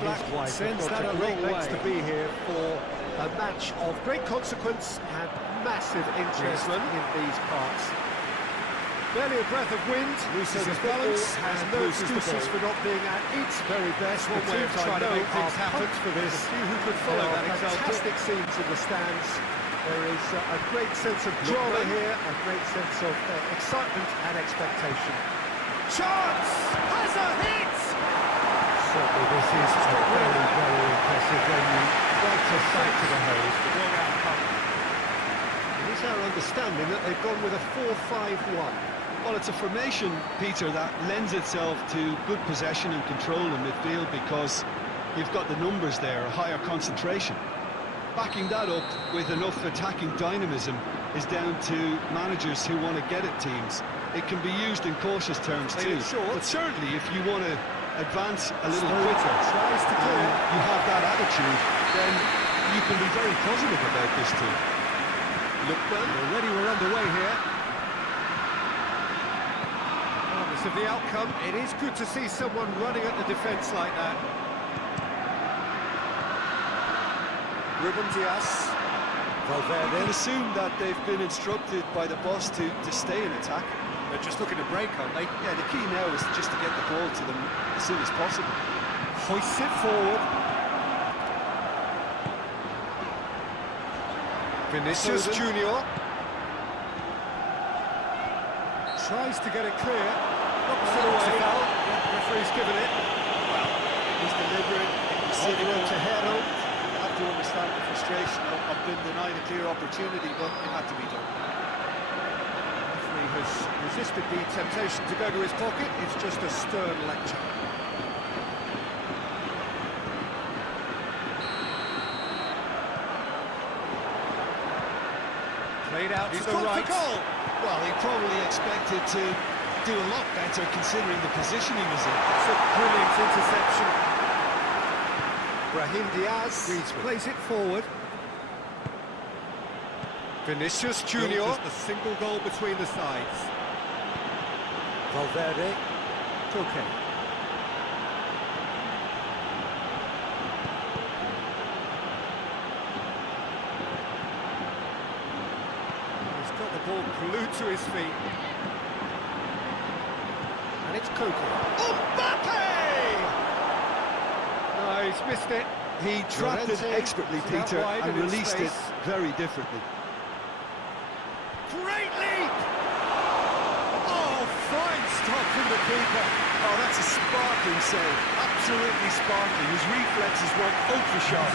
Black sends that a long way to be here for a match of great consequence and massive interest in these parts. Barely a breath of wind, so the balance has no excuses for not being at its very best. One way of trying to make things happen for this. A few who could follow that example. Fantastic scenes in the stands. There is a great sense of drama here, a great sense of excitement and expectation. Chance! Has a hit! Certainly this is a very, very impressive venue. Right to sight to the hose. The wrong outcome. It is our understanding that they've gone with a 4-5-1. Well, it's a formation, Peter, that lends itself to good possession and control in midfield because you've got the numbers there, a higher concentration. Backing that up with enough attacking dynamism is down to managers who want to get at teams. It can be used in cautious terms too, but certainly if you want to advance a little quicker and you have that attitude, then you can be very positive about this team. Lookman, already we're underway here. Regardless of the outcome, it is good to see someone running at the defence like that. Ruben Diaz. Valverde. You can assume that they've been instructed by the boss to stay in attack. They're just looking to break, aren't they? Yeah, the key now is just to get the ball to them as soon as possible. Hoists it forward. Vinicius Junior. Tries to get it clear. Knocks it away. Yeah, referee's given it. Well, it was deliberate. It was sitting to Hero. You have to understand the frustration of being denied a clear opportunity, but it had to be done. Referee has resisted the temptation to go to his pocket. It's just a stern lecture. Played out to the right. Well, he probably expected to do a lot better considering the position he was in. It's a brilliant interception. Brahim Diaz plays it forward. Vinicius Junior. The single goal between the sides. Valverde. Koke. He's got the ball glued to his feet. And it's Koke. Mbappe! No, he's missed it. He trapped it expertly, Peter, and released it very differently. Great leap! Oh, fine stop from the keeper. Oh, that's a sparkling save. Absolutely sparkling. His reflexes were ultra-sharp.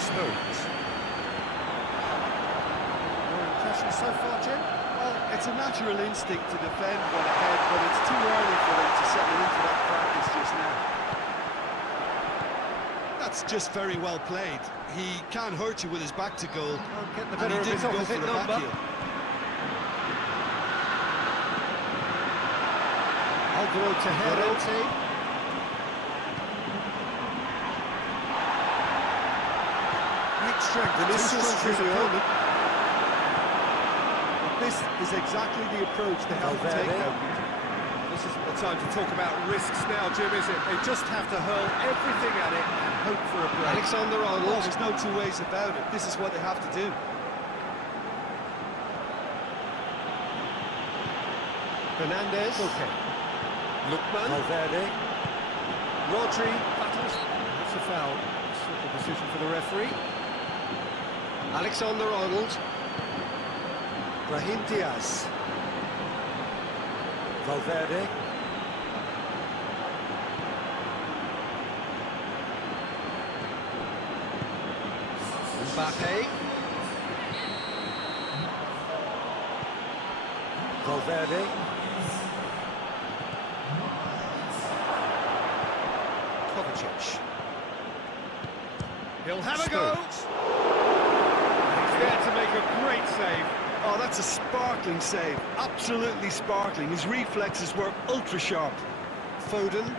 Stones. Your impression so far, Jim? Well, it's a natural instinct to defend one ahead, but it's too early for them to settle into that practice just now. That's just very well played. He can hurt you with his back to goal, Get the and he better of his didn't go for opposite the back number. heel. Alvaro Tejero. Great strength. Vinicius Junior. This is exactly the approach they have to take now. This isn't the time to talk about risks now, Jim, is it? They just have to hurl everything at it and hope for a break. Alexander-Arnold, there's no two ways about it. This is what they have to do. Fernandez. Okay. Lookman. Valverde. Rodri. Battles. That's a foul. Simple decision for the referee. Alexander-Arnold. Brahim Diaz. Valverde. Mbappe. Valverde. Kovacic. He'll have a go. He's there to make a great save. Oh, that's a sparkling save. Absolutely sparkling. His reflexes were ultra-sharp. Foden.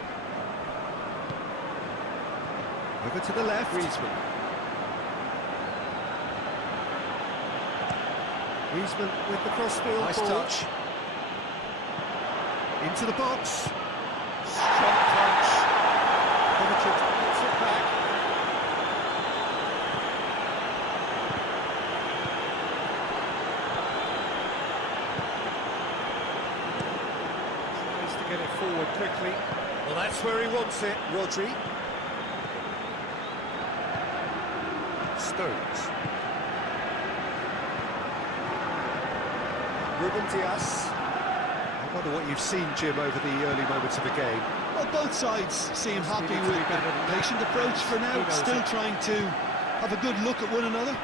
Over to the left. Griezmann. Griezmann with the crossfield. Nice touch. Into the box. Strong forward quickly. Well, that's where he wants it. Rodri. Stones. Ruben Dias. I wonder what you've seen, Jim, over the early moments of the game. Well, both sides seem happy needed to with be better than the that. patient approach for Who now, knows still it? trying to have a good look at one another.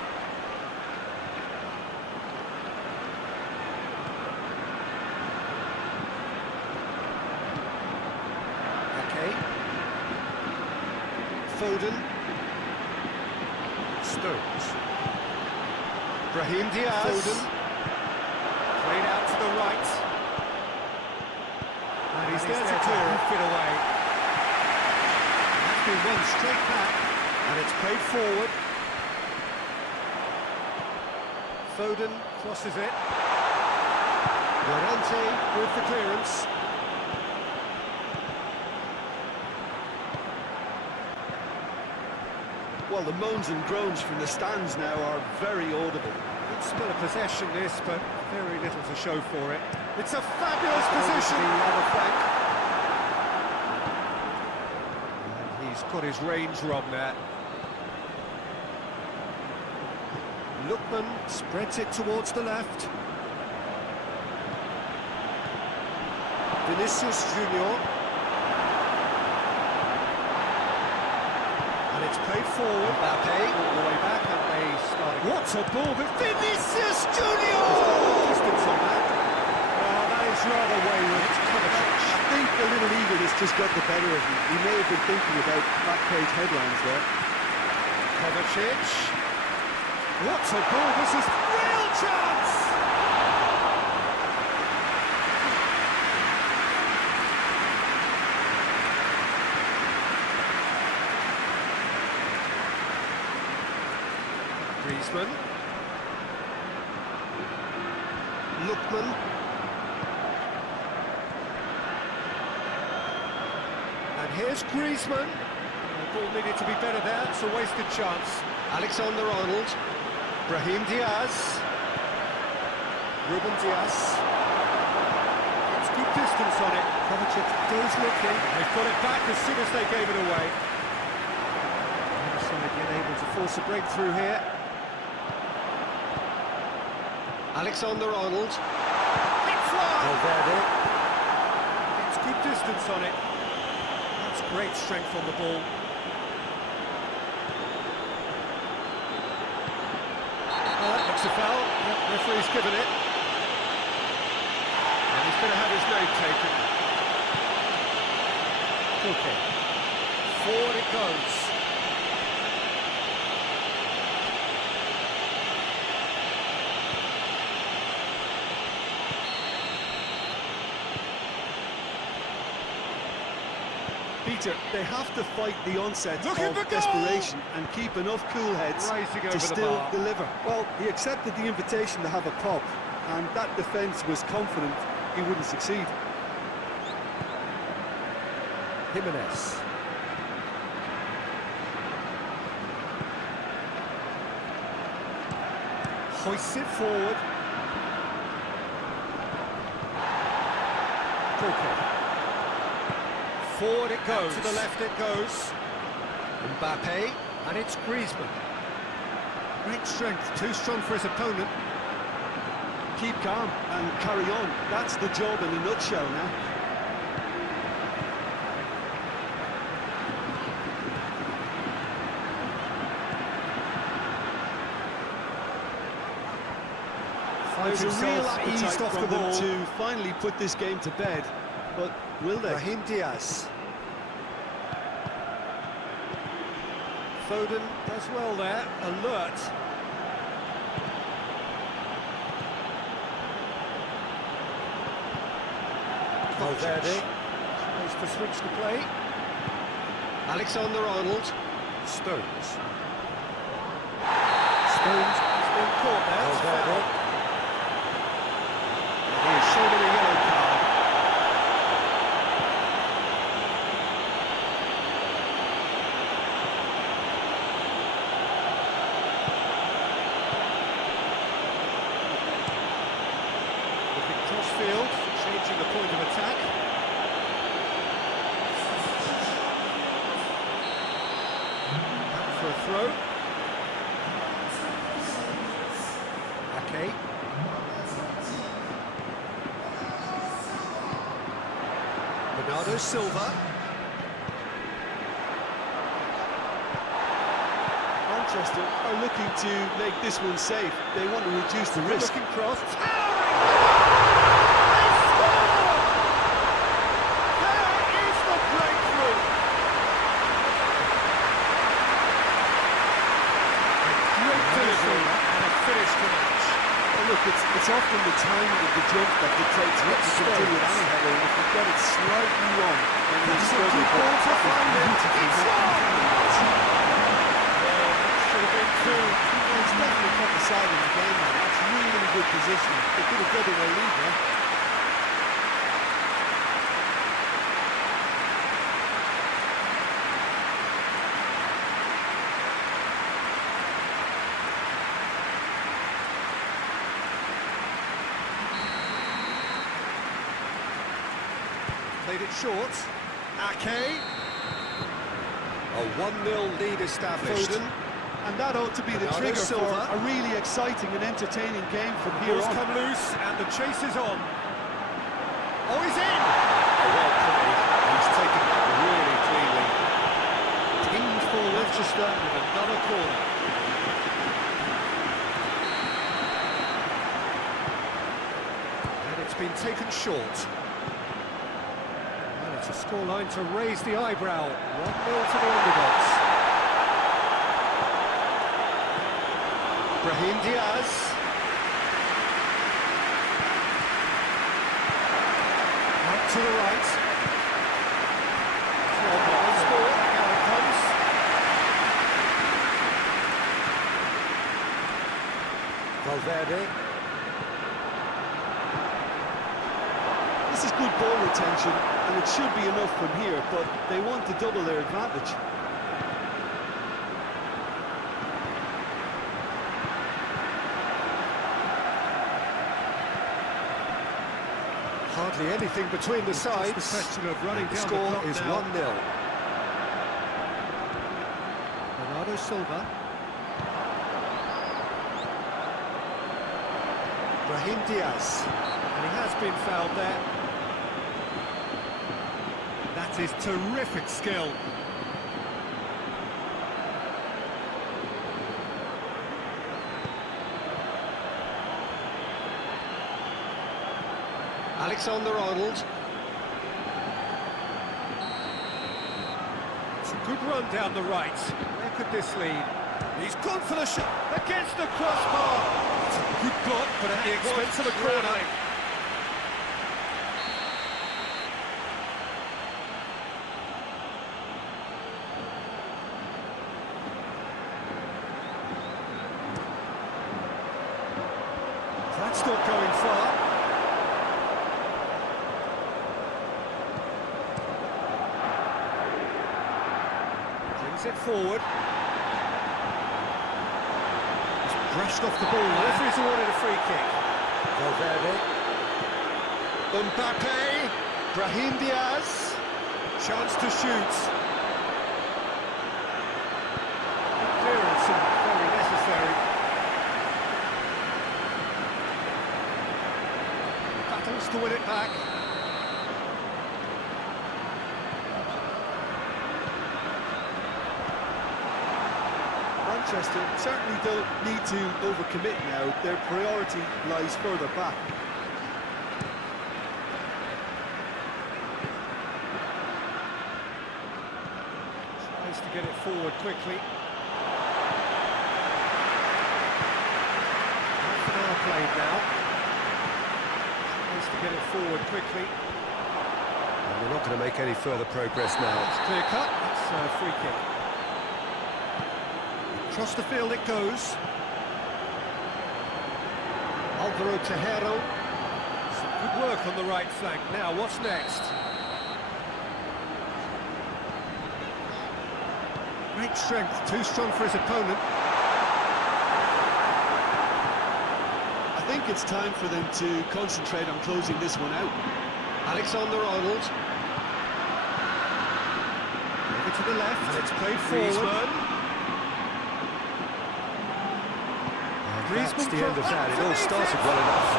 Okay. Foden. Stones. Brahim Diaz. Foden. Played out to the right. And he's there to clear and fit away. That's been won straight back, and it's played forward. Foden crosses it. Llorente with the clearance. Well, the moans and groans from the stands now are very audible. Good spell of possession this, but very little to show for it. It's a fabulous position. The other flank. And he's got his range wrong there. Lookman spreads it towards the left. Vinicius Junior. And it's played forward. Mbappe all the way back, and they start again. What a ball! But Vinicius Junior! Distance on that. Oh, that is rather wayward. It's Kovacic. I think a little eagerness just got the better of him. He may have been thinking about back-page headlines there. Kovacic. What a ball! This is real chance! Griezmann. Lookman. And here's Griezmann. The ball needed to be better there. It's a wasted chance. Alexander-Arnold. Brahim Diaz. Ruben Dias. It's good distance on it. Kovacic goes looking. They've got it back as soon as they gave it away. Side being able to force a breakthrough here. Alexander-Arnold. It's Valverde. It's good distance on it. That's great strength on the ball. Well, that looks a foul. The referee's given it. And he's going to have his name taken. Okay. Forward it goes. Peter, they have to fight the onset Looking of for goal! desperation and keep enough cool heads Rising over to the still bar. deliver. Well, he accepted the invitation to have a pop, and that defence was confident he wouldn't succeed. Jimenez. Hoists it forward. Coco. Forward it goes. To the left it goes. Mbappe. And it's Griezmann. Great strength. Too strong for his opponent. Keep calm and carry on. That's the job in a nutshell now. There's a real appetite from them to finally put this game to bed, but will they? Brahim Diaz. Foden does well there, alert. Valverde tries to switch the play. Alexander-Arnold. Stones. Stones has been caught there. It's foul. He's shown him a yellow card. Looking cross field, changing the point of attack. a throw. Okay. Bernardo Silva. Manchester are looking to make this one safe. They want to reduce the risk. Looking cross. It's often the timing of the jump that dictates what you can do with any header, and if you've got it slightly wrong, then you'll struggle. It's definitely cut the side in the game now. That's really good position. They could have doubled their lead there. Played it short. Ake. A 1-0 lead established. Foden. And that ought to be the trigger for a really exciting and entertaining game from here on. Come loose and the chase is on. Oh, he's in! Oh, well played. He's taken that really cleanly. Pinged for Manchester with another corner. And it's been taken short. And it's a scoreline to raise the eyebrow. 1-0 to the underdogs. Brahim Diaz. Out to the right. Score. Now it comes. Valverde. This is good ball retention, and it should be enough from here, but they want to double their advantage. Hardly anything between the sides. Just the question of running the down score the clock is now. 1-0. Bernardo Silva. Brahim Diaz. And he has been fouled there. That is terrific skill. Alexander-Arnold. It's a good run down the right. Where could this lead? He's gone for the shot against the crossbar. It's a good block, but at the expense of a corner. That's not going far. It forward. He's brushed off the ball. The referee's awarded a free kick. Valverde. Mbappe. Brahim Diaz. Chance to shoot. Clearance and very necessary. Battles to win it back. Manchester certainly don't need to overcommit now. Their priority lies further back. Tries to get it forward quickly. Half an hour played now. Tries to get it forward quickly. And we're not going to make any further progress now. It's clear cut. It's a free kick. Across the field it goes. Alvaro Tejero. Some good work on the right flank. Now, what's next? Great strength, too strong for his opponent. I think it's time for them to concentrate on closing this one out. Alexander-Arnold. Over to the left, and it's played forward. Griezmann the end of that. It all started well enough.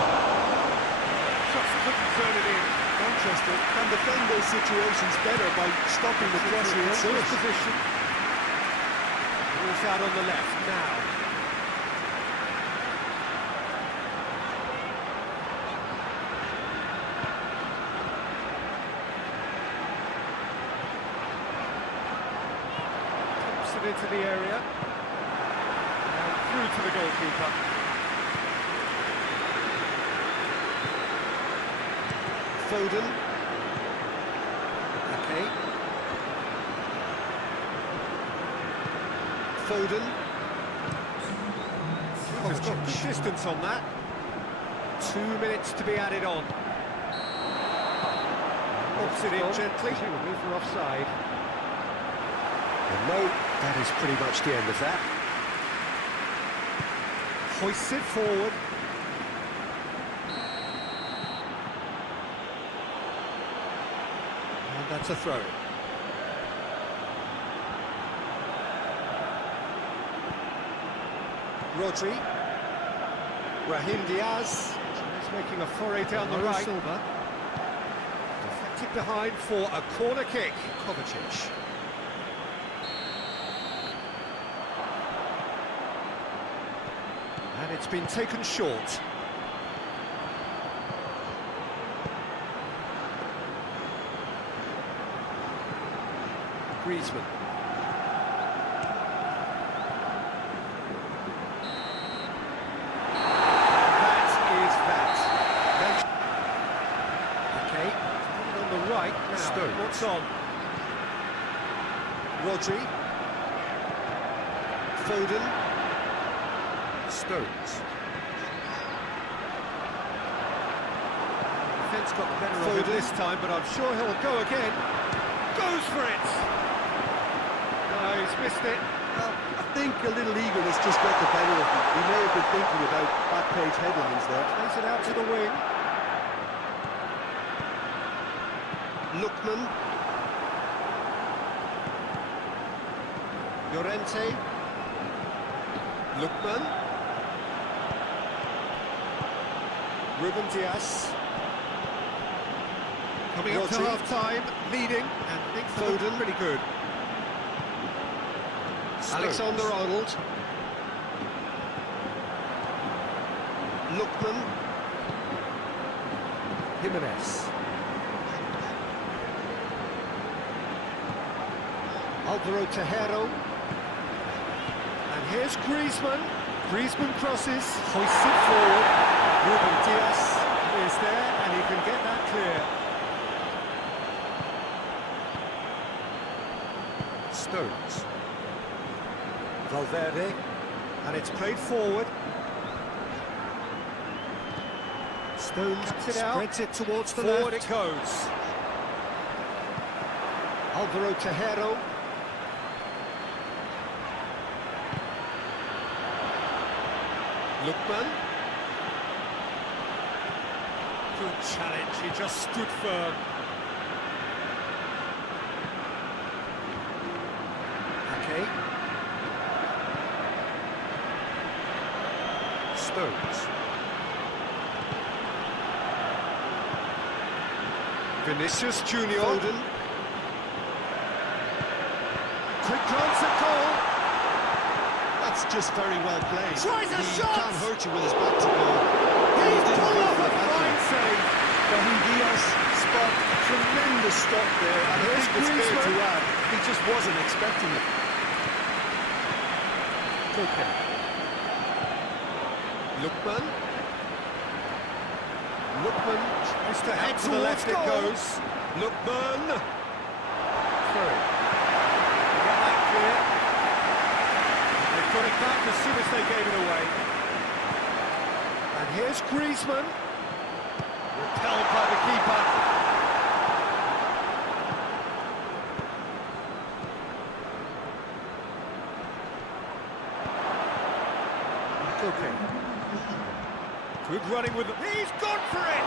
Shots couldn't turn it in. Manchester can defend those situations better by stopping the crossing at source. Position. Ball's out on the left now. Pumps it into the area. And through to the goalkeeper. Foden. Okay. Foden. He's got good distance on that. 2 minutes to be added on. Pops it in gently. For offside. And no, that is pretty much the end of that. Hoists it forward. And that's a throw. Rodri. Raheem Diaz. He's making a foray down the right. Silva. Deflected behind for a corner kick. Kovacic. And it's been taken short. Griezmann. That is that. Okay, on the right now. Stones. What's on? Rodri. Foden. Stones. Defence got the better of him this time, but I'm sure he'll go again. Goes for it! No, he's missed it. Well, I think a little eagerness just got the better of him. He may have been thinking about back page headlines there. Plays it out to the wing. Lookman. Llorente. Lookman. Ruben Diaz. Coming up to Rodri. half-time, leading, and things are looking Foden. pretty good. Alexander-Arnold. Lookman. Jimenez. Alvaro Tejero. And here's Griezmann. Griezmann crosses, hoists it forward. Ruben Diaz is there, and he can get that clear. Stones. Valverde, and it's played forward. Stones cuts it out, spreads it towards the Forward left. it goes. Alvaro Tejero. Lookman. Good challenge, he just stood firm. Okay. Stones. Vinicius Junior. Foden. Quick glance at goal. That's just very well played. Tries a he shot! can't hurt you with his back to goal. He's didn't pulled go off for a the back fine line. save. Raheem Diaz spot a tremendous stop there, and I Here's think it's fair to Griezmann. add, he just wasn't expecting it. Okay. Lookman. Lookman tries to head to the left, it goes. Lookman. Through. Get that clear. They got it back as soon as they gave it away. And here's Griezmann. Repelled by the keeper. Okay. Good running with the... He's gone for it!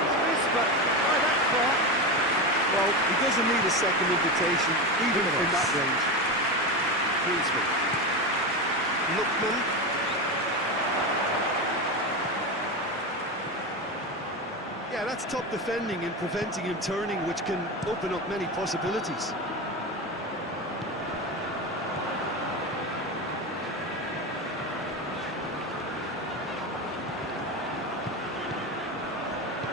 He's missed, but by that far. Well, he doesn't need a second invitation, even in that range. Griezmann. Lookman. Yeah, that's top defending and preventing him turning, which can open up many possibilities.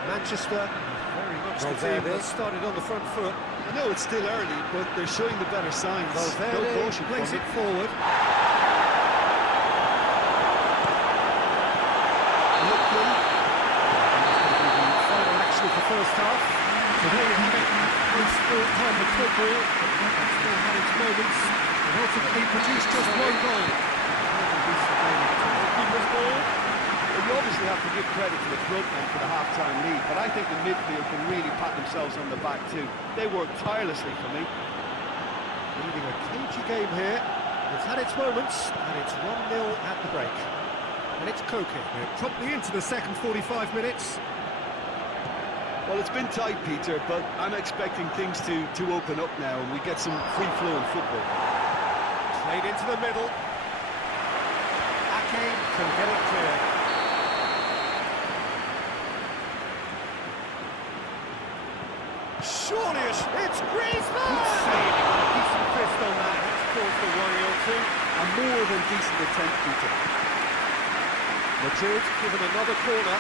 Manchester, very much the team that started on the front foot. I know it's still early, but they're showing the better signs. Valverde No caution plays from it him. forward. Lookman. Final action of the first half. So there you have it. It's full time of football. It's still had its moments. And ultimately produced just one goal. Keeper's ball. Well, you obviously have to give credit to the club then for the half-time lead, but I think the midfield can really pat themselves on the back too. They worked tirelessly for me. Leading a cagey game here. It's had its moments, and it's 1-0 at the break. And it's Koke. We're promptly into the second 45 minutes. Well, it's been tight, Peter, but I'm expecting things to open up now and we get some free-flowing football. Played into the middle. Ake can get it clear. Surely it's Griezmann! Decent fist on that. It's caused a worry or two. A more than decent attempt, Peter. Madrid given another corner.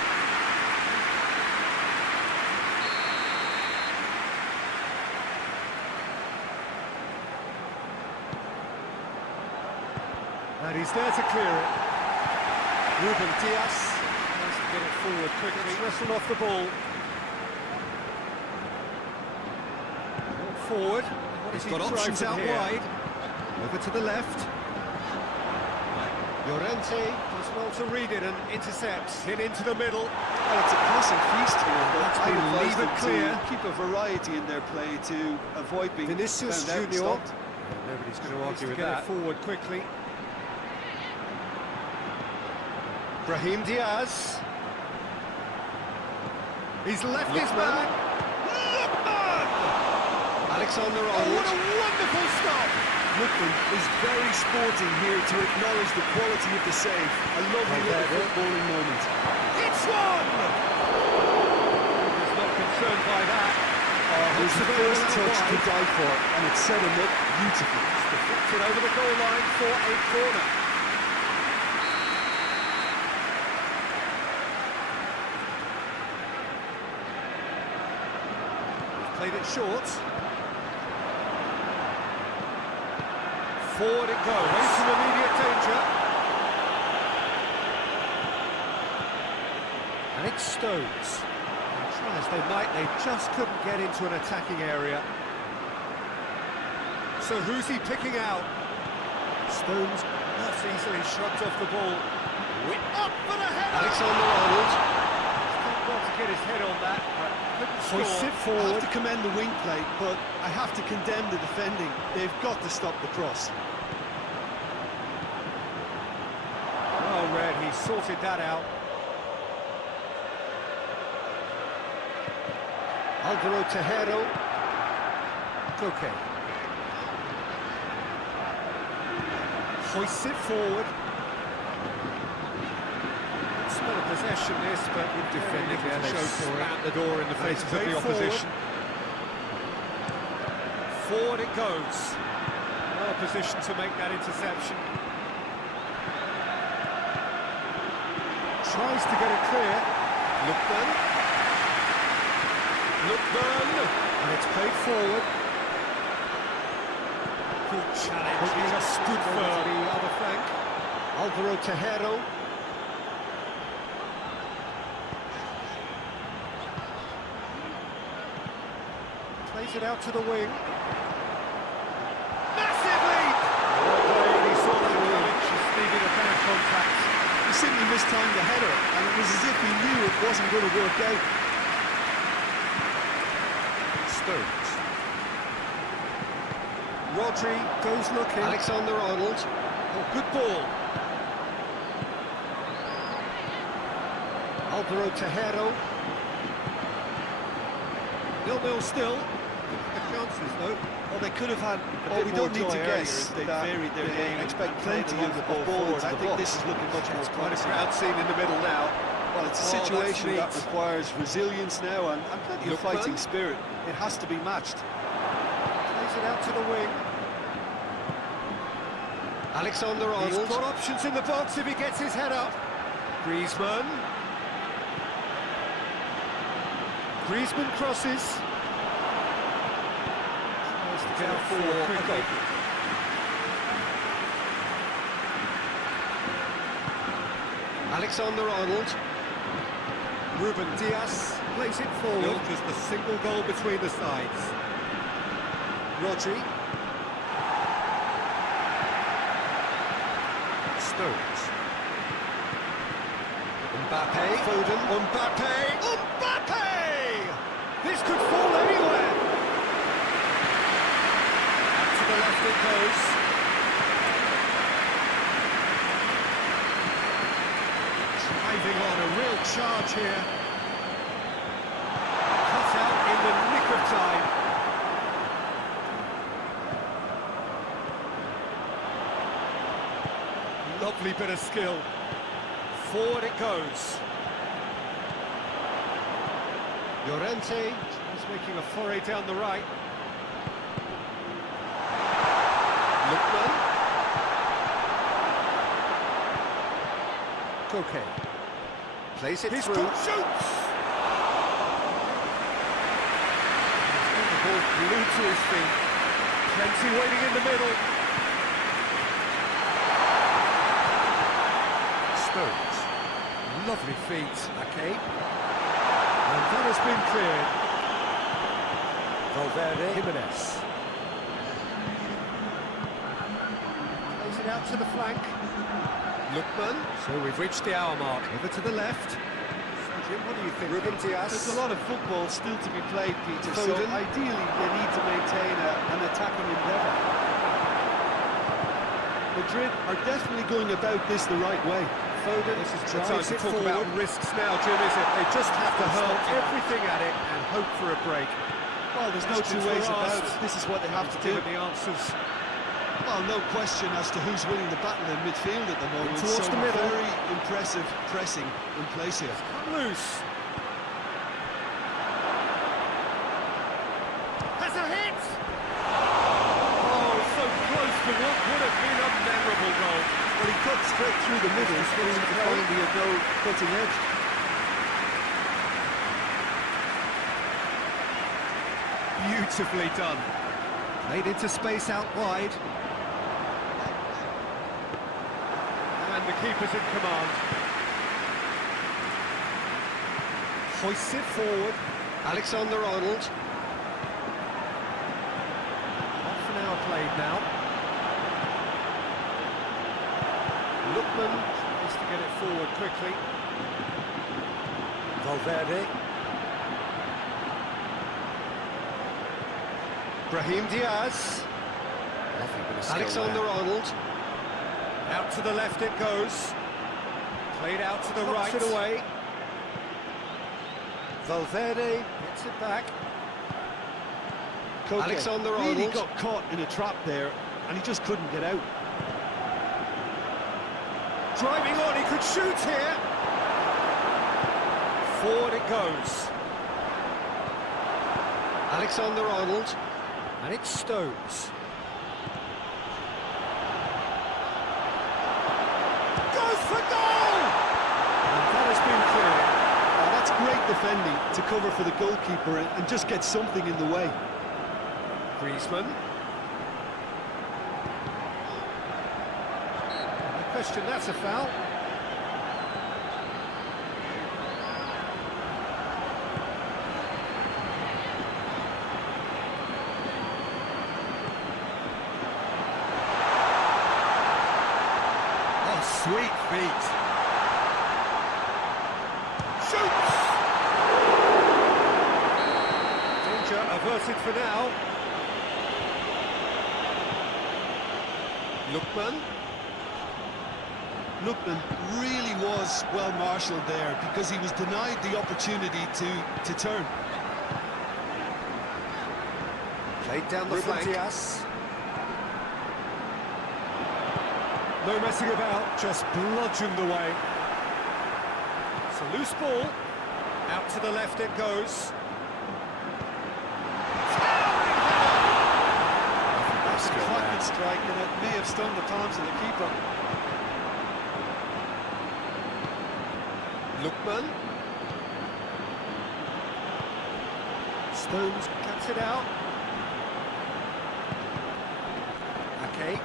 And he's there to clear it. Ruben Diaz has to get it forward quickly. Wrestled off the ball. Forward. What He's got options out wide. Over to the left. Llorente does well to read it and intercepts. Hit into the middle. Well, it's a crossing feast here, but I been advise leave it them clear. to keep a variety in their play to avoid being Vinicius found out and Junior. stopped. Nobody's going to Needs argue to with get that. it forward quickly. Brahim Diaz. He's left his man. Alexander Oh, Arnold. what a wonderful stop! Lookman is very sporting here to acknowledge the quality of the save. A lovely little footballing moment. It's one! He's not concerned by that. His first touch to die for, and it set him up beautifully. It's deflected over the goal line for a corner. Played it short. Forward it goes. Away from immediate danger. And it's Stones. Try as they might, they just couldn't get into an attacking area. So who's he picking out? Stones not easily shrugged off the ball. Up for the header! Alexander Arnold. Didn't want to get his head on that, but couldn't Hoists score. it forward. I have to commend the wing play, but I have to condemn the defending. They've got to stop the cross. Well read, he sorted that out. Alvaro Tejero. Koke. Hoists it forward. Smell of possession this, but with defending there, they slammed the door in the faces of the opposition. Forward it goes. Well positioned to make that interception. Tries to get it clear. Lookman. And it's played forward. Good challenge. He just stood firm. The other flank. Alvaro Tejero. Plays it out to the wing. Massive leap! Well played, he saw that coming, just needed a better contact. He simply mistimed the header, and it was as if he knew it wasn't going to work out. Stones. Rodri goes looking. Alexander Arnold. Oh, good ball. Alvaro Tejero. 0-0 still. The chances though. Well, they could have had Oh, we don't need to guess. They that varied their game. Expect and played plenty along of the ball ball forward. into I the think box. this is looking much more Quite a promising. crowd scene in the middle now. Well, Well, it's a Oh, situation that that's neat. requires resilience now and plenty of fighting Lookman. spirit. It has to be matched. Plays it out to the wing. Alexander-Arnold. He's got options in the box if he gets his head up. Griezmann. Griezmann crosses. Tries to get it forward quickly. Alexander-Arnold. Ruben Diaz plays it forward. Just a single goal between the sides. Rodri. Stones. Mbappe. Foden. Mbappe. Mbappe! This could fall anywhere. To the left it goes. Driving on a real charge here. Cut out in the nick of time. Lovely bit of skill. Forward it goes. Llorente is making a foray down the right. Lookman. Koke. Plays it through. Shoots! He's got the ball glued to his feet. Plenty waiting in the middle. Stones. Lovely feet, okay. And that has been cleared. Valverde. Jimenez. Plays it out to the flank. Lookman. So we've reached the hour mark. Over to the left. So Jim, what do you think? Ruben Diaz. There's a lot of football still to be played, Peter, so Foden. ideally they need to maintain an attacking endeavour. Madrid are definitely going about this the right way. Foden. This is the time to talk about risks now, Jim, is it? They just have to hurl everything at it and hope for a break. Well, there's no two ways about it. This is what they have to do. The answers. Well, no question as to who's winning the battle in midfield at the moment. Towards the middle. Very impressive pressing in place here. Cut loose. Has a hit! Oh, so close to what would have been a memorable goal. Well, he cut straight through the middle, supposed to find the no cutting edge. Beautifully done. Played into space out wide. And the keeper's in command. Hoists it forward. Alexander-Arnold. Half an hour played now. Lookman tries to get it forward quickly. Valverde. Brahim Diaz. Alexander-Arnold. Out to the left it goes. Played out to the right. Knocks it away. Valverde gets it back. Koke Alexander-Arnold. really got caught in a trap there, and he just couldn't get out. Driving on, he could shoot here. Forward it goes. Alexander-Arnold. And it's Stones. Goes for goal! And that has been cleared. Oh, that's great defending to cover for the goalkeeper and just get something in the way. Griezmann. No question, that's a foul. Sweet feet. Shoots! Danger averted for now. Lookman. Lookman really was well marshalled there because he was denied the opportunity to turn. Played down the Ruben flank. Diaz. No messing about, just bludgeoned away. So a loose ball. Out to the left it goes. That's a cracking strike, and it may have stung the palms of the keeper. Lookman. Stones cuts it out. Okay.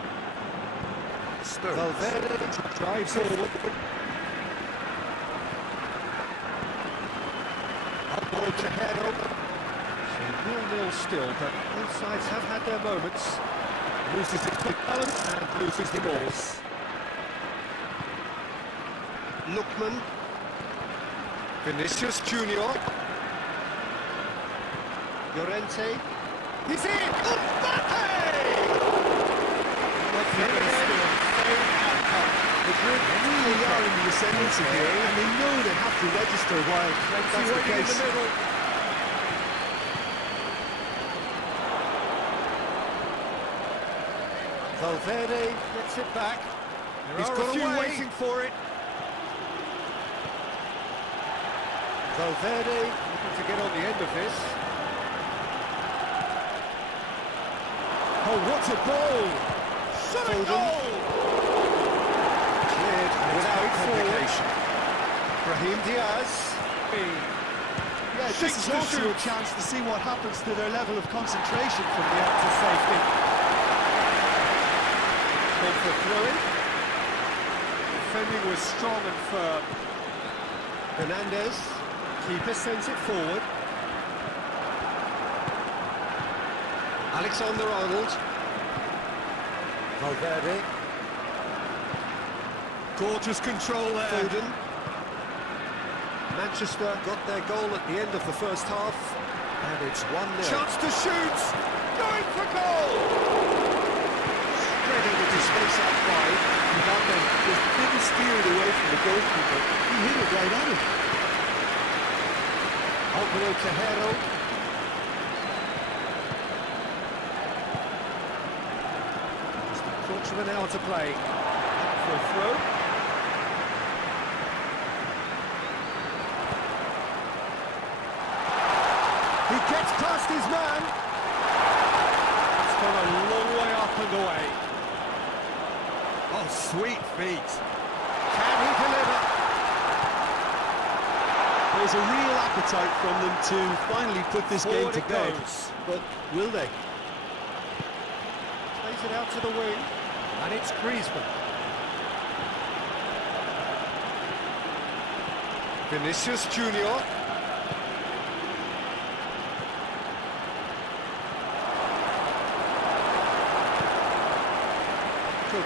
Stones. Valverde drives forward. Upward to Hero. So 0-0 still, but both sides have had their moments. Loses his quick balance and loses the balls. Lookman. Vinicius Junior. Llorente. He's in! Madrid really are in the ascendancy here, and they know they have to register while that's the case. In the middle. Valverde gets it back. He's got a few waiting for it. Valverde looking to get on the end of this. Oh, what a goal! Shot a goal! Cleared without complication. Brahim Diaz. Yeah, this is also a chance to see what happens to their level of concentration from the Out to safety. Called for throw-in. Defending was strong and firm. Hernandez. Keeper sends it forward. Alexander-Arnold. Valverde. Gorgeous control there. Foden. Manchester got their goal at the end of the first half, and it's 1-0. Chance to shoot! Going for goal! Straight into the space out wide. Mbappe just didn't steer it away from the goalkeeper. He hit it right at him. Alvaro Tejero. Just a quarter of an hour to play. For a throw. He gets past his man. It's gone a long way up and away. Oh, sweet feet. Can he deliver? There's a real appetite from them to finally put this Forward game to it bed. goes. But will they? Plays it out to the wing. And it's Griezmann. Vinicius Junior.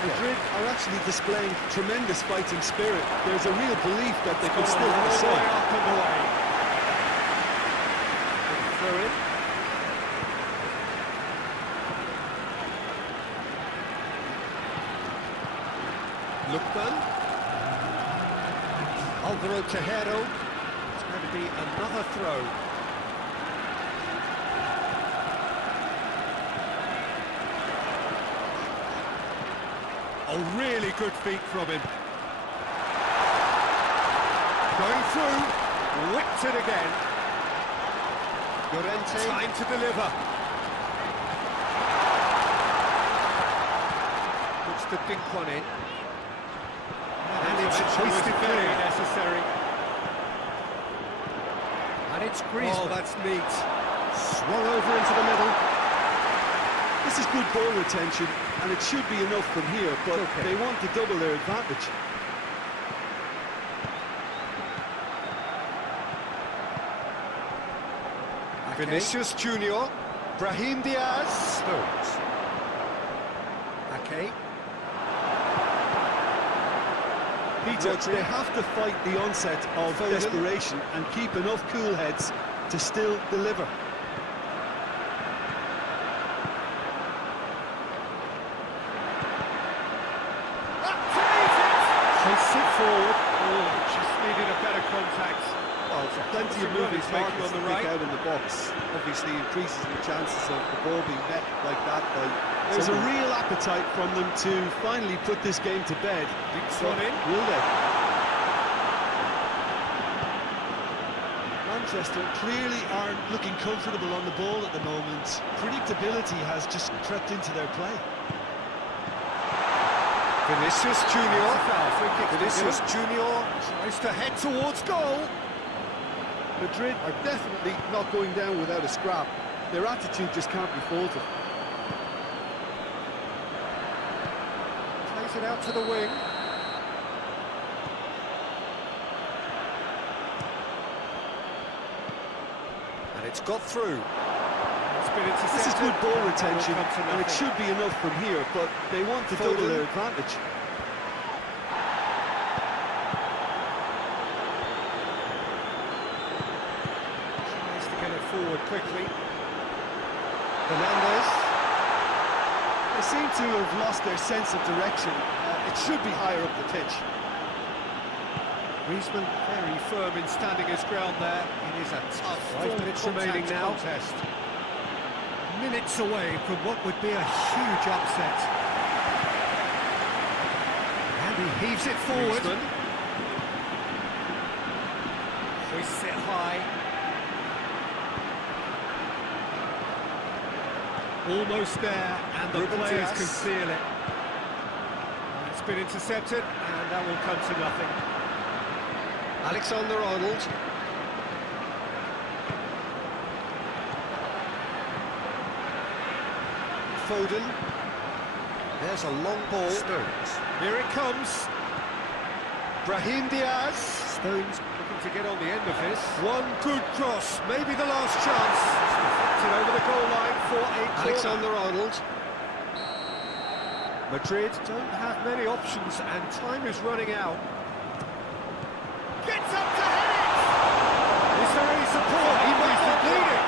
Madrid are actually displaying tremendous fighting spirit. There's a real belief that they could still have a say. Up and away. Throw in. Lookman. Alvaro Tejero. It's going to be another throw. Oh, really good feet from him. Going through, whipped it again. Llorente. Time to deliver. Looks to dink one in. And it's hoisted very necessary. And it's Griezmann. Oh, that's neat. Swung over into the middle. This is good ball retention, and it should be enough from here, but they want to double their advantage. Okay. Vinicius Junior. Brahim Diaz. Stones. Okay. Peter, they have to fight the onset of desperation and keep enough cool heads to still deliver. Forward. Oh, just needed a better contact. Well, plenty of moving targets on the right out in the box. Obviously increases the chances of the ball being met like that by... There's a real appetite from them to finally put this game to bed. Dinks one in. Will they? Manchester clearly aren't looking comfortable on the ball at the moment. Predictability has just crept into their play. Vinicius Junior. Vinicius Junior tries to head towards goal. Madrid are definitely not going down without a scrap. Their attitude just can't be faulted. Plays it out to the wing. And it's got through. It's been intercepted. This is good ball retention, Come to and it nothing. should be enough from here, but they want to double their advantage. Tries to get it forward quickly. Fernandez. They seem to have lost their sense of direction. It should be higher up the pitch. Griezmann very firm in standing his ground there. It is a tough 5 minutes remaining now. Contest. Minutes away from what would be a huge upset. And he heaves it forward. Griezmann. Hoists it high. Almost there, and the Ruben players Dias. can feel it. It's been intercepted, and that will come to nothing. Alexander-Arnold. Foden. There's a long ball. Stones. Here it comes. Brahim Diaz. Stones looking to get on the end of this. One good cross, maybe the last chance. It's deflected over the goal line for a corner. Alexander-Arnold. Madrid don't have many options, and time is running out. Gets up to hit it! Is there any support? He might not need it.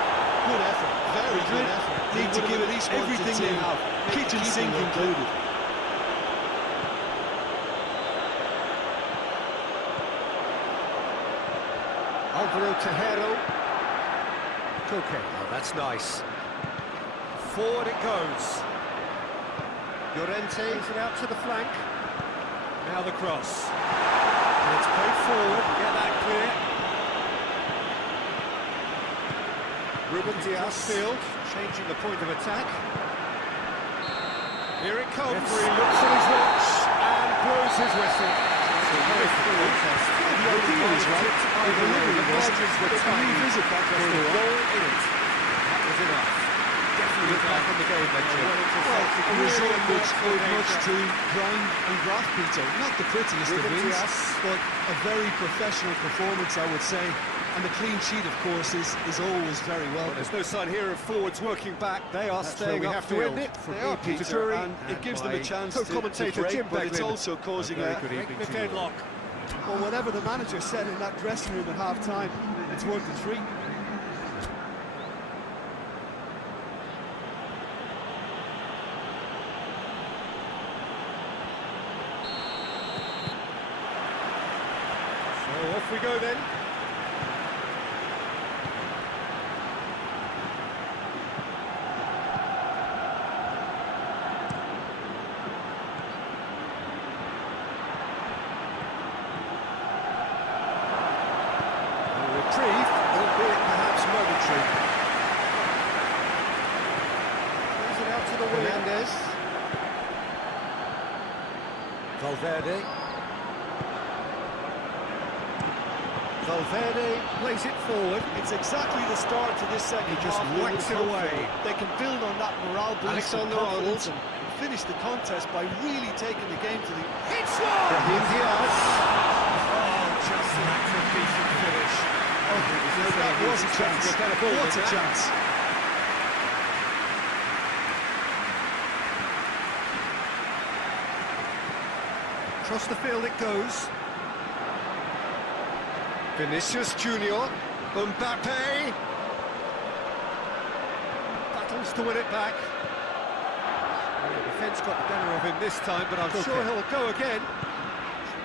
Good effort, very good effort. Need to give it everything they have, kitchen sink included. Alvaro Tejero. Okay, oh, that's nice. Forward it goes. Llorente. Plays it out to the flank. Now the cross. And it's played forward. Get that clear. Ruben Dias. Field, changing the point of attack. Here it comes. Referee Looks at his watch and blows his whistle. It's a very full contest. The idea is right. The delivery was to revisit that Goal in it. That was enough. Definitely back on the game, then, Jim. Well, a result which owed much to grind and graft, Peter. Not the prettiest of Ruben wins, Dias. but a very professional performance, I would say. And the clean sheet, of course, is always very welcome. There's no sign here of forwards working back. They are staying where we up have to field. end it. From They are, Peter Peter, Drury and it gives them a my chance to co-commentator break, Jim but it's Beglin. also causing a... Good evening Break to the you. deadlock. Well, whatever the manager said in that dressing room at half-time, it's worth the treat. So off we go then. Reprieve, albeit perhaps momentary. Plays it out to the wing. Fernandez. Valverde. Valverde plays it forward. It's exactly the start to this second He just half they whacks would it hope away. for. They can build on that morale boost and Alexander-Arnold. confidence and finish the contest by really taking the game to the... It's one! Brahim Diaz. Oh, just that's a decent finish. Oh, That was a chance. What a chance. Across the field it goes. Vinicius Junior. Mbappe. Battles to win it back. Well, the defence got the better of him this time, but I'm sure he'll go again.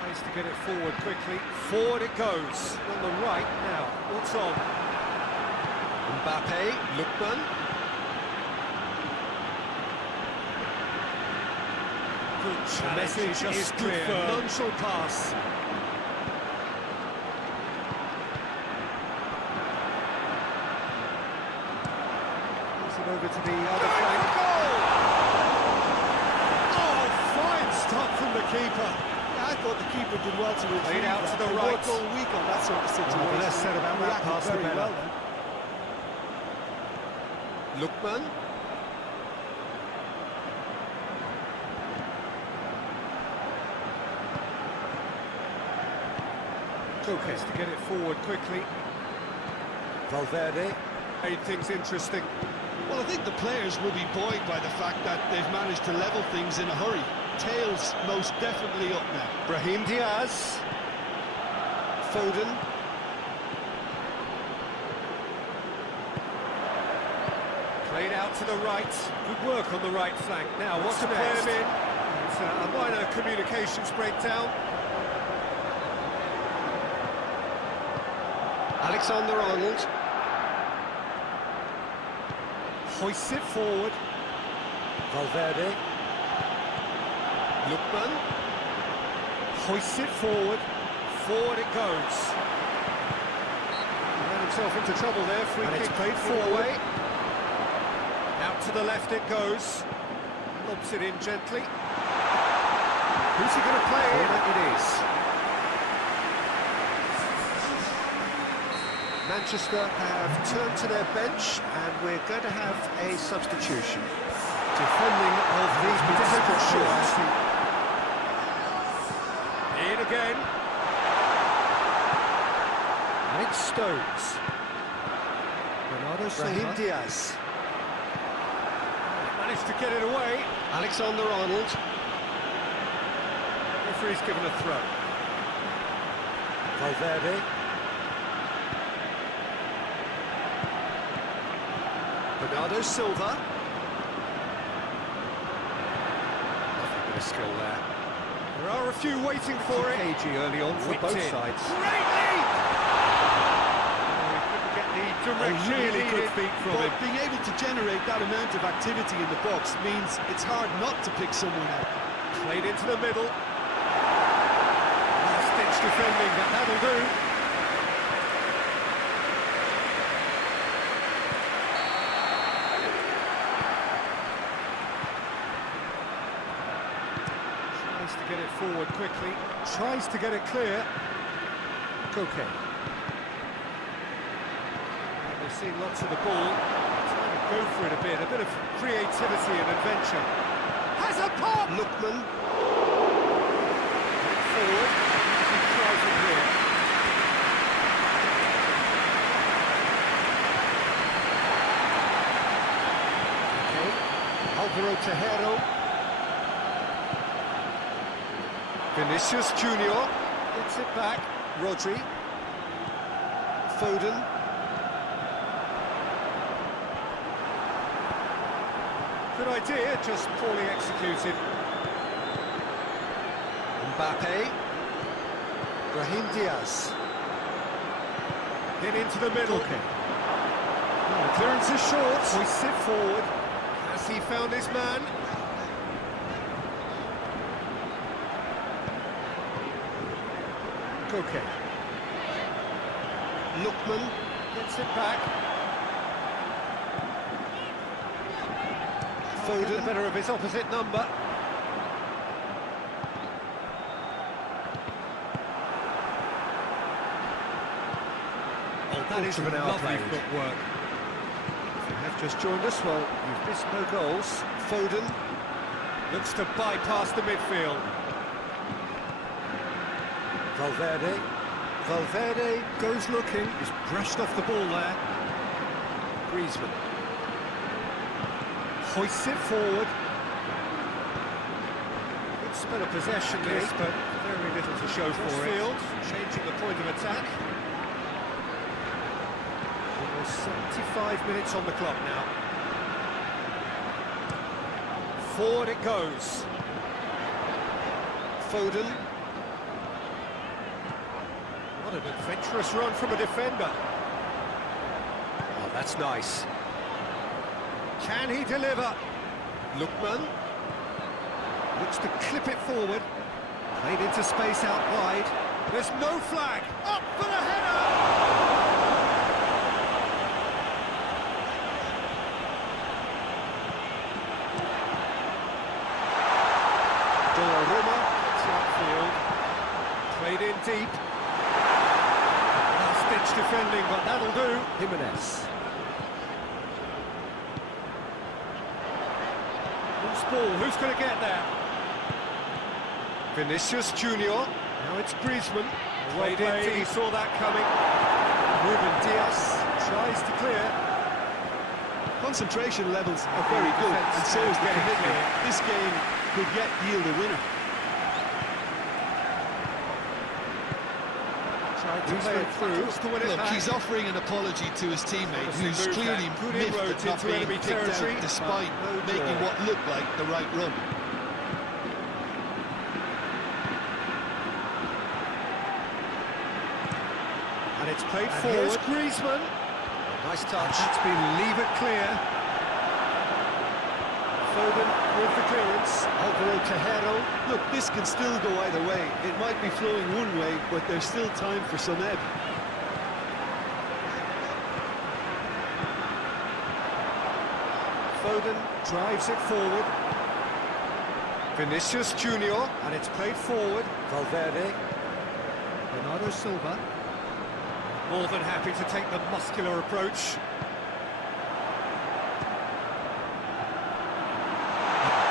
Tries to get it forward quickly. Forward it goes. On the right now. What's on? Mbappe. Lookman. Good The challenge. message Just is stood clear. firm. None shall pass. over to the other flank. Oh, fine stop from the keeper. Yeah, I thought the keeper did well to retrieve Played out that. to the They right. worked all week on that sort of situation. the less said about that Reacted pass, the very better. well then. Lookman. Okay, to get it forward quickly. Valverde made things interesting. Well, I think the players will be buoyed by the fact that they've managed to level things in a hurry. Tails most definitely up now. Brahim Diaz. Foden. Played out to the right. Good work on the right flank. Now, what's to play him in? It's a minor communications breakdown. Alexander-Arnold. Hoists it forward. Valverde. Lookman. Hoists it forward. Forward it goes. He ran himself into trouble there. Free kick played forward. Out to the left it goes. Lobs it in gently. Who's he going to play in? It is. Manchester have turned to their bench, and we're going to have a substitution. Defending of these potential shots. In again. And it's Stones. Bernardo Silva. Diaz. Managed to get it away. Alexander-Arnold. Referee's given a throw. Valverde. Bernardo Silva. Nothing but a skill there. There are a few waiting for it. Cagey early on for both sides. Great lead! Get the direction really good feet from him. Being able to generate that amount of activity in the box means it's hard not to pick someone out. Played into the middle. Last-ditch defending, but that'll do. Tries to get it forward quickly. Tries to get it clear. Koke. They've seen lots of the ball. Trying to go for it a bit of creativity and adventure. Has a pop! Lookman. Forward. He tries it here. Okay. Alvaro Tejero. Vinicius Junior. Gets it back. Rodri. Foden. Good idea, just poorly executed. Mbappe. Brahim Diaz. In into the middle. Okay. Oh, clearance is short. Hoists it forward. Has he found his man? Okay. Lookman gets it back. Foden, the better of his opposite number. Oh, that is lovely footwork. If you have just joined us, well, you've missed no goals. Foden looks to bypass the midfield. Valverde. Valverde goes looking. He's brushed off the ball there. Griezmann. Hoists it forward. Good spell of possession this, but very little to show for it. Changing the point of attack. Almost 75 minutes on the clock now. Forward it goes. Foden. What an adventurous run from a defender. Oh, that's nice. Can he deliver? Lookman looks to clip it forward. Played into space out wide. There's no flag. Up for the header! played in deep. Last-ditch defending, but that'll do. Jimenez. Loose ball, who's going to get there? Vinicius Junior. Now it's Griezmann. Well played, he saw that coming. Ruben Diaz tries to clear. Concentration levels are very good, and so is the commitment. This game could yet yield a winner. Tried to play it through. To win it Look, back. he's offering an apology to his teammate, who's clearly miffed at not being kicked out despite making what looked like the right run. And it's played forward. Here's Griezmann. Nice touch. That's been leave it clear. Foden with the clearance. Alvaro Tejero. Look, this can still go either way. It might be flowing one way, but there's still time for some ebb. Foden drives it forward. Vinicius Junior. And it's played forward. Valverde. Bernardo Silva. More than happy to take the muscular approach.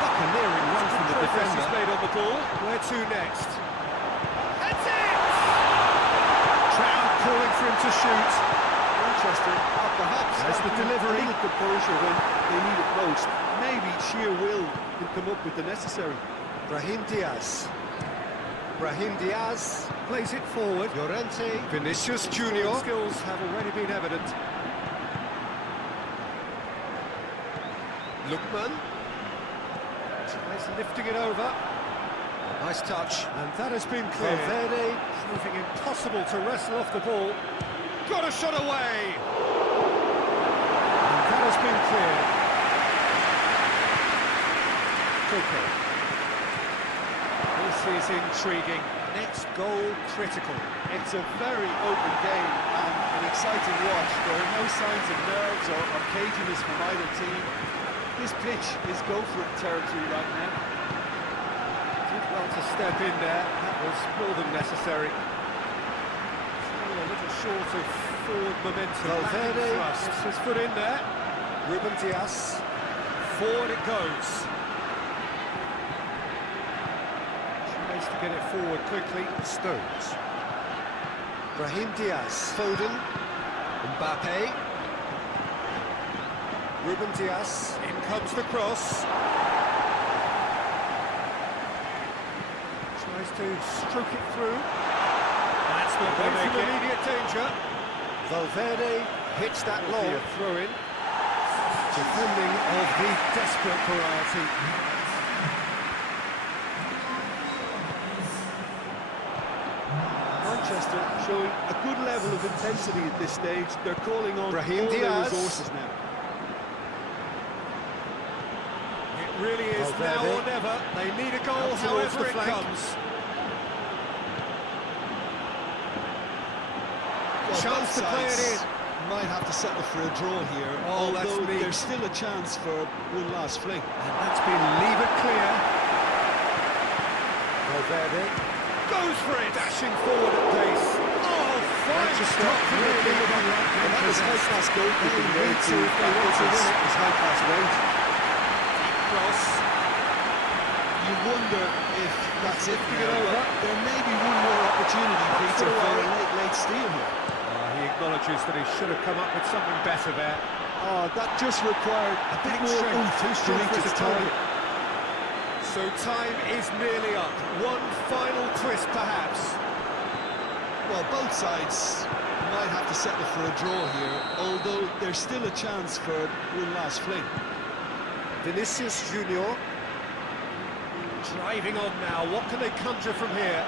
Buccaneering run from the defender. He's made on the ball. Where to next? That's it! Trout calling for him to shoot. Manchester are perhaps There's the delivery. A little composure when they need it most. Maybe sheer will can come up with the necessary. Brahim Diaz. Brahim Diaz. Plays it forward. Llorente. Vinicius Junior. Skills have already been evident. Lookman. Tries lifting it over. Nice touch. And that has been clear. Valverde. Proving impossible to wrestle off the ball. Got a shot away. And that has been cleared. Okay. This is intriguing. Next goal critical. It's a very open game and an exciting watch. There are no signs of nerves or caginess from either team. This pitch is go-for-it territory right now. Did well to step in there. That was more than necessary. Still a little short of forward momentum. Valverde. Gets his foot in there. Ruben Diaz. Forward it goes. Tries to get it forward quickly. Stones. Brahim Diaz. Foden. Mbappe. Ruben Diaz. In comes the cross. Tries to stroke it through. That's not going to make it. Immediate danger. Valverde hits that A long. throw-in. Defending of the desperate variety. Manchester showing a good level of intensity at this stage. They're calling on Brahim all their Diaz. resources now. It really is Valverde. now or never. They need a goal, Up towards however the it flank. comes. Well, Chance both to play it sides in. might have to settle for a draw here, Oh, that's although neat. there's still a chance for one last fling. And that's been leave it clear. Valverde. Goes for it. Dashing forward at pace. Oh, fine stop. Really And that was high-class goalkeeping They there need to to if they want to win it. his high-class range. Cross. You wonder if that's it Lifting now, it over. but there may be one more opportunity, Peter, it for away. a late steal here. He acknowledges that he should have come up with something better there. Oh, that just required a bit Big more strength, oomph too to strong reach for its his target. So time is nearly up. One final twist, perhaps. Well, both sides might have to settle for a draw here, although there's still a chance for one last fling. Vinicius Junior. Driving on now. What can they conjure from here?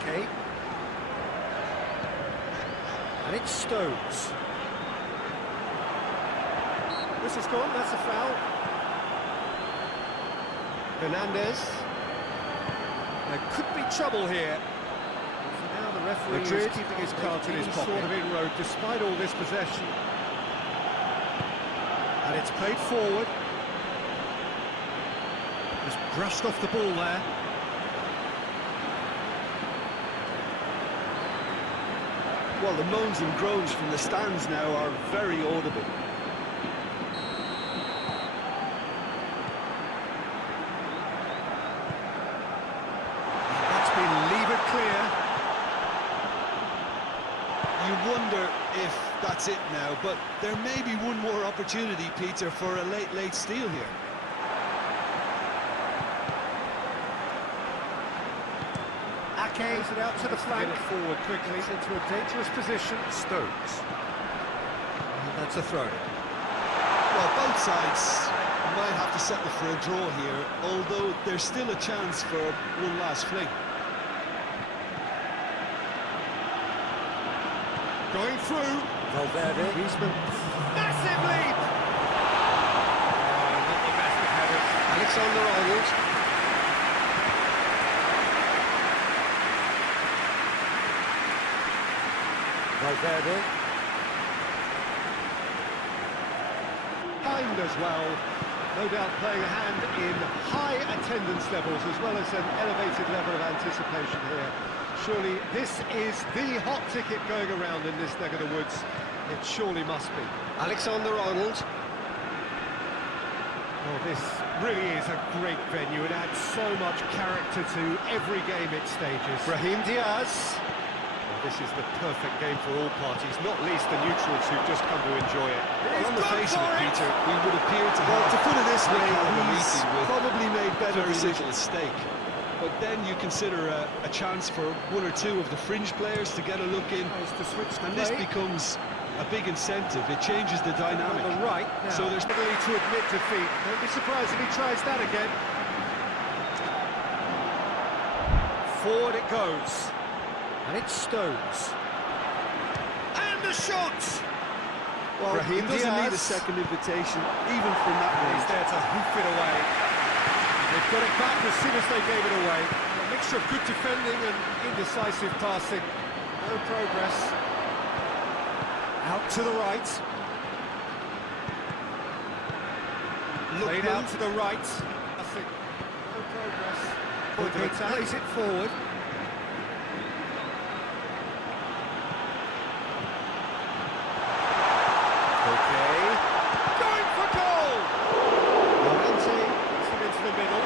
Okay. And it's Stones. This is gone. That's a foul. Hernandez. There could be trouble here. So now the referee is Madrid. keeping his cards in his pocket. Sort of inroad, despite all this possession. And it's played forward. Just brushed off the ball there. Well, the moans and groans from the stands now are very audible. That's been levered clear. You wonder if that's it now, but there may be one more opportunity, Peter, for a late steal here. Ake it out to the flank. Get it forward quickly into a dangerous position. Stones. And that's a throw. Well, both sides might have to settle for a draw here, although there's still a chance for one last fling. Going through. Valverde. Griezmann. Massive lead! Oh, not the best of headers. Alexander-Arnold. Valverde. Timed as well. No doubt playing a hand in high attendance levels as well as an elevated level of anticipation here. Surely this is the hot ticket going around in this neck of the woods. It surely must be. Alexander-Arnold. Oh, this really is a great venue. It adds so much character to every game it stages. Brahim Diaz. Well, this is the perfect game for all parties, not least the neutrals who've just come to enjoy it. Well, on the face of it, Peter, we would appear to have... to put it this way, he's probably made better very decisions at stake. But then you consider a chance for one or two of the fringe players to get a look in, To switch the and this play. becomes a big incentive. It changes the dynamic. On the right now. So there's ability to admit defeat. Don't be surprised if he tries that again. Forward it goes. And it's Stones. And the shot! well, Brahim he doesn't need a Diaz. second invitation, even from that He's range. there to hoof it away. They've got it back as soon as they gave it away. A mixture of good defending and indecisive passing. No progress. Out to the right. Played out to the right. Nothing. No progress. Okay, Plays it forward. Okay. Going for goal! Llorente puts him into the middle.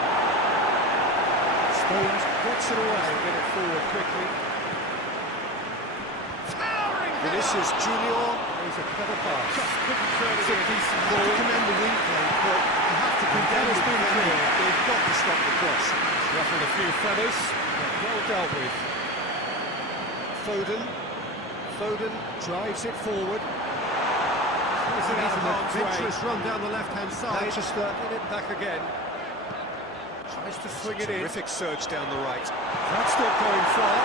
Stones gets it away. Get it forward quickly. Towering Vinicius Junior. He's a clever pass. Just couldn't turn it in. Decent I have ball. to commend the wing play, but I have to condemn That has been the clear. They've got to stop the cross. Ruffled a few feathers, but well dealt with. Foden drives it forward. Is it out of harm's way? Adventurous run down the left-hand side. Manchester. Get it back again. Tries to swing it in. Terrific surge down the right. That's not going far.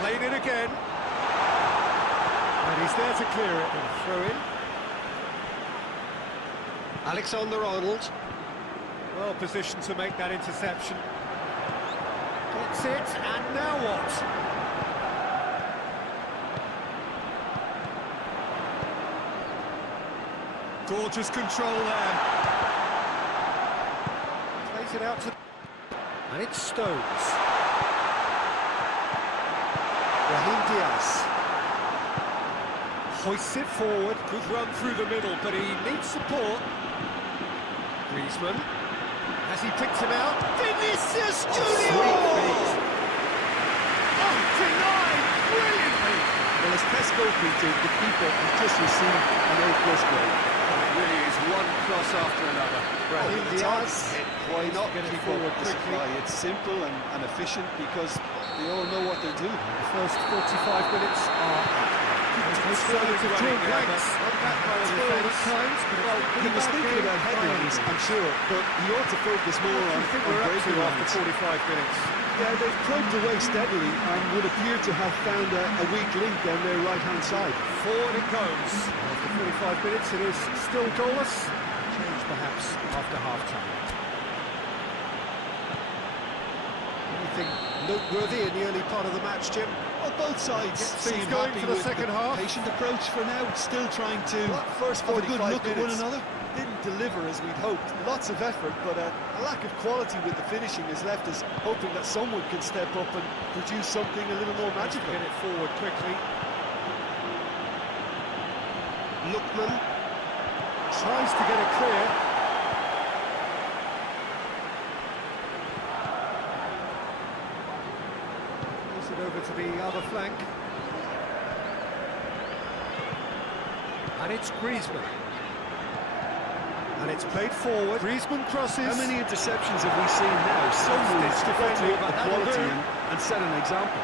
Played it again. And he's there to clear it. And throw in. Alexander-Arnold. Well positioned to make that interception. Gets it, and now what? Gorgeous control there. Plays it out to... And it's Stones. Brahim Diaz. Hoists it forward. Good run through the middle, but he needs support. Griezmann. Has he picked him out? Vinicius Junior! Oh, denied! Brilliantly! Well, as Tesco Peter, the keeper has just received an A+ grade. It really is one cross after another. Brahim Diaz. Why not Get it keep forward up the quickly. supply? It's simple and efficient because they all know what they're doing. The first 45 minutes are starting to draw blanks on that by the defence. Times, but Well, he was thinking about headlines, I'm sure, but he ought to focus more on, I think on we're up breaking to after lines. 45 minutes. Yeah, they've probed away steadily and would appear to have found a weak link down their right-hand side. Forward it goes. After 45 minutes, it is still goalless. Change perhaps after half-time. Anything noteworthy in the early part of the match, Jim? Well, both sides Things seem going happy for the with second the half. patient approach for now, still trying to First have a good 45 look at one minutes another. didn't deliver as we'd hoped. Lots of effort, but a lack of quality with the finishing has left us hoping that someone can step up and produce something a little more magical. Get it forward quickly. Lookman tries to get it clear. Moves it over to the other flank. And it's Griezmann. And it's played forward. Griezmann crosses. How many interceptions have we seen now? Someone's got to defending, up but the that'll quality do. and set an example.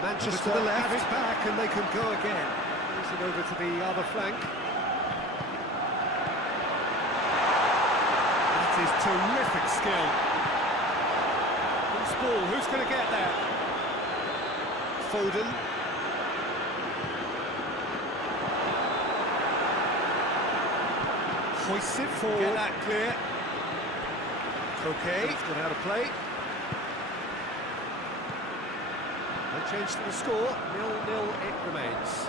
Manchester to the left. have it back and they can go again. Moves it over to the other flank. That is terrific skill. Loose ball, who's going to get there? Foden. Hoists it forward. Get that clear. Okay, he's got out of play. No change to the score, 0-0 it remains.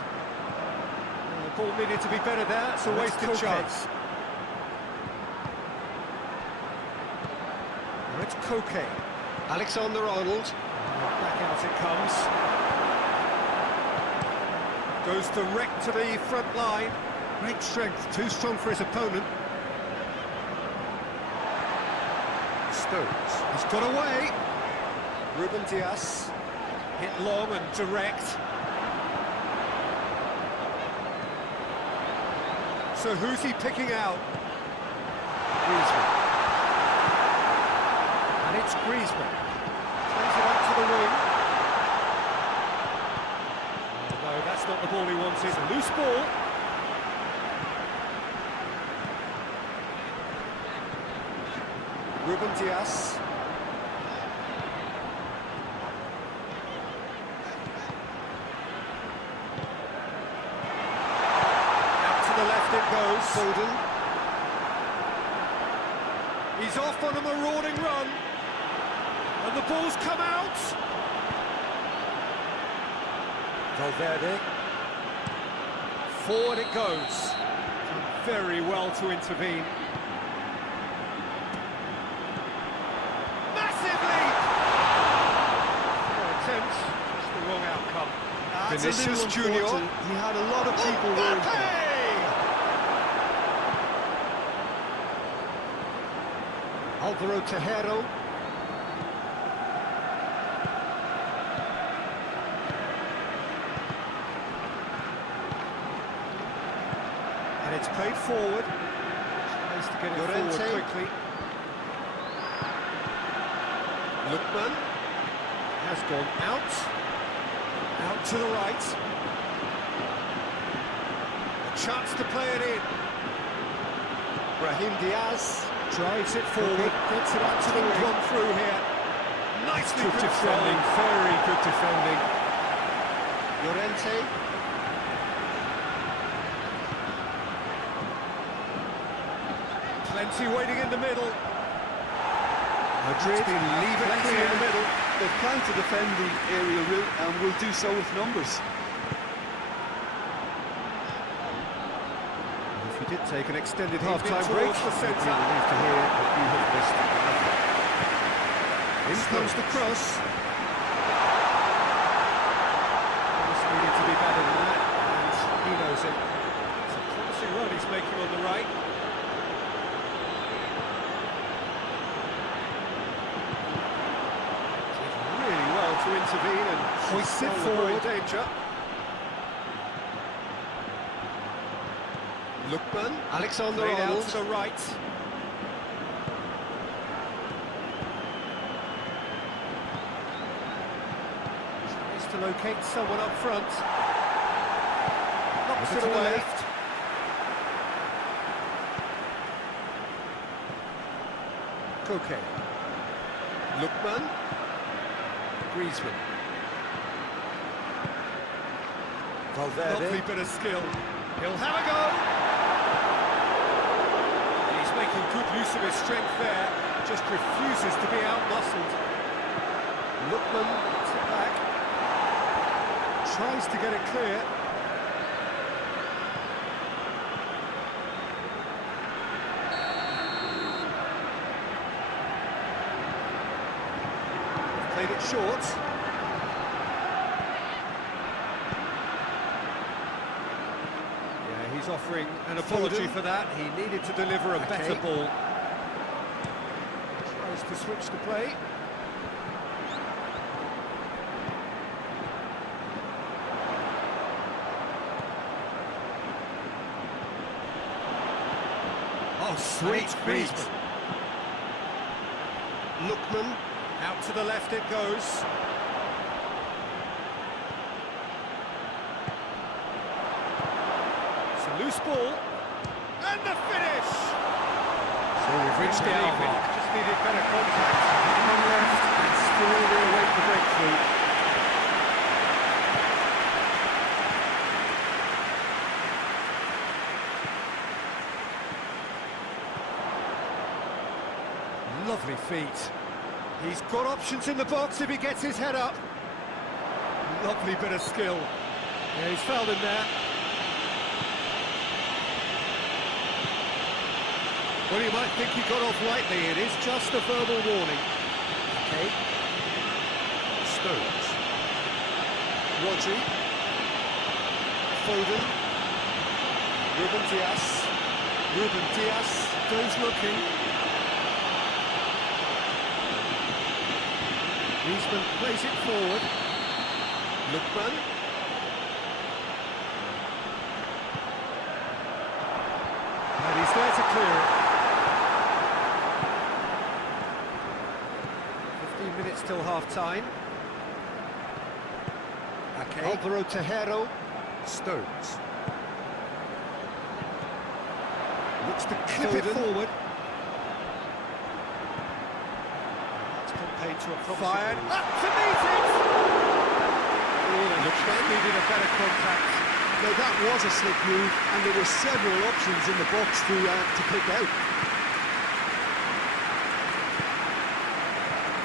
The ball needed to be better there, it's a wasted chance. Now it's Koke. Alexander-Arnold. Back out it comes. Goes direct to the front line. Great strength, too strong for his opponent. Stones has got away. Ruben Dias. Hit long and direct. So who's he picking out? Griezmann. And it's Griezmann. Plays it up to the wing. Oh, no, that's not the ball he wanted. It's a loose ball. Ruben Dias. It goes. Foden. He's off on a marauding run. And the ball's come out. Valverde. Forward it goes. Done very well to intervene. Massive leap! No attempt, just the wrong outcome. Vinicius Junior. He had a lot of people worried for him. Alvaro Tejero. And it's played forward. Tries to get it forward quickly. Lookman has gone out. Out to the right. A chance to play it in. Brahim Diaz. Drives it forward, gets it out to the wing. Gone through here. Nicely good defending, very good defending. Llorente. Plenty waiting in the middle. Madrid been leaving it clear in the middle. They've planned to defend the aerial route and will do so with numbers. Did take an extended half-time break. The centre. Relieved to hear that you have missed nothing. In comes the cross. This needed to be better than that, and he knows it. It's a promising run he's making on the right. Did really well to intervene and hoist it forward. Danger. Lookman, Alexander-Arnold to the right. Tries to locate someone up front. Knocks it away. Left. Koke. Lookman. Griezmann. Valverde. Lovely bit of skill. He'll have a go. making good use of his strength there, just refuses to be out-muscled. Lookman gets it back, tries to get it clear. Played it short. Yeah, he's offering an apology for that. He needed to deliver a better ball. Tries to switch the play. Oh, sweet feet. Lookman. Out to the left it goes. It's a loose ball. And the finish! So we've reached the hour mark. Just needed better contact. One left and still they await the breakthrough. Lovely feet. He's got options in the box if he gets his head up. Lovely bit of skill. Yeah, he's fouled him there. Well, you might think he got off lightly. It is just a verbal warning. Okay. Stones. Rodri. Foden. Ruben Dias. Ruben Dias goes looking. Griezmann plays it forward. Lookman. And he's there to clear it. 15 minutes till half-time. Okay. Alvaro Tejero. Stones. Looks to clip it forward. To a fired up to meet it! Looks like needed a better contact. No, that was a slick move, and there were several options in the box to pick out.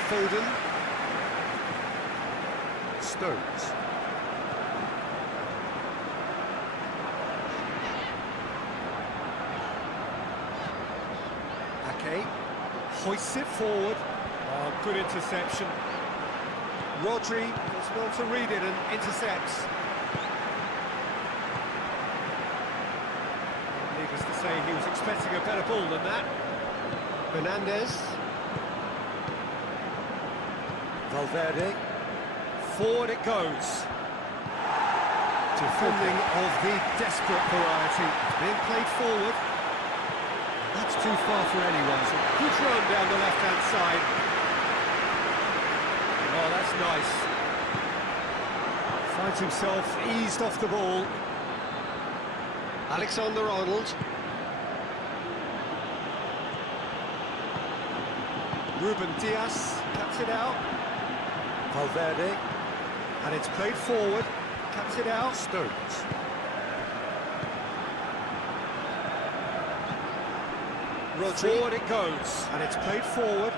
Foden. Stones. Okay. Hoists it forward. Oh, good interception. Rodri does well to read it and intercepts. Needless to say, he was expecting a better ball than that. Fernandez. Valverde. Forward it goes. Defending of the desperate variety. Being played forward. That's too far for anyone. So good run down the left-hand side. Oh, that's nice. Finds himself eased off the ball. Alexander-Arnold. Ruben Dias cuts it out. Valverde. And it's played forward. Cuts it out. Stones. Rodri. Forward it goes. And it's played forward.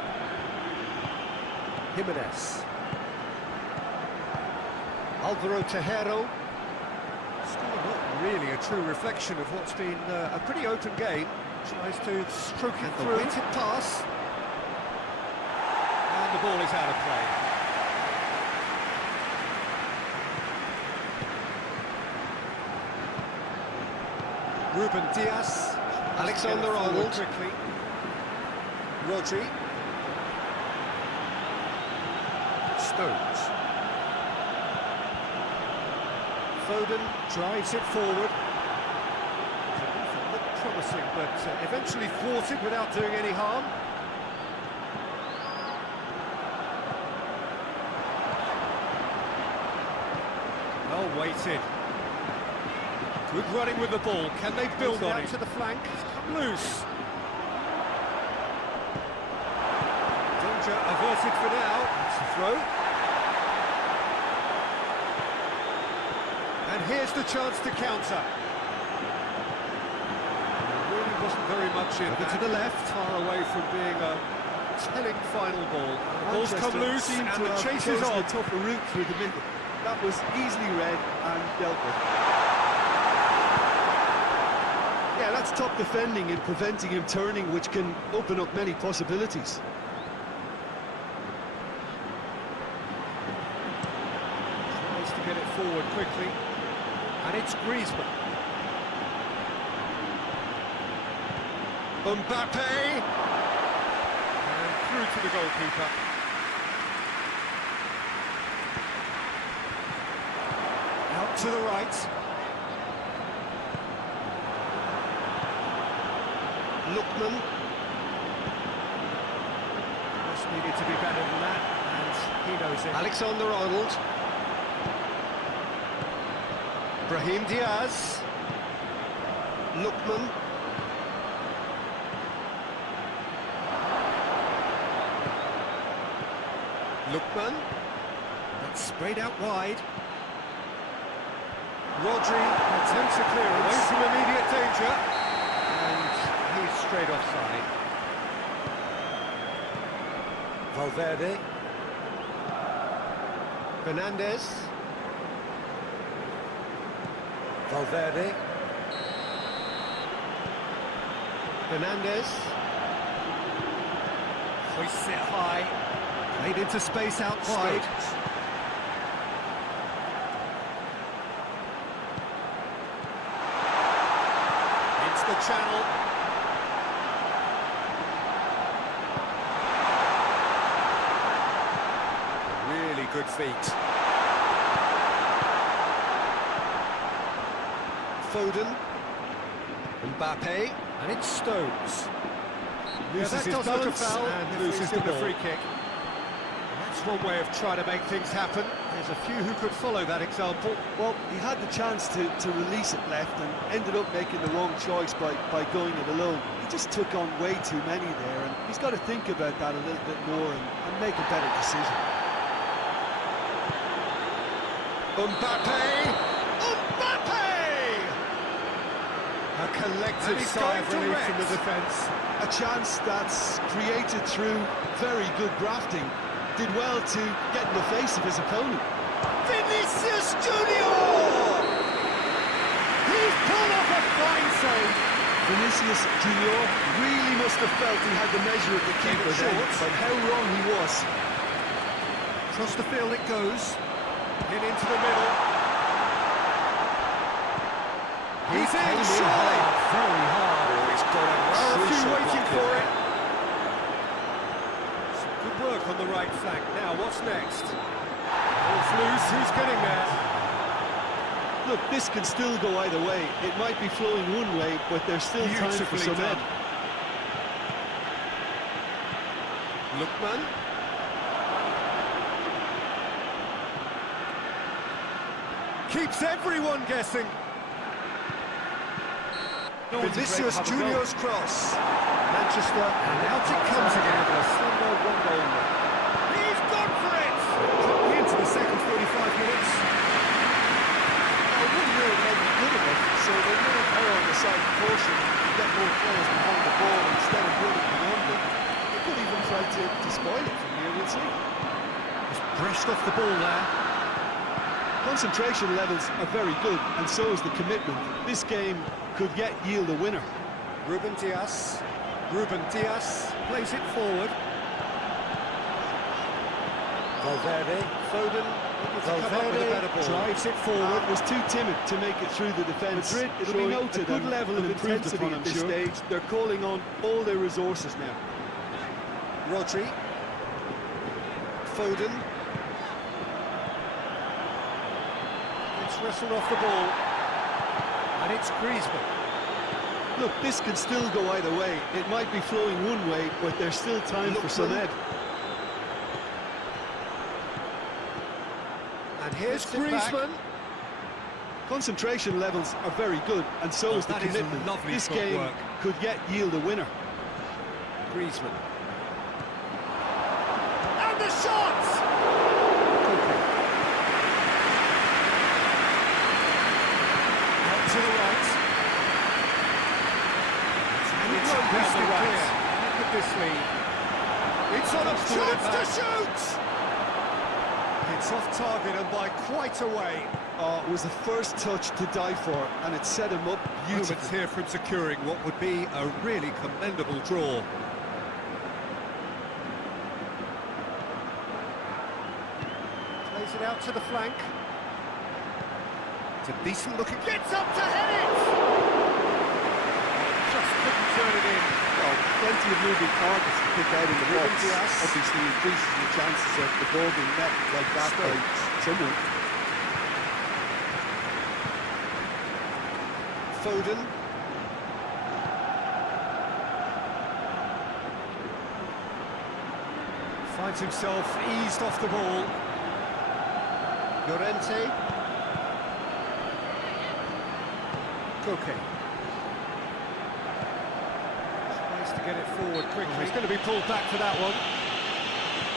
Jimenez. Alvaro Tejero. Still not really a true reflection of what's been a pretty open game. Tries to stroke it through. Weighted pass. And the ball is out of play. Ruben Dias. Alexander-Arnold. Quickly. Rodri. Stones. Foden drives it forward. Looked promising, but eventually thwarted without doing any harm. Well weighted. Good running with the ball. Can they build on it? To the flank. It's come loose. Danger averted for now. It's a throw. And here's the chance to counter. It really wasn't very much in Over that. to the left. Far away from being a telling final ball. The ball's come Manchester loose seemed and to the have chase is chosen on. a tougher route through the middle. That was easily read and dealt with. Yeah, that's top defending and preventing him turning, which can open up many possibilities. Tries to get it forward quickly. And it's Griezmann. Mbappe! And through to the goalkeeper. Out to the right. Lookman. Just needed to be better than that, and he knows it. Alexander-Arnold. Brahim Diaz. Lookman. Lookman. That's sprayed out wide. Rodri attempts a clearance. Away from immediate danger. And he's straight offside. Valverde. Fernandez. Valverde. Fernandez. Hoists it high. Played into space out wide. Into the channel. Really good feet. Foden. Mbappe. And it's Stones. Loses his balance and loses the free kick. That's one way of trying to make things happen. There's a few who could follow that example. Well, he had the chance to release it left and ended up making the wrong choice by going it alone. He just took on way too many there, and he's got to think about that a little bit more and make a better decision. Mbappe! Mbappe! A collective sigh of relief from the defence. A chance that's created through very good drafting. Did well to get in the face of his opponent. Vinicius Junior! He's pulled off a fine save. Vinicius Junior really must have felt he had the measure of the keeper then, but how wrong he was. Across the field it goes. In into the middle. He's in, surely! Very hard. Oh, he's got Well, a few waiting for it. it. Some good work on the right flank. Now, what's next? Ball's loose, who's getting there? Look, this can still go either way. It might be flowing one way, but there's still time for some Beautifully end. done. Lookman. Keeps everyone guessing. Vinicius Junior's cross. Manchester, and out it comes again with a slender one-goal lead. He's gone for it! Probably into the second 45 minutes. Well, one real may be good enough, so they may err on the side of caution and get more players behind the ball instead of running beyond it. They could even try to spoil it from here, we'll see. Just brushed off the ball there. Concentration levels are very good, and so is the commitment. This game could yet yield a winner. Ruben Diaz plays it forward. Valverde, Foden, able to come up with a better ball. Drives it forward. Was too timid to make it through the defence. Madrid It'll be showing noted a good and level of improved intensity upon at at this this stage. stage. They're calling on all their resources now. Rodri. Foden. It's wrestled off the ball. And it's Griezmann. Look, this can still go either way. It might be flowing one way, but there's still time for some ed. And here's Griezmann. Concentration levels are very good, and so is the that is commitment. lovely This footwork. game could yet yield a winner. Griezmann. And the shot! Out to the right. It's this lead. It's on a chance to shoot! It's off target and by quite a way. Oh, it was the first touch to die for, and it set him up beautifully. Moments here from securing what would be a really commendable draw. Plays it out to the flank. It's a decent looking... Gets up to head it! Just couldn't turn it in. Well, plenty of moving targets to pick out in the box. Yes. Obviously increases the chances of the ball being met like that by someone. Foden. Finds himself eased off the ball. Llorente. Koke. Tries to get it forward quickly. He's going to be pulled back for that one.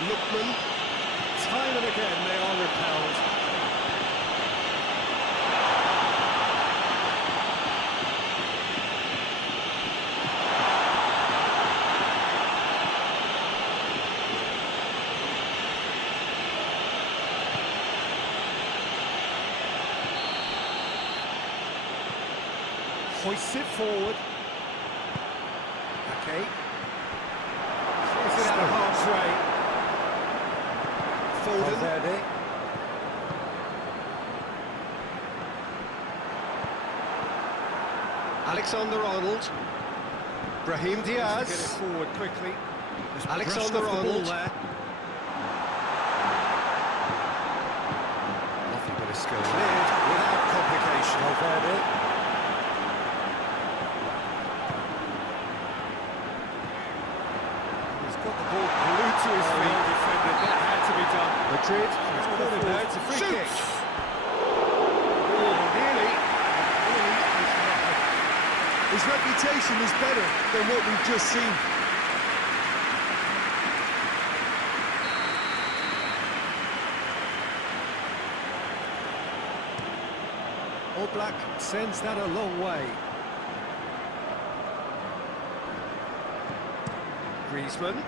Lookman. Time and again they are repelled. Hoists it forward. Okay. Throws it out of harm's way. Foden. Alexander-Arnold. Brahim Diaz. Get it forward quickly. Alexander-Arnold. Lovely bit of skill. Cleared without complication. Valverde. To his feet, defended. That had to be done. Madrid, it's caught him there. It's a free kick. Oh, nearly. His reputation is better than what we've just seen. Oblak sends that a long way. Griezmann.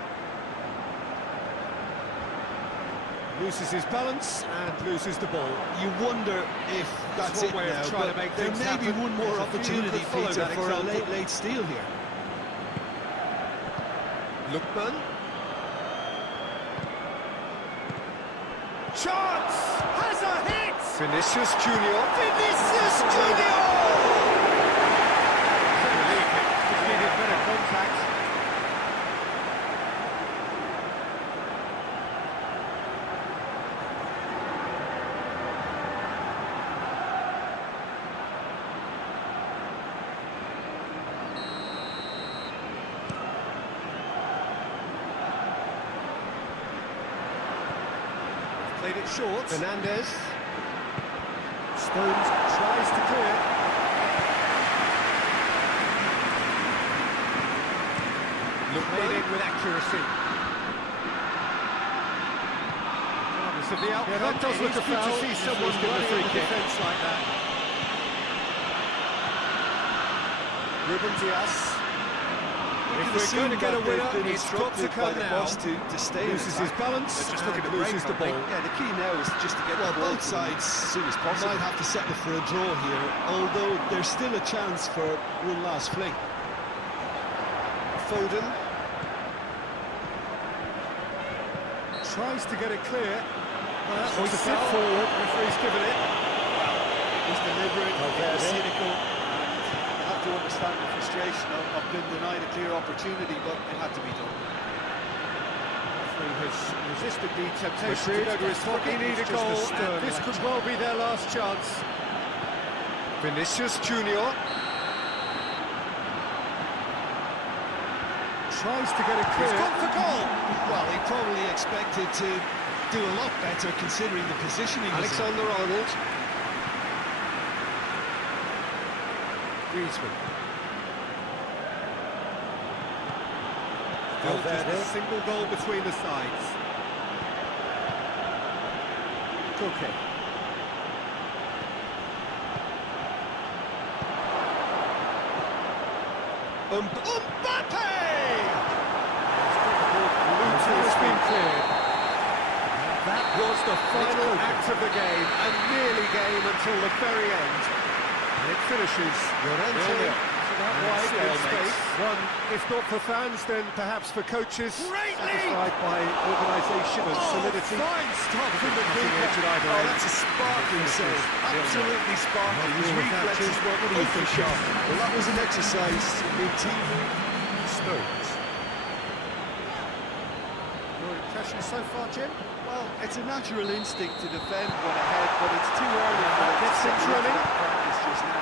Loses his balance and loses the ball. You wonder if that's it way now, of trying to but make there things may be happen. one more There's a few opportunity, could follow Peter, that for a example. late steal here. Lookman. Chance! Has a hit! Vinicius Junior. Vinicius Junior! Just needed better contact. Played it short. Fernandez. Stones tries to clear. Played in with accuracy. Regardless of the outcome, Yeah, that does look a good foul. to see someone running in the defence like that. Ruben Diaz. If we're going to get a winner, it's got to come now. To stay Loses his balance and loses the ball. Yeah, the key now is just to get the ball Both sides as soon as possible. might have to settle for a draw here, although there's still a chance for one last fling. Foden. Tries to get it clear. Hoists it forward. Referee's given it. He's deliberate, he's cynical. You have to understand the frustration of being denied a clear opportunity, but it had to be done. Referee has resisted the temptation to go to his pocket. They need a goal, and this could well be their last chance. Vinicius Junior. Tries to get it clear. He's gone for goal. Well, he probably expected to do a lot better considering the positioning. Alexander-Arnold. Griezmann. Still just a single goal between the sides. Koke. Mbappe! was the final act of the game, a nearly game until the very end. And it finishes 0-0. That wide in space. One, if not for fans, then perhaps for coaches. Satisfied by organisation and solidity. Fine stop from the Cutting keeper. edge at either Oh, end. that's a sparkling save. Absolutely sparkling. His reflexes were open shot. Well, that was an exercise in teamwork. Stones. Your impression so far, Jim? Well, it's a natural instinct to defend when ahead, but it's too early for it to Gets set things you up running. for practice just now.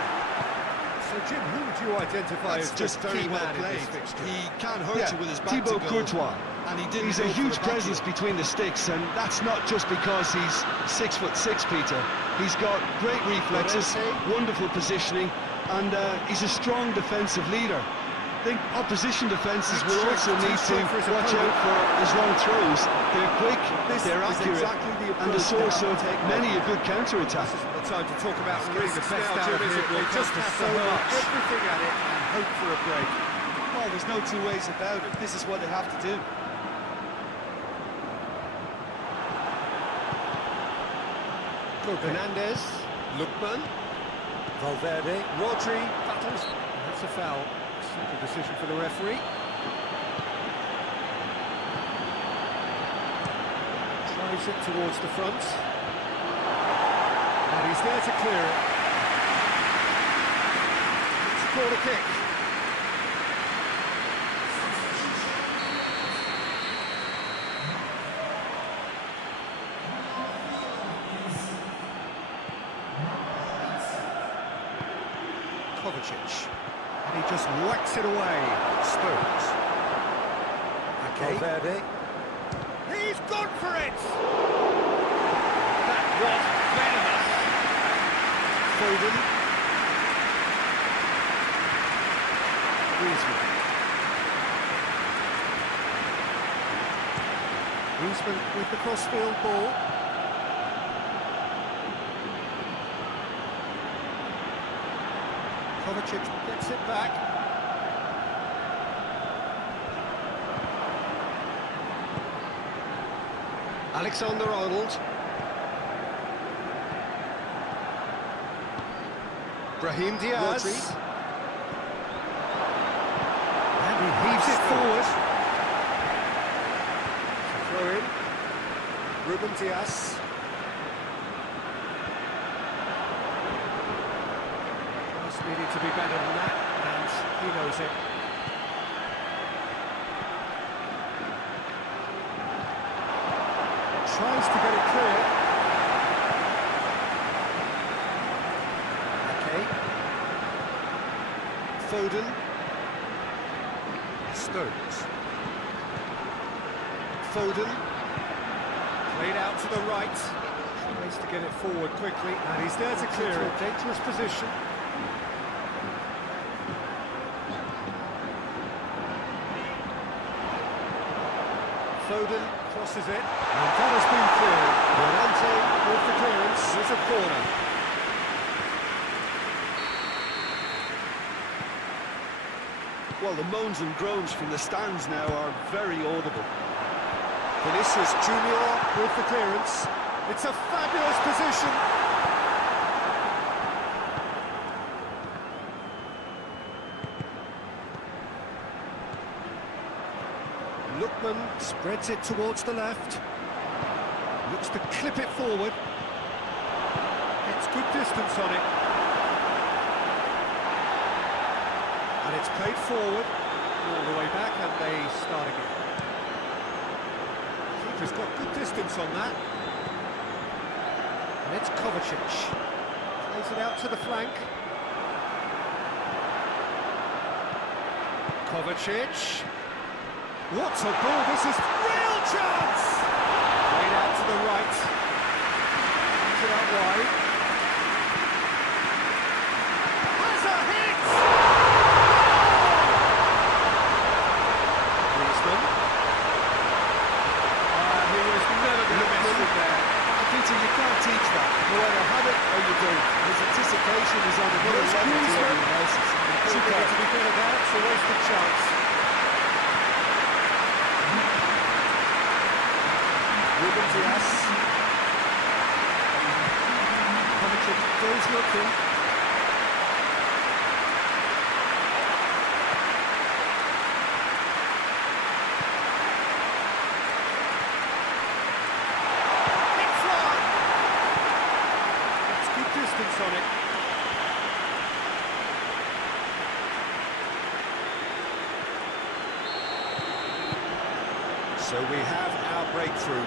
So, Jim, who would you identify That's as just the very key well man in played. this fixture? He can't hurt you with his back Thibaut to goal. Courtois. And he didn't He's go a for huge back presence heel. between the sticks, and that's not just because he's 6'6", Peter. He's got great reflexes, wonderful positioning, and he's a strong defensive leader. I think opposition defences will also need to watch out for his long throws. They're quick, they're is accurate, exactly the and the approach they source have of to take. many a good counter-attack. This isn't the time to talk about getting the risks best now, out Jim, of is it it? will They come just to have so to hurl much. everything at it and hope for a break. Well, there's no two ways about it. This is what they have to do. Hernandez, Lookman, Valverde. Rodri battles. That's a foul. Simple decision for the referee. Drives it towards the front. And he's there to clear it. It's a corner kick. Kovacic. And he just whacks it away. Stones. Okay. Valverde. He's gone for it! That was venomous. Foden. Griezmann with the crossfield ball. Kovacic gets it back. Alexander-Arnold. Brahim Diaz. Rodri. And he heaves it forward. Throw in. Ruben Diaz. Just needed to be better than that, and he knows it. Tries to get it clear. Okay. Foden. Stones. Foden. Played out to the right. Tries to get it forward quickly, and he's there to clear it. Dangerous position. Foden crosses it, and that has been cleared. Llorente with the clearance. There's a corner. Well, the moans and groans from the stands now are very audible. Vinicius Junior with the clearance. It's a fabulous position. Lookman spreads it towards the left. Looks to clip it forward. It's good distance on it. And it's played forward. All the way back, and they start again. Keeper's got good distance on that. And it's Kovacic. Plays it out to the flank. Kovacic. What a ball, this is real chance! Played out to the right. Puts it out wide. Has a hit! Griezmann. He was never going to miss from there. Peter, you can't teach that. You either have it or you don't. His anticipation is on another level to everyone else's. Too good to be good at that, it's a wasted chance. Ruben Diaz. goes looking. It's one! Let's keep distance on it. So we have our breakthrough.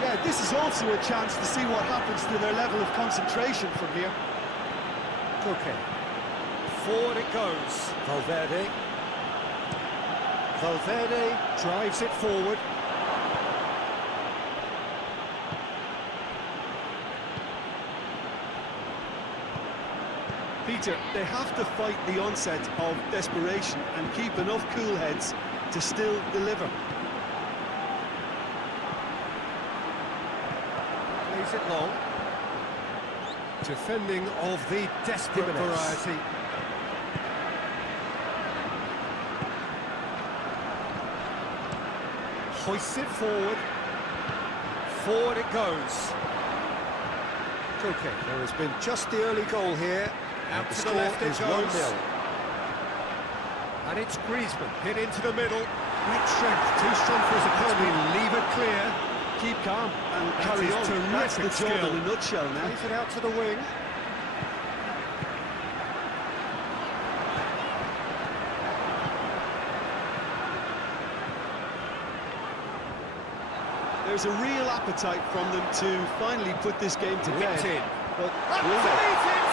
Yeah, this is also a chance to see what happens to their level of concentration from here. Okay. Forward it goes. Valverde. Valverde drives it forward. Peter, they have to fight the onset of desperation and keep enough cool heads to still deliver. Plays it long. Defending of the desperate variety. Hoists it forward. Forward it goes. Okay, there has been just the early goal here. Out The to the score left it is goes. 1-0. And it's Griezmann hit into the middle. Great strength, too strong for his opponent. Leave it clear. Keep calm and That carry is on. That's the terrific job skill. in a nutshell now. Plays it out to the wing. There's a real appetite from them to finally put this game to bed. Whipped in. But Up to will they? meet it!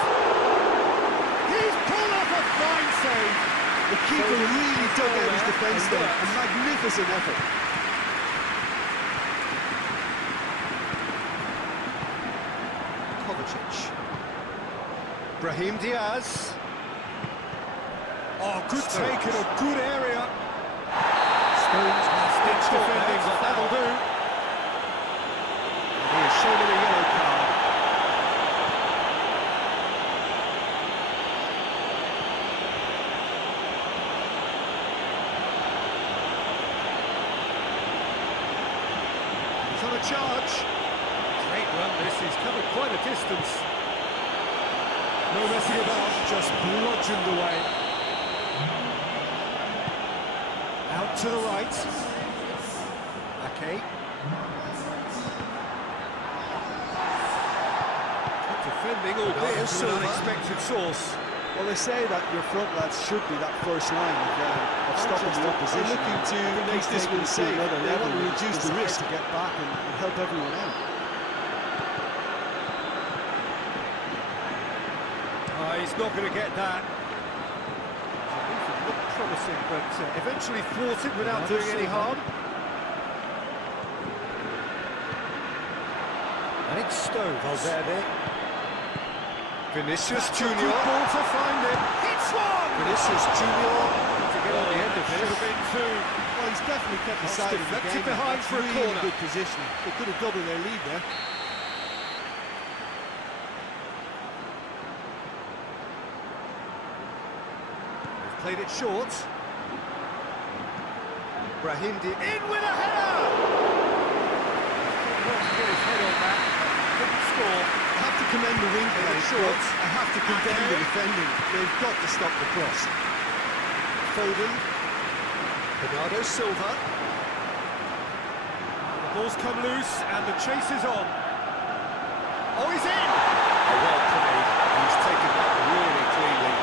He's pulled off a fine save. The keeper really dug out his there, defence and there. works. A magnificent effort. Kovacic. Brahim Diaz. Oh, good Stones. take in a good area. Stones has ditch defending, but that'll do. And he is shown him a yellow card. He's on a charge. Great run this, he's covered quite a distance. No messing about, just bludgeoned away. Out to the right. Ake. Good defending, albeit from an unexpected source. Well, they say that your front lads should be that first line of stopping the opposition. They're looking to make this one safe. They want to reduce the risk to get back and help everyone out. He's not going to get that. It looked promising, but eventually thwarted without doing any harm. And it's Stones. Valverde. Vinicius That's a Junior. good Ball to find it. It's one! Vinicius Junior. To get on the end of this. Should have been two. Well, he's definitely kept the That's side of the deflected game. behind That's for a really corner. good positioning. They could have doubled their lead there. Played it short. Brahim Diaz in with a header! Well, to get his head on that, couldn't score. I have to commend the wing play, short. but I have to condemn the defending. They've got to stop the cross. Foden. Bernardo Silva. The ball's come loose and the chase is on. Oh, he's in! Well played. He's taken that really cleanly.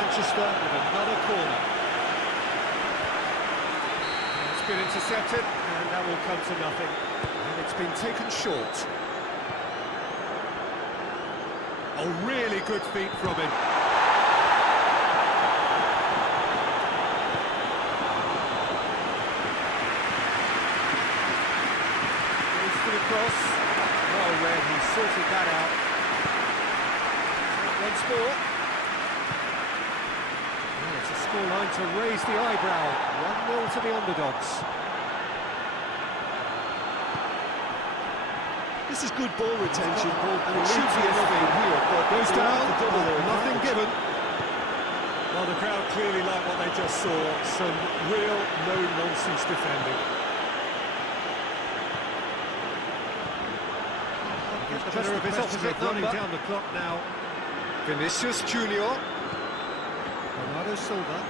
Manchester with another corner. It's been intercepted, and that will come to nothing. And it's been taken short. A really good feat from him. Goes for the cross. Well read, he sorted that out. Once more. It's a scoreline to raise the eyebrow. 1-0 to the underdogs. This is good ball retention, Ball and it should be enough in here, but Goes they down, have to double their nothing advantage. given. Well, the crowd clearly like what they just saw. Some real no-nonsense defending. Give get the better of his opposite running down the clock now. Vinicius Junior. Bernardo Silva.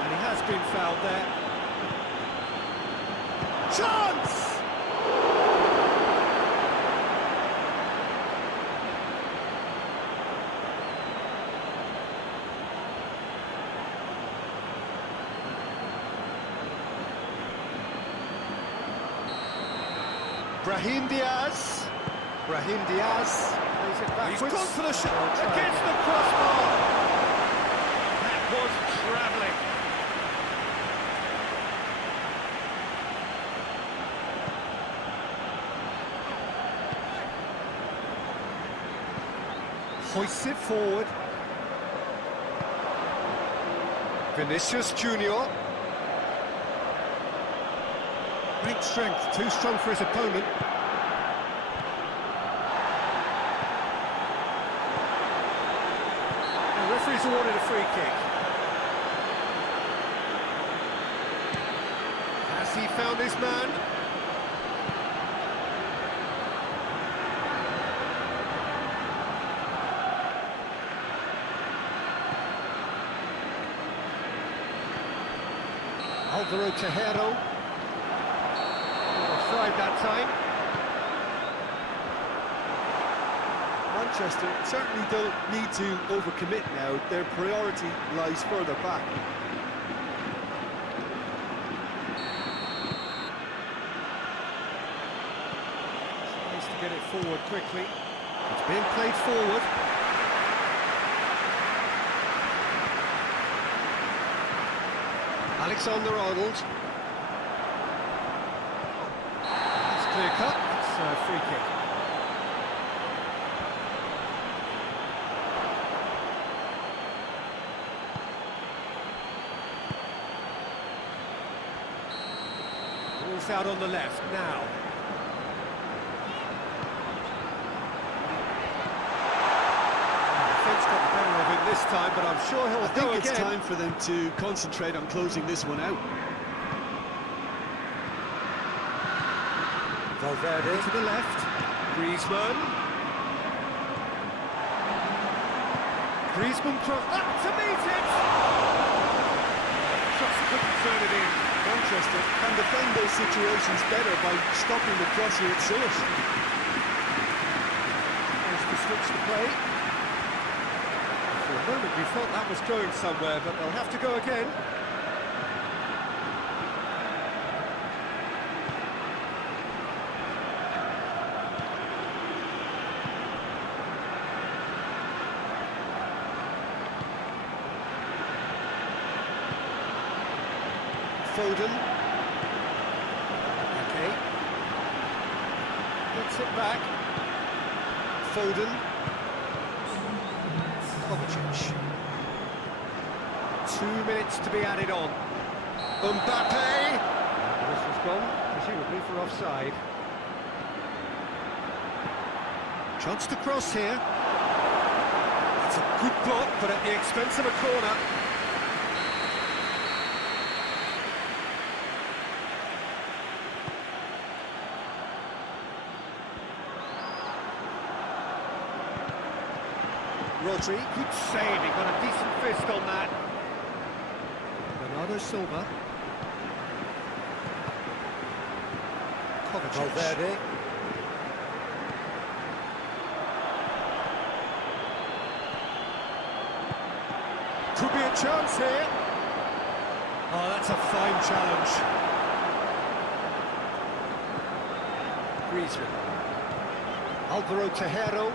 And he has been fouled there. Chance! Brahim Diaz. Brahim Diaz. Plays it backwards. He's gone for the shot. Against the crossbar. That was travelling. Hoists it forward. Vinicius Junior. Great strength, too strong for his opponent. The referee's awarded a free kick. Has he found his man? Alvaro Tejero. Offside that time. Manchester certainly don't need to overcommit now. Their priority lies further back. Tries to get it forward quickly. It's being played forward. Alexander-Arnold. That's clear cut. It's a free kick. Ball's out on the left now. Defence got the better of him this time, but I'm sure he'll I go think it's again. time for them to concentrate on closing this one out. Valverde. To the left. Griezmann. Griezmann cross up to meet it! Just couldn't turn it in. Manchester can defend those situations better by stopping the crosser at source. Tries to switch the play. For a moment we thought that was going somewhere, but they'll have to go again. Foden. Okay. Gets it back. Foden. Kovacic. 2 minutes to be added on. Mbappe. This has gone, presumably for offside. Chance to cross here. That's a good block, but at the expense of a corner. Rodri. Good save, he got a decent fist on that. Bernardo Silva. Kovacic. Valverde. Could be a chance here. Oh, that's a fine challenge. Griezmann. Alvaro Tejero.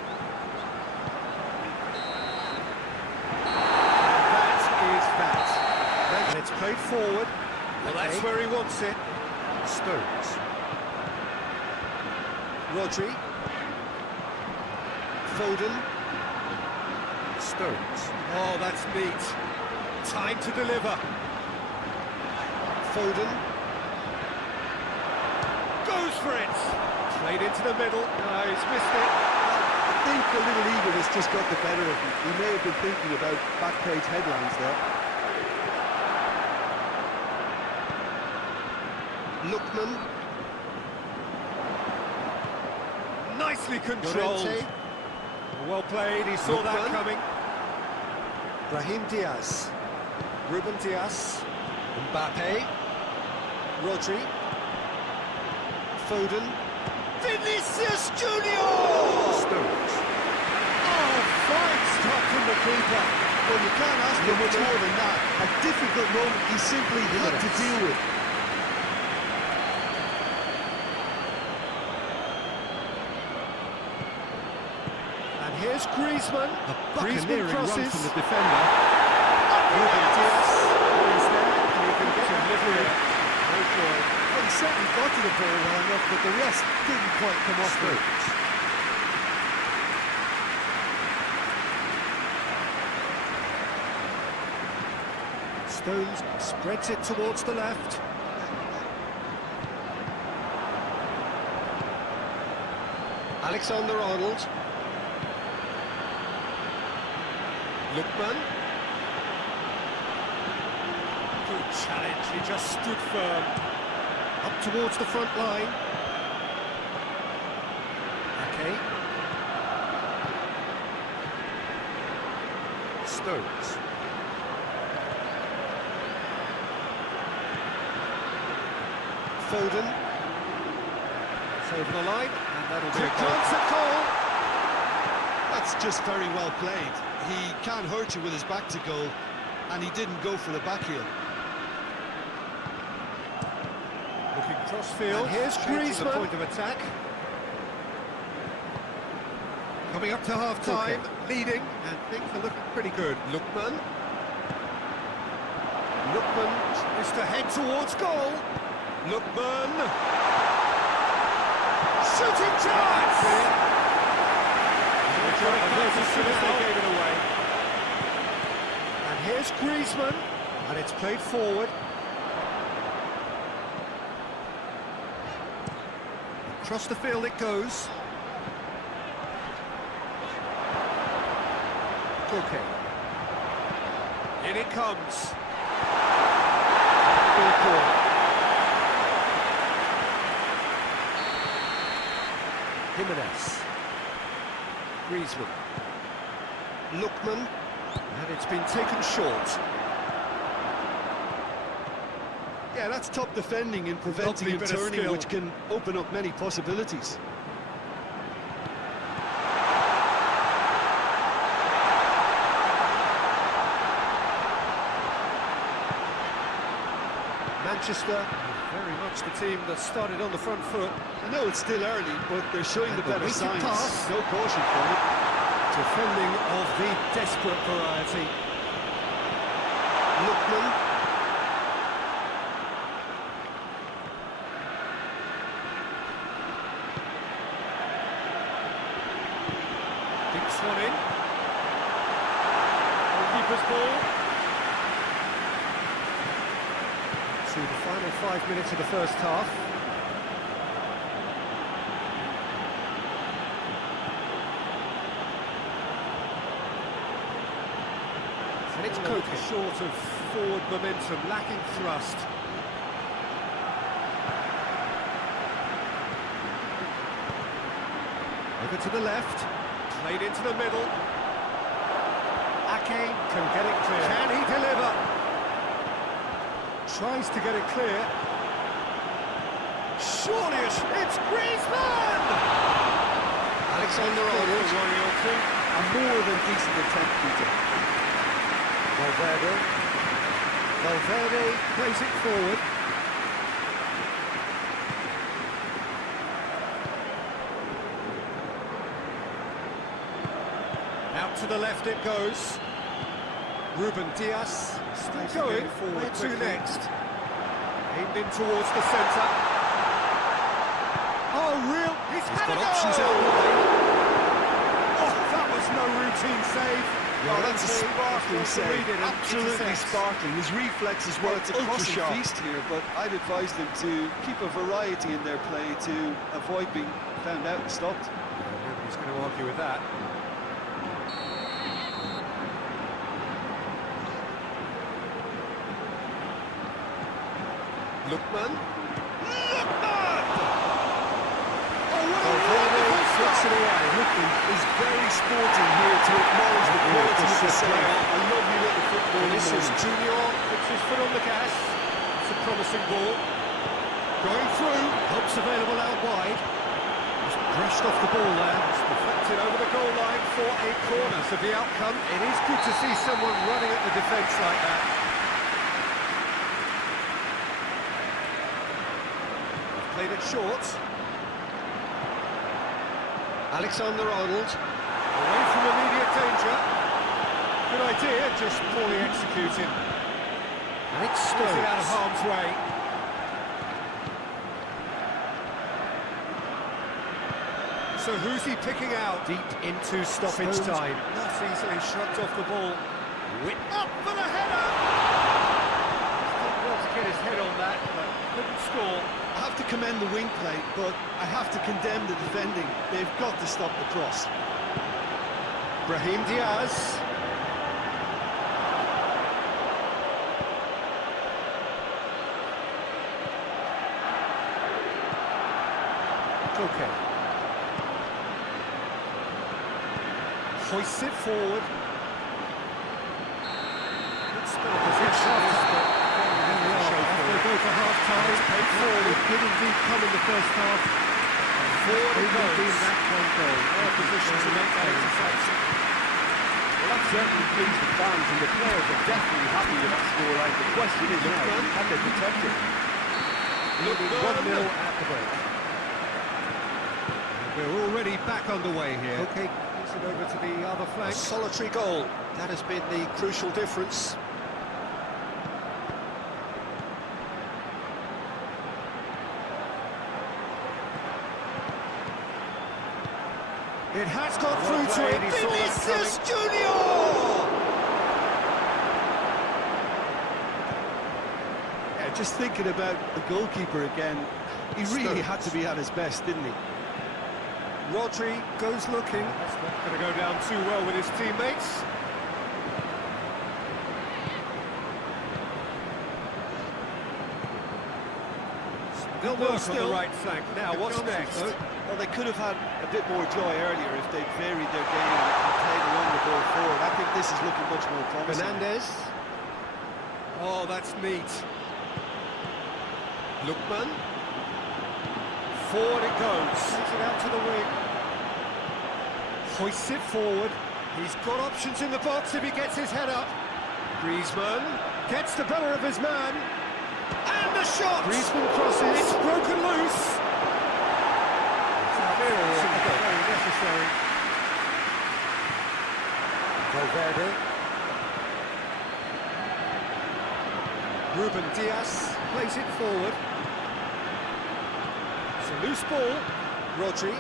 And it's played forward. Well, that's where he wants it. Stones. Rodri. Foden. Stones. Oh, that's neat. Time to deliver. Foden. Goes for it. Played into the middle. No, he's missed it. I think a little eagerness just got the better of him. He may have been thinking about back page headlines there. Lookman. Nicely controlled. Llorente. Well played, he saw that Lookman. coming. Brahim Diaz. Ruben Diaz. Mbappe. Rodri. Foden. Vinicius Junior! Stones. Oh, fine stop from the keeper. Well, you can't ask for much more than that. A difficult moment he simply had to deal with. And here's Griezmann. Griezmann buccaneering run crosses. from the defender. Ruben Diaz. He's there, and he can get delivery. No joy. Well, he certainly got to the ball well enough, but the rest didn't quite come off it. Stones spreads it towards the left. Alexander-Arnold. Lookman. Good challenge, he just stood firm. Up towards the front line. Ake. Stones. Foden. It's over the line, and that'll be a goal. Chance at goal. That's just very well played. He can't hurt you with his back to goal, and he didn't go for the back heel. Looking cross-field. And here's changing the Griezmann. point of attack. Coming up to half-time, leading, and things are looking pretty good. Lookman. Lookman is to head towards goal. Lookman. Shooting chance! As soon as they gave it away. And here's Griezmann, and it's played forward. Across the field it goes. Koke. In it comes. Jimenez. Griezmann. Lookman. And it's been taken short. Yeah, that's top defending and preventing Lovely and bit of turning, skill. which can open up many possibilities. Manchester, very much the team that started on the front foot. I know it's still early, but they're showing And the the better weighted signs. pass. No caution for it. Defending of the desperate variety. Lookman. Dinks one in. Goalkeeper's ball. To the final 5 minutes of the first half. And it's Koke. Koke. Short of forward momentum, lacking thrust. Over to the left. Played into the middle. Ake Can get it clear. Can he deliver? Tries to get it clear. Surely it's Griezmann! Alexander-Arnold. Worry or two. A more than decent attempt, Peter. Valverde. Valverde plays it forward. Out to the left it goes. Ruben Diaz still going. forward Where to quickly. next? Aimed in towards the centre. Oh, real! He's got had a options goal! out wide. Oh, that was no routine save. Oh, that's a Llorente sparkling wants to save. read it and Absolutely intercepts. sparkling. His reflexes were It's ultra ultra sharp. feast here, but I'd advise them to keep a variety in their play to avoid being found out and stopped. Nobody's going to argue with that. Lookman. Flicks it away. Looking is very sporting here to acknowledge the quality of the save. A lovely little football. This is Junior, puts his foot on the gas. It's a promising ball. Going through, helps available out wide. Just brushed off the ball there. It's deflected over the goal line for a corner. So the outcome, it is good to see someone running at the defence like that. Played it short. Alexander-Arnold, away from immediate danger. Good idea, just poorly executed. And it's Stones out of harm's way. So who's he picking out? Deep into stoppage time. That's easily shrugged off the ball. Whip up for the header! Did well to get his head on that, but couldn't score. I have to commend the wing play, but I have to condemn the defending. They've got to stop the cross. Brahim Diaz. Okay. Hoists it forward. Good spell position. They go for half-time. Paid forward. Did indeed come in the first half. Forward it goes. That one goal. Our position to make that interception. Well, that certainly pleased the fans, and the players are definitely happy with that scoreline. The question is now, can they protect it? Leading 1-0 at the break. We're already back underway here. Okay, gives it over to the other flank. A solitary goal. That has been the crucial difference. It has gone through to it. Vinicius Junior! Yeah, just thinking about the goalkeeper again, he really had to be at his best, didn't he? Rodri goes looking. That's not going to go down too well with his teammates. Still work on the right flank. Now, what's next? Well, they could have had a bit more joy earlier if they'd varied their game and played along the ball forward. I think this is looking much more promising. Fernandez. Oh, that's neat. Lookman. Forward it goes. Sends it out to the wing. Hoists it forward. He's got options in the box if he gets his head up. Griezmann gets the better of his man. And the shot! Griezmann crosses. It's broken loose. Very necessary. Valverde. Ruben Diaz plays it forward. It's a loose ball. Rodri.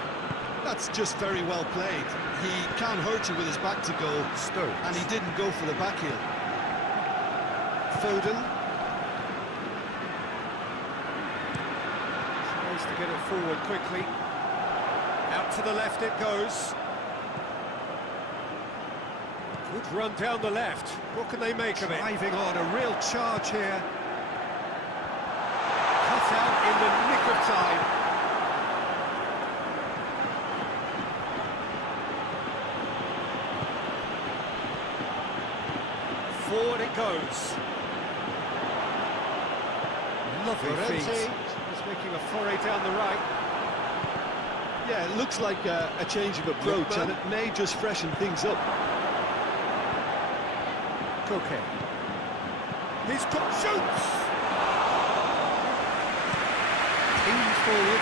That's just very well played. He can't hurt you with his back to goal. Stones. And he didn't go for the back heel. Foden. Tries to get it forward quickly. Out to the left it goes. Good run down the left. What can they make of it? Driving on, a real charge here. Cut out in the nick of time. Forward it goes. Lovely feet. He's making a foray down the right. Yeah, it looks like a change of approach, Lookman. and it may just freshen things up. Koke. He's got shoots! Teams forward.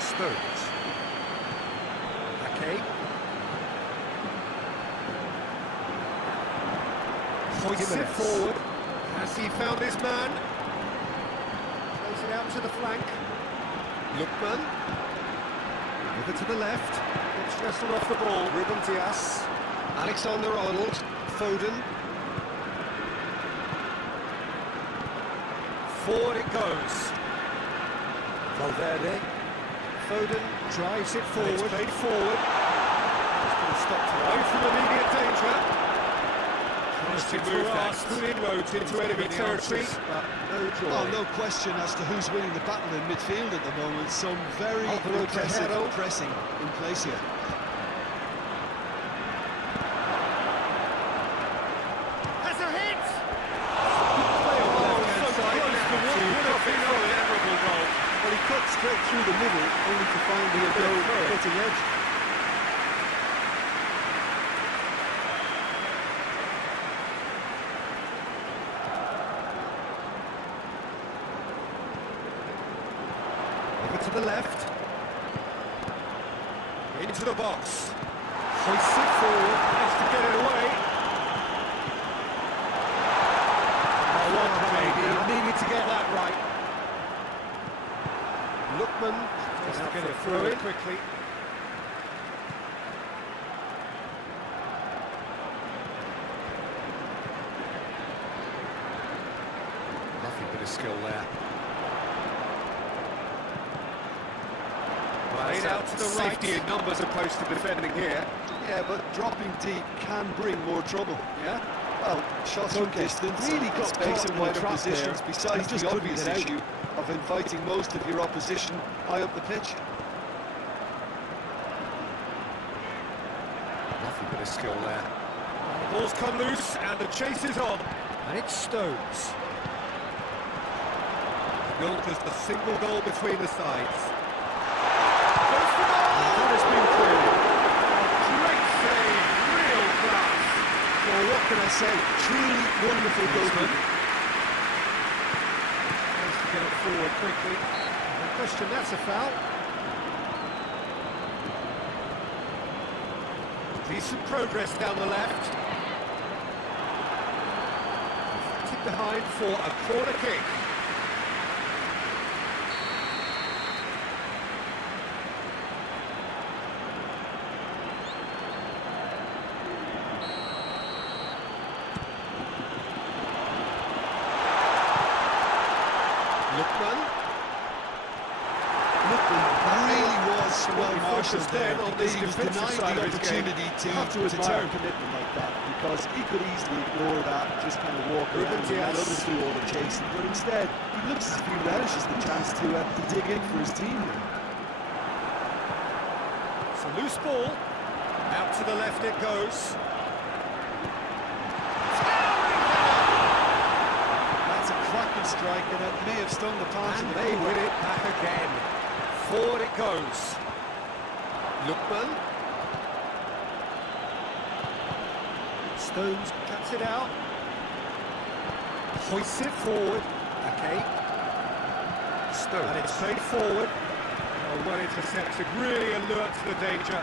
Stones. Okay. Hoists it forward. Has he found his man? Plays it out to the flank. Lookman. Over to the left. Gets wrestled off the ball. Ruben Diaz. Alexander-Arnold. Foden. Forward it goes. Valverde. Foden drives it forward. It's played forward. It's been stopped away from immediate danger. promising move that. Good inroads into enemy territory, but no joy. Oh, no question as to who's winning the battle in midfield at the moment. Some very impressive pressing in place here. Has a hit! Well, he cut straight through the middle, only to find the cutting edge. Over to the left. Into the box. Hoists it forward, managed to get it away. Oh, what a baby. He needed to get that right. Lookman has to get it through it quickly. Nothing but a skill there. Played out to the right. Safety in numbers opposed to defending here. Yeah, but dropping deep can bring more trouble. Yeah? Well, shots from distance, really got space in wider positions, besides the obvious issue of inviting most of your opposition high up the pitch. Nothing but a skill there. The ball's come loose and the chase is on. And it's Stones. Built as the single goal between the sides. That has been cleared. Great save, real class. Well, what can I say? Truly wonderful goalkeeping. Has to get it forward quickly. No question, that's a foul. Decent progress down the left. Tipped behind for a corner kick. Lookman really was well marshalled there on because the he was defensive denied side the of his game. opportunity You have to to admire turn. commitment like that, because he could easily ignore that, just kind of walk around and let others do all the chasing. But instead, he looks as if he relishes the chance to dig in for his team here. It's a loose ball. Out to the left it goes. That's a cracking strike, and it may have stung the palms of And the they keeper. win it back again. Forward it goes. Lookman. Stones cuts it out. Hoists it forward. Okay. Stones. And it's played forward. Oh, well intercepted. Really alert to the danger.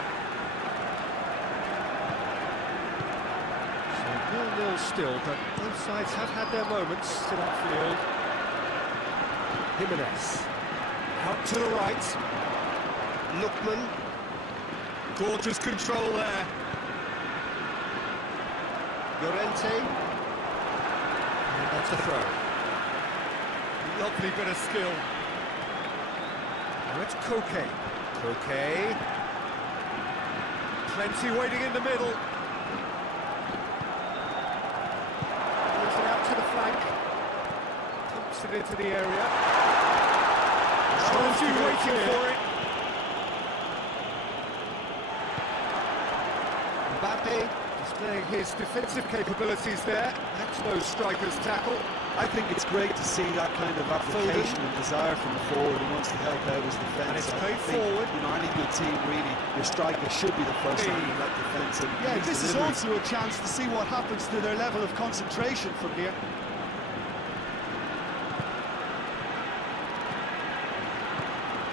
So 0-0 still, but both sides have had their moments in upfield. Jimenez. Out to the right. Lookman. Gorgeous control there. Llorente. And that's a throw. Lovely bit of skill. Now it's Koke. Koke. Plenty waiting in the middle. Brings it out to the flank. Pumps it into the area. Stones waiting for it. Mbappe displaying his defensive capabilities there. That's no striker's tackle. I think it's great to see that kind of application and desire from the forward who wants to help out his defence. And it's played I think, forward. you know, any good team, really, your striker should be the first one in that defence. And Yeah, he's this is delivering. also a chance to see what happens to their level of concentration from here.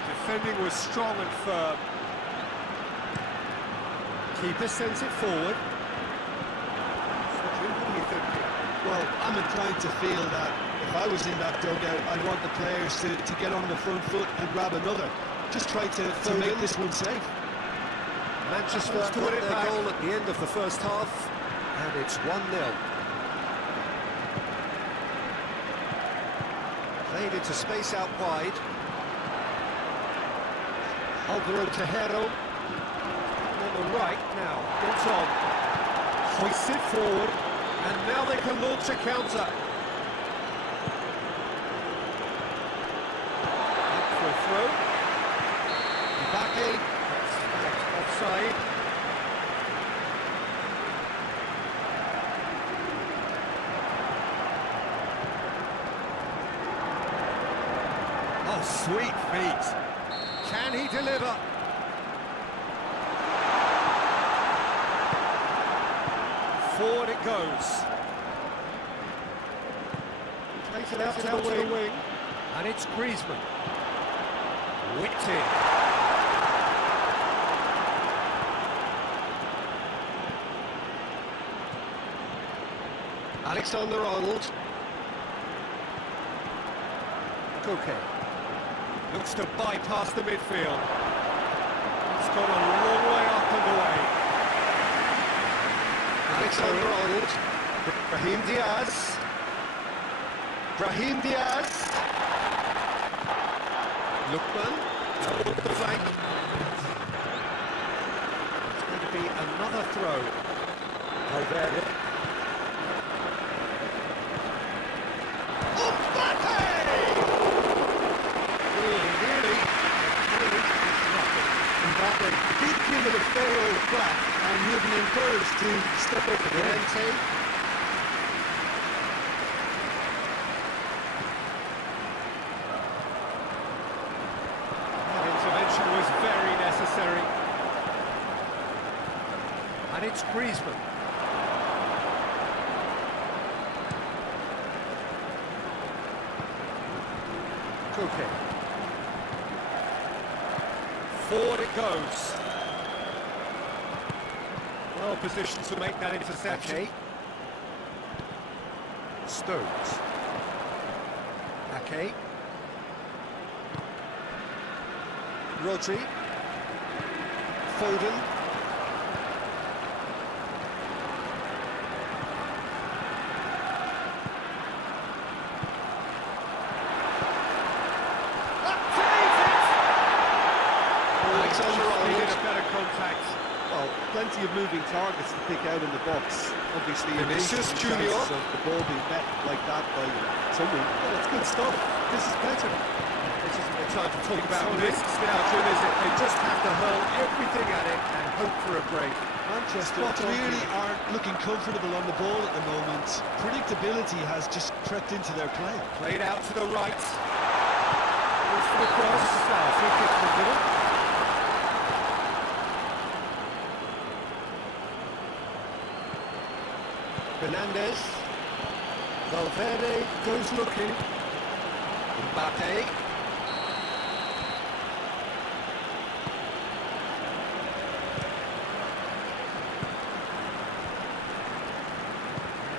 Defending was strong and firm. Keeper sends it forward. What are you thinking? Well, I'm inclined to feel that if I was in that dugout, I'd want the players to get on the front foot and grab another. Just try to make this one safe. Manchester Got to win it their back. goal at the end of the first half, and it's 1-0. Played into space out wide. Alvaro Tejero. On the right now. Gets on. Hoists it forward. And now they can launch a counter. Up for a throw. Ibaki. That's offside. Oh, sweet feet. Can he deliver? Forward it goes. Takes it out to the wing. And it's Griezmann. Whipped in. Alexander-Arnold. Koke. Looks to bypass the midfield. It's gone a long way up and away. Alexander-Arnold. Brahim Diaz. Brahim Diaz. Lookman. Toward the flank. It's going to be another throw. Valverde. Did give it a fair old crack, and he'll be encouraged to step up again. That intervention was very necessary. And it's Griezmann. Koke. Forward it goes. Well positioned to make that interception. Ake. Stones. Ake. Rodri. Foden. Needed a better contact. Well, plenty of moving targets to pick out in the box. Obviously, Vinicius Junior. of the ball being met like that by someone. Well, it's good stuff. This is better. This isn't the time to talk about risks now, Jim, is it? They just have to hurl everything at it and hope for a break. Manchester But really aren't looking comfortable on the ball at the moment. Predictability has just crept into their play. Played out to the right. Goes for the cross. Free kick to the middle. Fernandez. Valverde goes looking. Mbappe.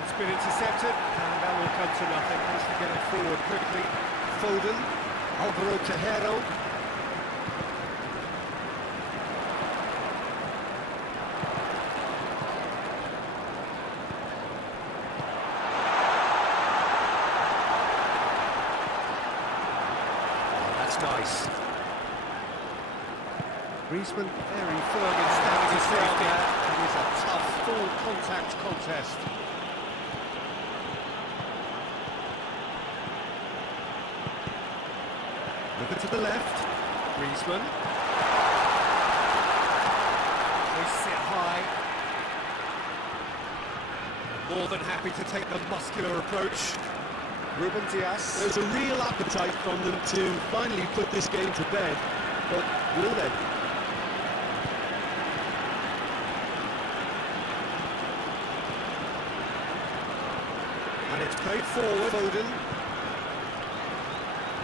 It's been intercepted, and that will come to nothing. Has to get it forward quickly. Foden. Alvaro Tejero. Nice. Griezmann very firm in standing his ground there. It is a tough, full contact contest. Looking to the left. Griezmann. They sit high. More than happy to take the muscular approach. Ruben Diaz. There's a real appetite from them to finally put this game to bed, but will they? And it's played forward. Foden.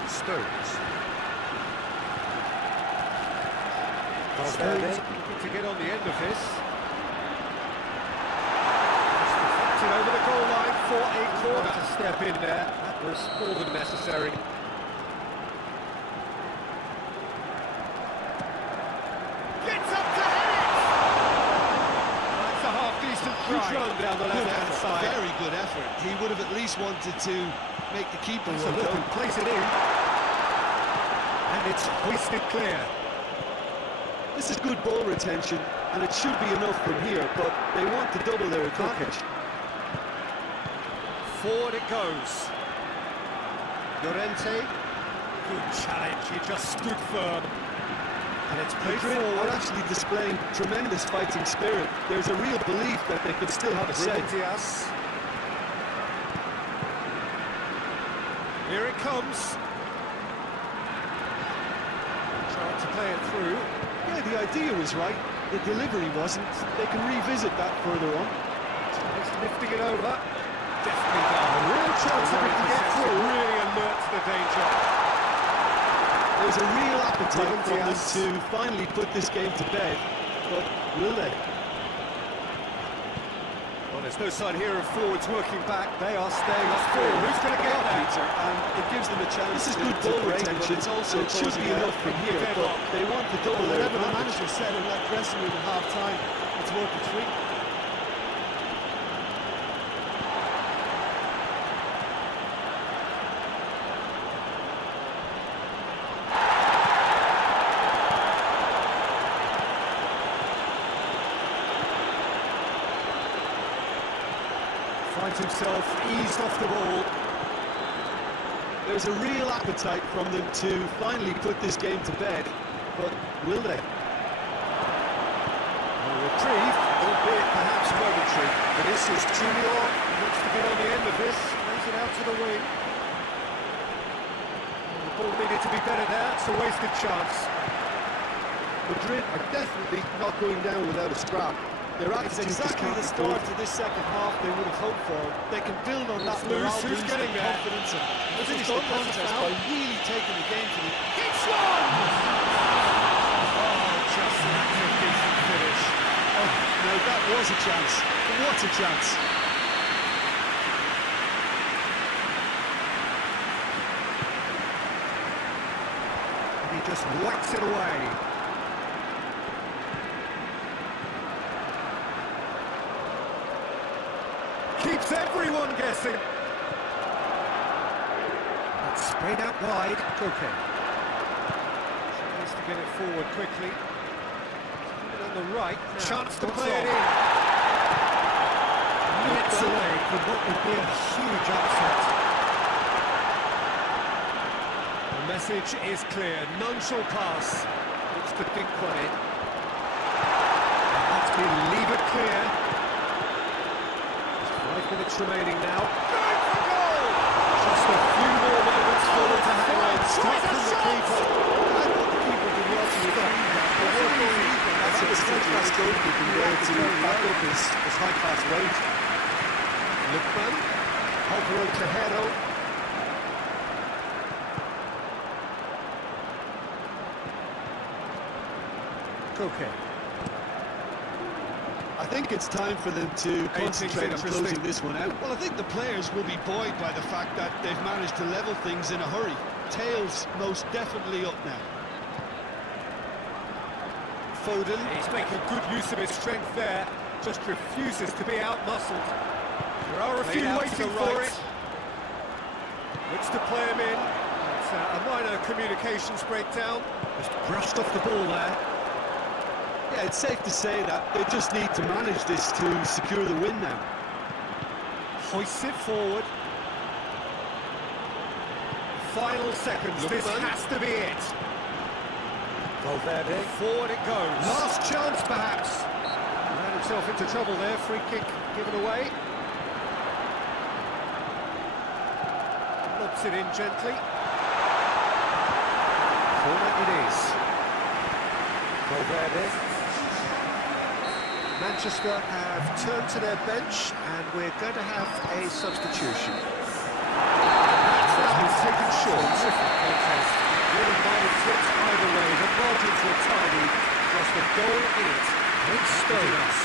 Stones. Stones looking to get on the end of this. Deflected over the goal line for a corner. To step in there. That was more than necessary. Gets up to hit it! That's a half-decent try. Run down the left-hand side. Very good effort. He would have at least wanted to make the keeper So look and place it in. And it's hoisted clear. This is good ball retention, and it should be enough from here, but they want to double their advantage. Forward it goes. Llorente. Good challenge, he just stood firm. And it's played Madrid forward. are actually displaying tremendous fighting spirit. There's a real belief that they could still have a say. Diaz. Here it comes. Trying to play it through. Yeah, the idea was right. The delivery wasn't. They can revisit that further on. He's lifting it over. Definitely done. A real chance if he can get through. Really alert to the danger. There's a real appetite for them to finally put this game to bed, but will they? Well, there's no sign here of forwards working back. They are staying up forward. Who's going to get that? Peter, and it gives them a chance. This is good ball retention. It's also it should be enough from here, but they want to double their Whatever the advantage. manager said in that dressing room at half-time, it's worth the treat. Finds himself eased off the ball. There's a real appetite from them to finally put this game to bed, but will they? A reprieve, albeit perhaps momentary. But this is Junior, looks to get on the end of this, plays it out to the wing. The ball needed to be better there, it's a wasted chance. Madrid are definitely not going down without a scrap. Their attitude is exactly the start to this second half they would have hoped for. They can build on that morale, Who's boost getting and there? confidence and finish the contest by really taking the game to the... It's one! Oh, just that's a decent finish. Oh, no, that was a chance. What a chance. And he just whacks it away. Keeps everyone guessing. It's sprayed out wide. Okay. Tries to get it forward quickly. On the right. Chance to play it in. Minutes away from what would be a huge upset. The message is clear. None shall pass. Looks to dink one in. And that's been levered clear. 5 minutes remaining now. Going for goal! Just a few more moments for them to hang on. Straight from the keeper. I thought the keeper did well to retain that. That's a ridiculous goalkeeping there to back up his high-class weight. Lookman. Alvaro Tejero. Koke. I think it's time for them to concentrate on closing this one out. Well, I think the players will be buoyed by the fact that they've managed to level things in a hurry. Tails most definitely up now. Foden. He's making good use of his strength there. Just refuses to be out-muscled. There are a few waiting for it. Looks to play him in. It's a minor communications breakdown. Just brushed off the ball there. Yeah, it's safe to say that they just need to manage this to secure the win now. Hoists it forward. Final seconds. This has to be it. Valverde. Forward it goes. Last chance, perhaps. Ran himself into trouble there. Free kick given away. Lobs it in gently. Corner it is. Valverde. Manchester have turned to their bench, and we're going to have a substitution. That's now been taken short. Terrific contest. Really might have tipped either way. The margins were tiny. Just a goal in it. It's Stones.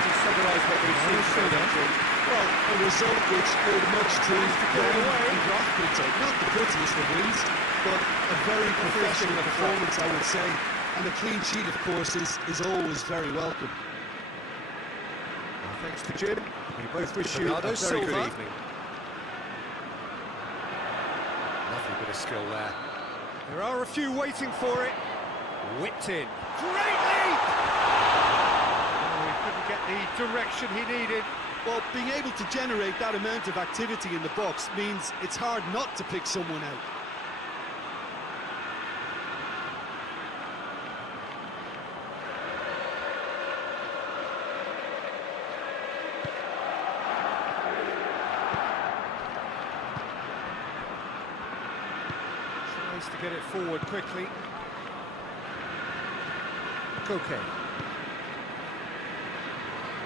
Just summarise what we've seen so far. Well, a result which owed much to Graham and Peter. Not the prettiest of wins, but a very professional performance, I would say. And a clean sheet, of course, is always very welcome. Thanks to Jim. We both wish you a very good evening. Lovely bit of skill there. There are a few waiting for it. Whipped in. Great leap! Oh, he couldn't get the direction he needed. Well, being able to generate that amount of activity in the box means it's hard not to pick someone out. Tries to get it forward quickly. Koke.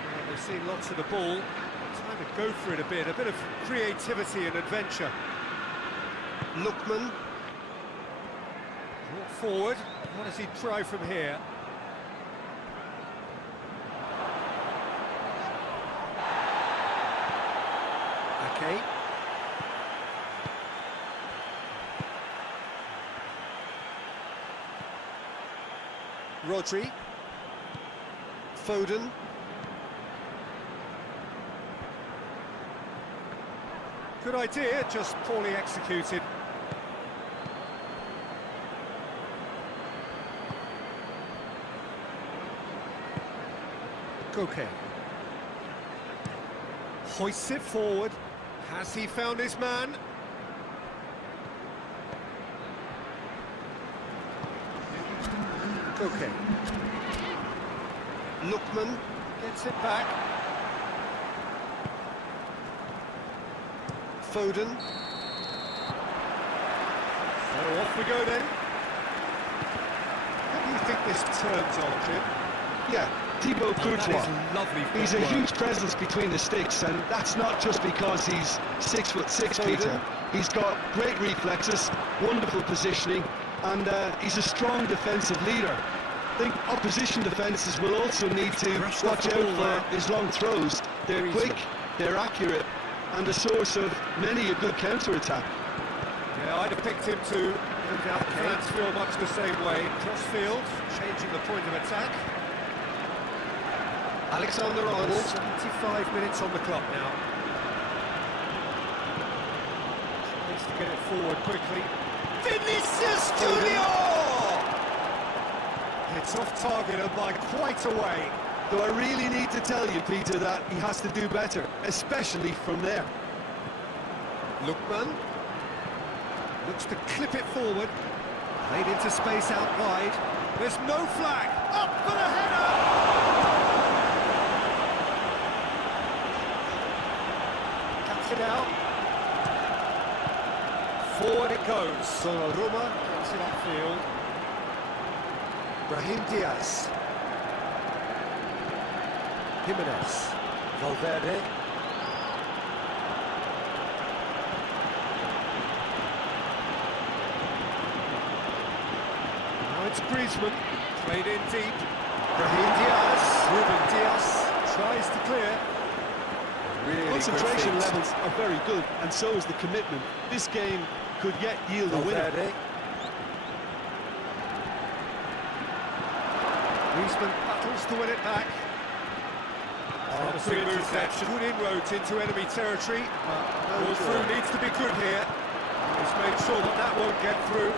Well, they've seen lots of the ball. Time to go for it a bit of creativity and adventure. Lookman. Brought forward. What does he try from here? Okay. Rodri. Foden. Good idea, just poorly executed. Koke. Hoists it forward. Has he found his man? Koke. Lookman. Gets it back. Foden. So off we go then. How do you think this turns on, Jim? Yeah, Thibaut Courtois. That is lovely He's a footwork. huge presence between the sticks, and that's not just because he's 6'6", Foden. Peter. He's got great reflexes, wonderful positioning, and he's a strong defensive leader. I think opposition defences will also need to Brushed off watch the out ball for there. his long throws. They're Griezmann. quick, they're accurate, and a source of many a good counter-attack. Yeah, I'd have picked him to. No doubt the fans feel much the same way. Crossfield, changing the point of attack. Alexander Arnold. 75 minutes on the clock now. Tries to get it forward quickly. Vinicius Junior! It's off target and by quite a way. Do I really need to tell you, Peter, that he has to do better, especially from there? Lookman looks to clip it forward. Played into space out wide. There's no flag. Up for the header! Cuts it out. Forward it goes. Donnarumma. Gets it upfield. Brahim Diaz. Jimenez. Valverde. Now it's Griezmann. Played in deep. Brahim Diaz. Ruben Diaz tries to clear. Really Concentration good feet. levels are very good, and so is the commitment. This game could yet yield a winner. Valverde. Griezmann battles to win it back. Promising interception. Good inroads into enemy territory. Ball through needs to be good here. He's made sure that that won't get through.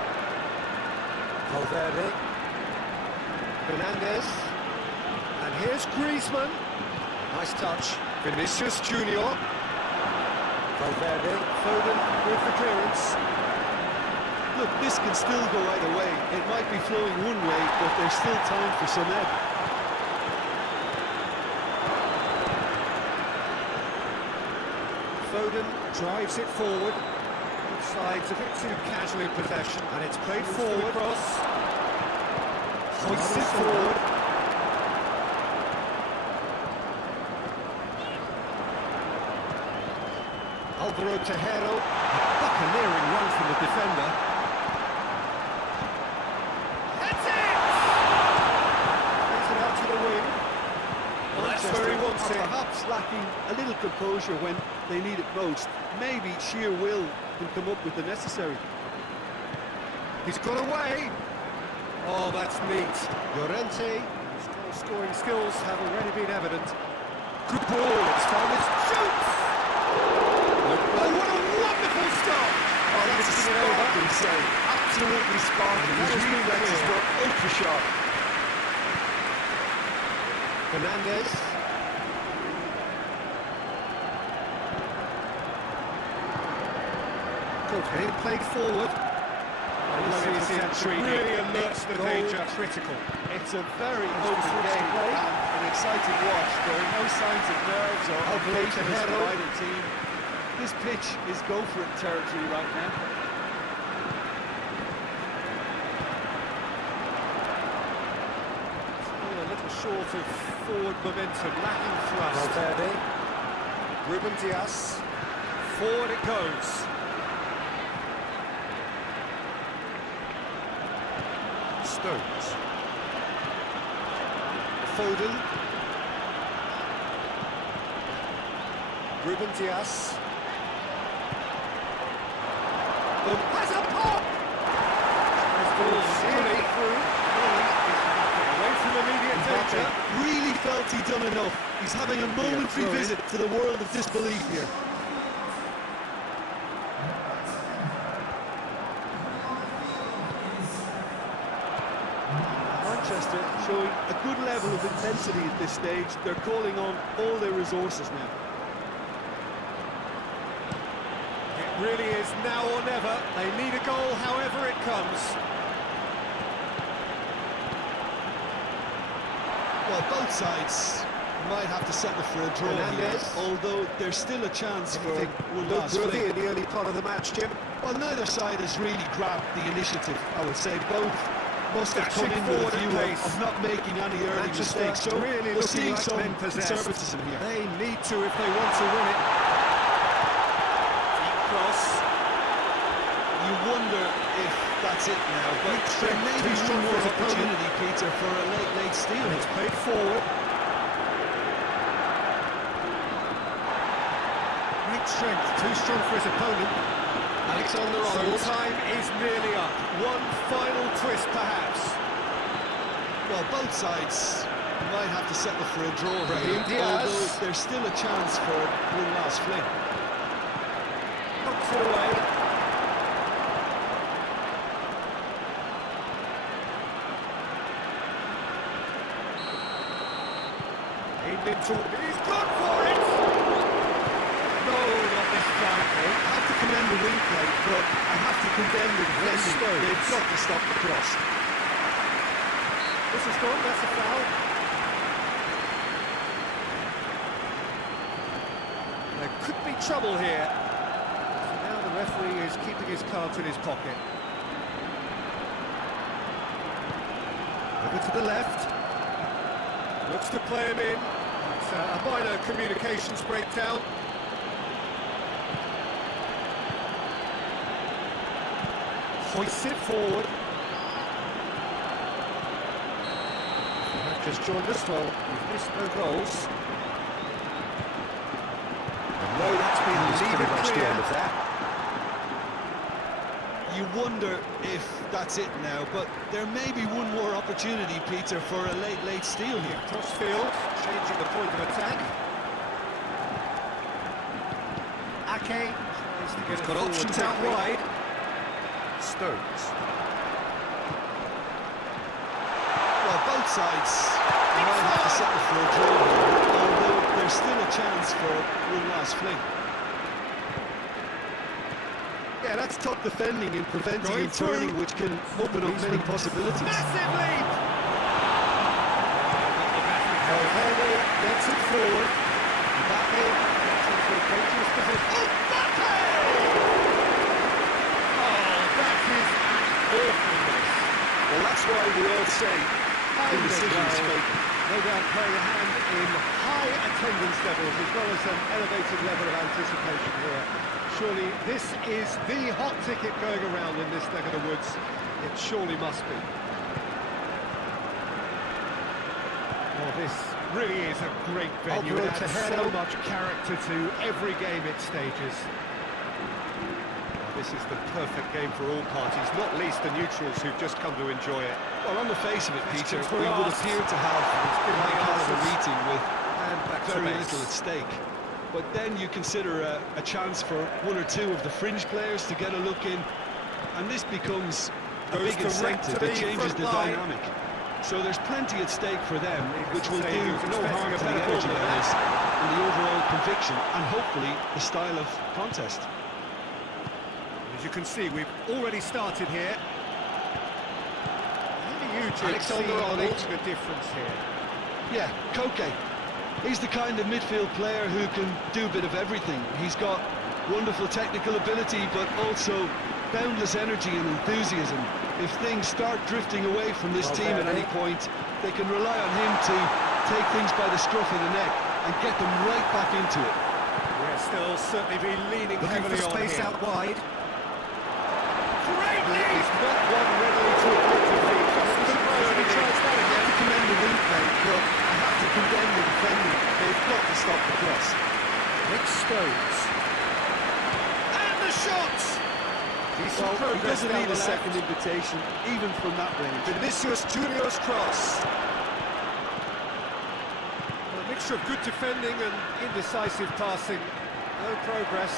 Valverde. Fernandes. And here's Griezmann. Nice touch. Vinicius Junior. Valverde. Foden with the clearance. Look, this can still go either way. It might be flowing one way, but there's still time for some ebb. Foden drives it forward. Both sides a bit too casual in possession. And it's played forward. Cross. Hoists it forward. Alvaro Tejero. A buccaneering run from the defender. That's it! Takes it out to the wing. Well, that's where he wants it. Perhaps lacking a little composure when they need it most. Maybe sheer will can come up with the necessary. He's got away. Oh, that's neat. Llorente. His goal-scoring skills have already been evident. Good ball. It's Thomas. Shoots! Oh, what a wonderful start! Oh, that's a sparkling save. Absolutely sparkling. That His has been reflexes clear. were ultra sharp. Fernandes. difficult, being played forward. Really alerts the danger. Critical. It's a very open game and an exciting watch. There are no signs of nerves or laziness from either team. This pitch is go-for-it territory right now. Still a little short of forward momentum, lacking thrust. Valverde. Ruben Diaz. Forward it goes. Stones. Foden. Ruben Diaz. Has a pop! Away from immediate danger. Really felt he'd done enough. He's having a momentary visit to the world of disbelief here. Manchester showing a good level of intensity at this stage. They're calling on all their resources now. It really is now or never. They need a goal however it comes. Well, both sides might have to settle for a draw here, although there's still a chance for one last Noteworthy flick. in the early part of the match, Jim. Well, neither side has really grabbed the initiative, I would say. Both must have come Dashing in with a forward view at pace. of not making any early Manchester mistakes. So really we're looking seeing like some men possessed. conservatism here. They need to if they want to win it. Deep cross. You wonder if that's it now, but there may be one more opportunity, Peter, for a late steal. It's played forward. Great strength, too strong for his opponent. Alexander-Arnold. So time is nearly up. One final twist, perhaps. Well, both sides might have to settle for a draw Brahim here, Diaz. although there's still a chance for one last flick. Knocks it away. He's gone for it! No, not this time. I have to commend the wing play, but I have to condemn the defending. Stones. They've got to stop the cross. This is gone, that's a foul. There could be trouble here. So now the referee is keeping his cards in his pocket. Over to the left. Looks to play him in. It's a minor communications breakdown. Hoists it forward. You have just joined us, well, you've missed no goals. No, that's been pretty much the clear. end of that. You wonder if that's it now, but there may be one more opportunity, Peter, for a late steal here. Crossfield, changing the point of attack. Ake tries to get it got forward options quickly. out wide. Stones. Well, both sides might have to settle for a draw here, although there's still a chance for one last flick. Yeah, that's top defending and preventing Going and turning, through. which can open up many possibilities. Massive lead! Valverde gets it forward. Mbappe gets into a dangerous position. Mbappe! Oh, that is an awful miss. Well, that's why we all say And indecisions well, fake. no doubt playing a hand in high attendance levels as well as an elevated level of anticipation here. Surely this is the hot ticket going around in this neck of the woods. It surely must be. Well, this really is a great venue. It adds so much character to every game it stages. Well, this is the perfect game for all parties, not least the neutrals who've just come to enjoy it. Well, on the face of it, Peter, Questions for we would us. appear to have a high caliber meeting with And back to very base. little at stake. But then you consider a chance for one or two of the fringe players to get a look in, and this becomes a Goes big direct incentive. to It the changes front the line. dynamic. So there's plenty at stake for them, which will say do he was no expecting harm a to the better energy ball than levels and the overall conviction, and hopefully the style of contest. As you can see, we've already started here. How do you two Alexander see Arnold. making a difference here? Yeah, Koke. He's the kind of midfield player who can do a bit of everything. He's got wonderful technical ability, but also boundless energy and enthusiasm. If things start drifting away from this team at any point, they can rely on him to take things by the scruff of the neck and get them right back into it. Yeah, still certainly be leaning Looking heavily for on space him. out wide. Great lead! He's not one readily to admit defeat. I'm surprised if he tries that I have again. to commend the wing play, but I have to condemn the defending. They've got to stop the cross. Nick Stones. And the shots! Decent Well, he progress doesn't down need the a left. second invitation, even from that range. Vinicius Junior's cross. A mixture of good defending and indecisive passing. No progress.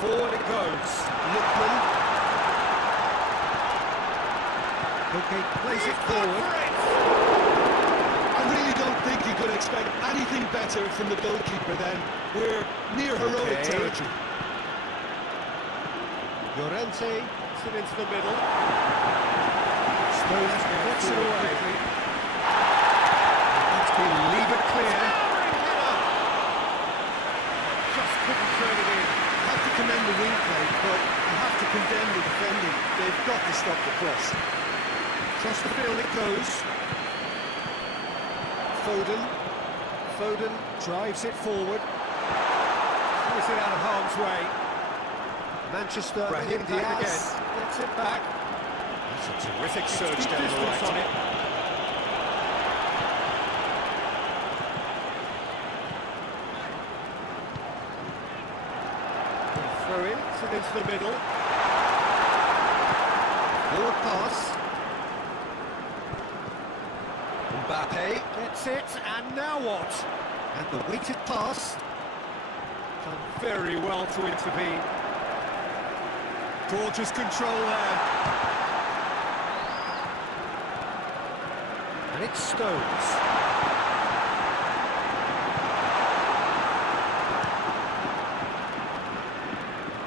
Forward it goes. Lookman. Okay, plays it forward. I really don't think you could expect anything better from the goalkeeper then. We're near heroic Okay. territory. Llorente puts it into the middle. Stones puts it away. That's been leave it clear. Just couldn't turn it in. I have to commend the wing play, but I have to condemn the defending. They've got to stop the cross. Across the field it goes. Foden. Foden drives it forward. Puts it out of harm's way. Manchester Brahim back again. Diaz gets it back. That's a terrific surge Good down the distance on right. it. Throw in, it's into the middle. Forward pass. Mbappe. Gets it, and now what? And the weighted pass. Done very well to intervene. Gorgeous control there. And it's Stones.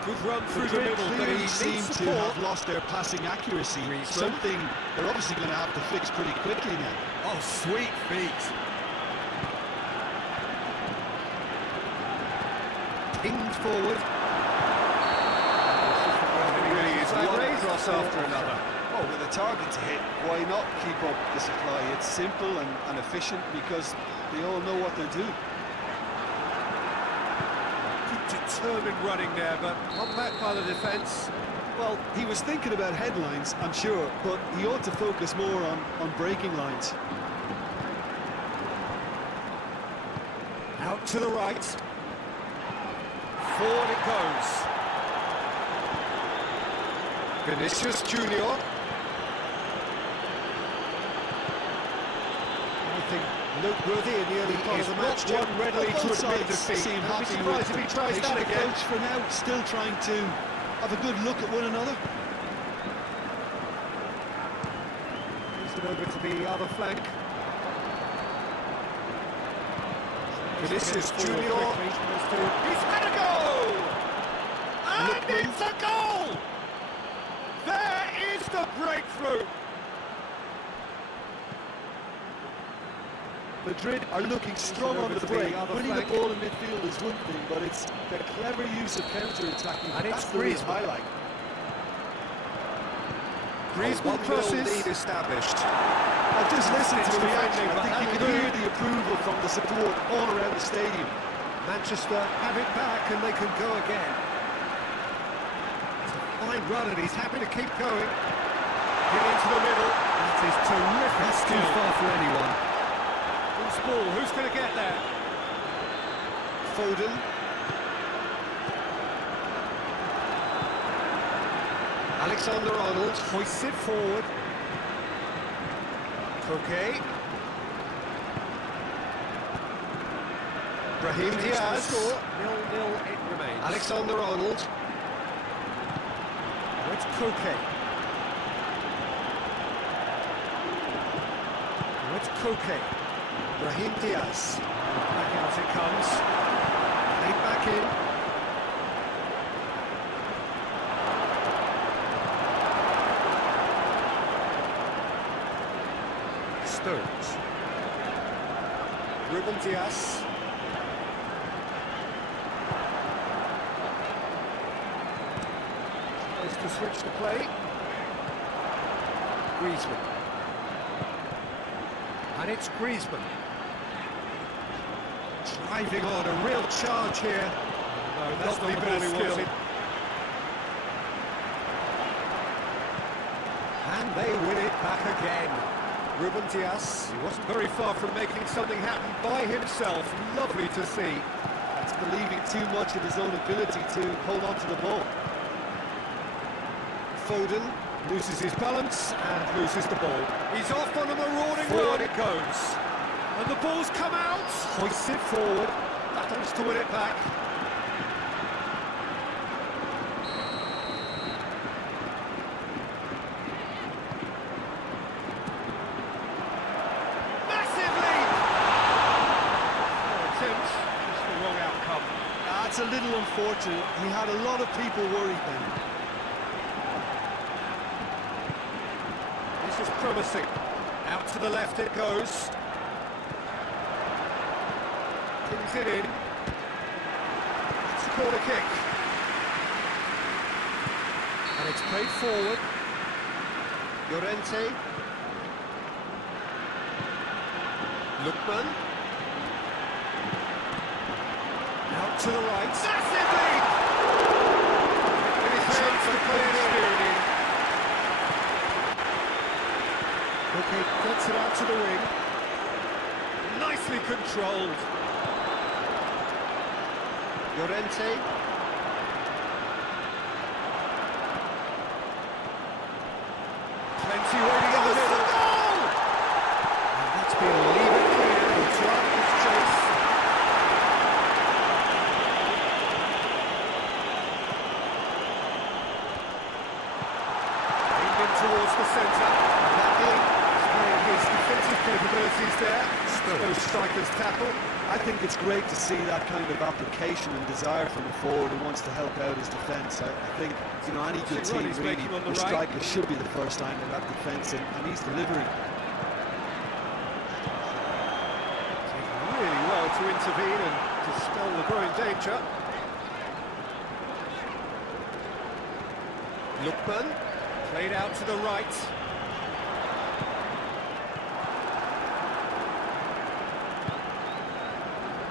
Good run through the Madrid middle, but he clearly needs seem to support. have lost their passing accuracy. Something they're obviously going to have to fix pretty quickly now. Oh, sweet feet. Pinged forward. It really is one Sideways. cross after another. Oh, with a target to hit, why not keep up the supply? It's simple and efficient because they all know what they're doing. Good determined running there, but one back by the defence. Well, he was thinking about headlines, I'm sure, but he ought to focus more on breaking lines. Out to the right. Forward it goes. Vinicius Junior. Anything noteworthy in the early part of the match, Not one readily to Both admit sides defeat. seem I'd be happy surprised with if he tries the that again. approach for now, still trying to have a good look at one another. Moves it over to the other flank. Vinicius Forward Junior. quickly. He's had a goal! And it's a goal! There is the breakthrough! Madrid are looking strong on the break. other Winning the flank. ball in midfield is one thing, but it's the clever use of counter-attacking. And it's That's the real Griezmann. highlight. Griezmann crosses. Lead established. Now just listen to the reaction. I think you That'll can do. hear the approval from the support all around the stadium. Manchester have it back and they can go again. It's a fine run and he's happy to keep going. Get into the middle. That is terrific. That's too skill. far for anyone. Loose ball, who's going to get there? Foden. Alexander Arnold. Hoists it forward. Koke. Brahim Diaz. Diaz. 0-0 it remains. Alexander Arnold. Now it's Koke. Now it's Koke. Brahim Diaz. Back out it comes. Played back in. Stones. Ruben Dias. Tries to switch the play. Griezmann. And it's Griezmann. Driving on, a real charge here. No, that's not the ball he wanted. And they win it back again. Ruben Dias, he wasn't very far from making something happen by himself. Lovely to see. That's believing too much in his own ability to hold on to the ball. Foden loses his balance and loses the ball. He's off on a marauding run. It goes. And the ball's come out. Hoists it forward. Battles to win it back. Massive lead. No attempt, just the wrong outcome. That's a little unfortunate. He had a lot of people worried then. This is promising. Out to the left it goes. Pins it in. It's a corner kick. And it's played forward. Llorente. Lookman. Out to the right. Massive lead! And it's chance to play it in. Okay, gets it out to the wing. Nicely controlled. Llorente. Plenty waiting in the middle. And that's been leave it clear. He'll try his chase. Aimed in towards the centre. His defensive capabilities there. No striker's tackle. I think it's great to see that kind of application and desire from a forward who wants to help out his defence. I think, you know, any good team really, the striker should be the first line of that defence, and he's delivering. Did really well to intervene and dispel the growing danger. Lookman, played out to the right.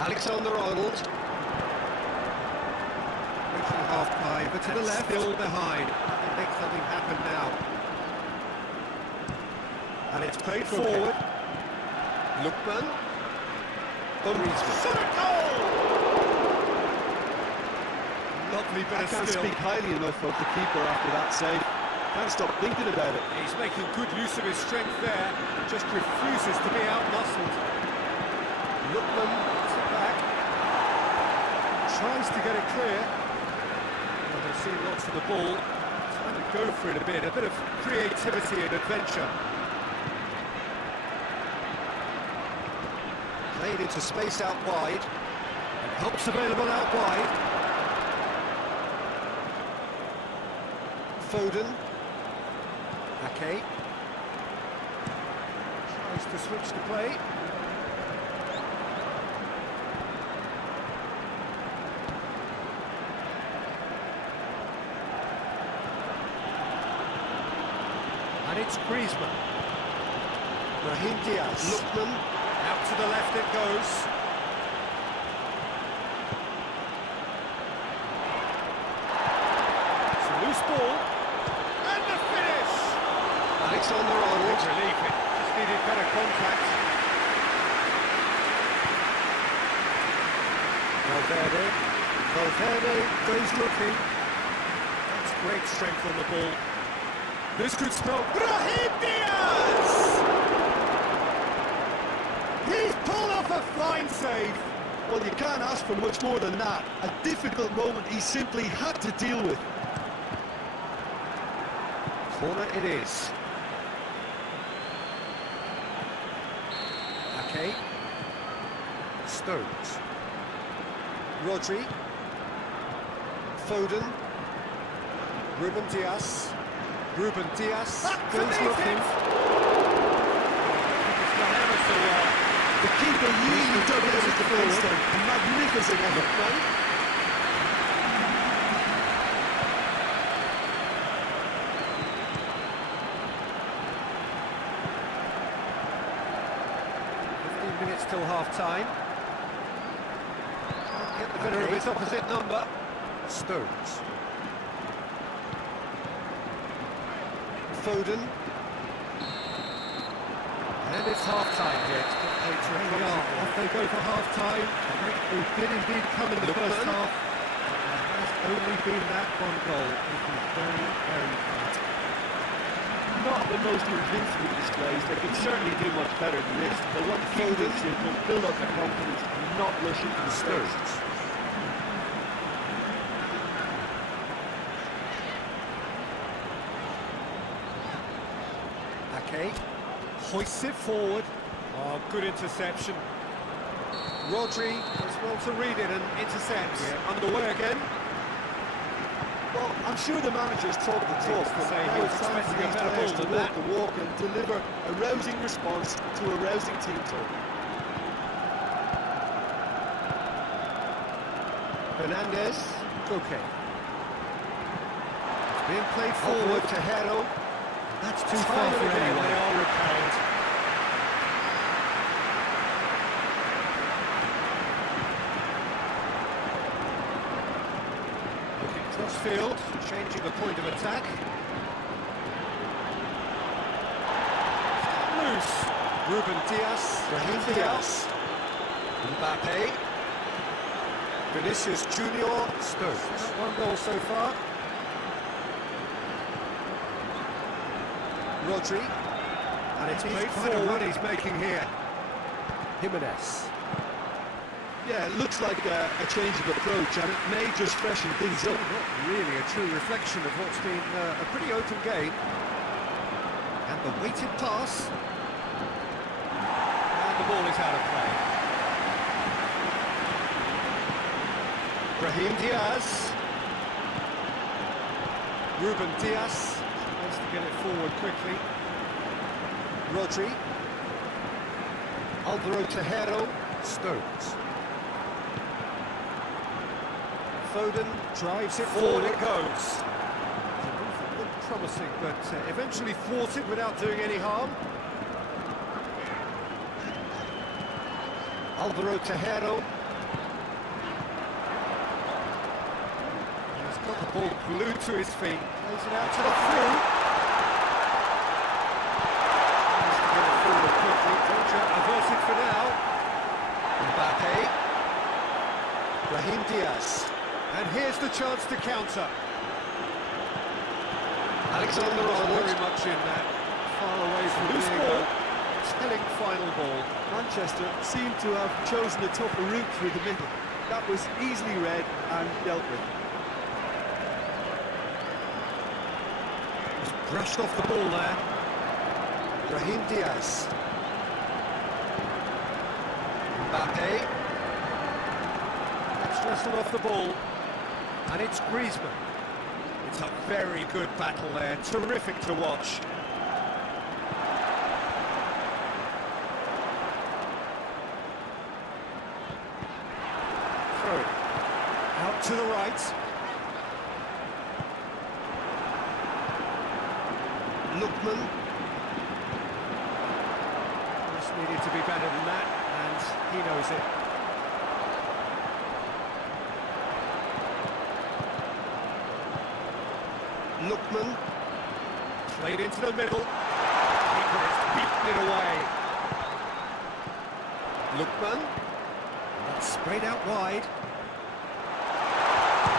Alexander-Arnold. Reaching half-pie, but to the left. Still behind. Make something happen now. And it's played forward. Lookman. Shot a goal! Lovely bit of skill. I can't speak highly enough of the keeper after that save. Can't stop thinking about it. He's making good use of his strength there. Just refuses to be out-muscled. Lookman. Tries to get it clear. Well, they've seen lots of the ball. Trying to go for it a bit of creativity and adventure. Played into space out wide. And helps available out wide. Foden. Ake. Tries to switch the play. And it's Griezmann. Raheem Diaz. Lookman. Out to the left it goes. It's a loose ball. And the finish! Alexander-Arnold. Relief, it just needed better contact. Valverde goes looking. That's great strength on the ball. This could spell Raheem Diaz! He's pulled off a fine save. Well, you can't ask for much more than that. A difficult moment he simply had to deal with. Corner it is. Ake. Stones. Rodri. Foden. Ruben Diaz. Ruben Diaz goes looking. It's not ever so well. The keeper really dug out his defence there. A magnificent effort. 15 minutes till half-time. Get the better of his opposite number. Stones. Foden. And it's half-time here. Off they go for half-time. They did indeed come in the first half. There has only been that one goal. It was very, very tight. Not the most convincing displays. They can certainly do much better than this. They want to keep it simple, build up their confidence, and not rush into the Stones. Okay, hoists it forward. Oh, good interception. Rodri as well to read it and intercepts. Underway again. Well, I'm sure the manager's talked the talk, but say he now was it's time for expecting a these better players ball to than walk that. the walk and deliver a rousing response to a rousing team talk. Fernandez. Okay. It's being played forward to Hero. That's too far for anyone. They are repelled. Looking cross-field, changing the point of attack. Loose. Ruben Diaz. Raheem Diaz. Mbappe. Vinicius Junior. Stones. One goal so far. Rodri. And it's He's played quite a forward. run He's making here. Jimenez. Yeah, it looks like a change of approach, and it may just freshen things up. Not really a true reflection of what's been a pretty open game. And the weighted pass. And the ball is out of play. Raheem Diaz. Ruben Diaz. Wants to get it forward quickly. Rodri. Alvaro Tejero. Stones. Foden drives it forward. It goes. Looked promising, but eventually thwarted without doing any harm. Alvaro Tejero. He's got the ball glued to his feet. Plays it out to the through. Tries to get it forward quickly. Danger averted for now. Mbappe. Raheem Diaz. And here's the chance to counter. Alexander-Arnold very much in that, far away from being a telling final ball. Manchester seemed to have chosen a tougher route through the middle. That was easily read and dealt with. Just brushed off the ball there. Raheem Diaz. Mbappe. That's wrestled off the ball. And it's Griezmann. It's a very good battle there, terrific to watch. Throw it. Out to the right. Lookman. This needed to be better than that, and he knows it. Lookman. Played into the middle. Keeper has beaten it away. Lookman. It's sprayed out wide.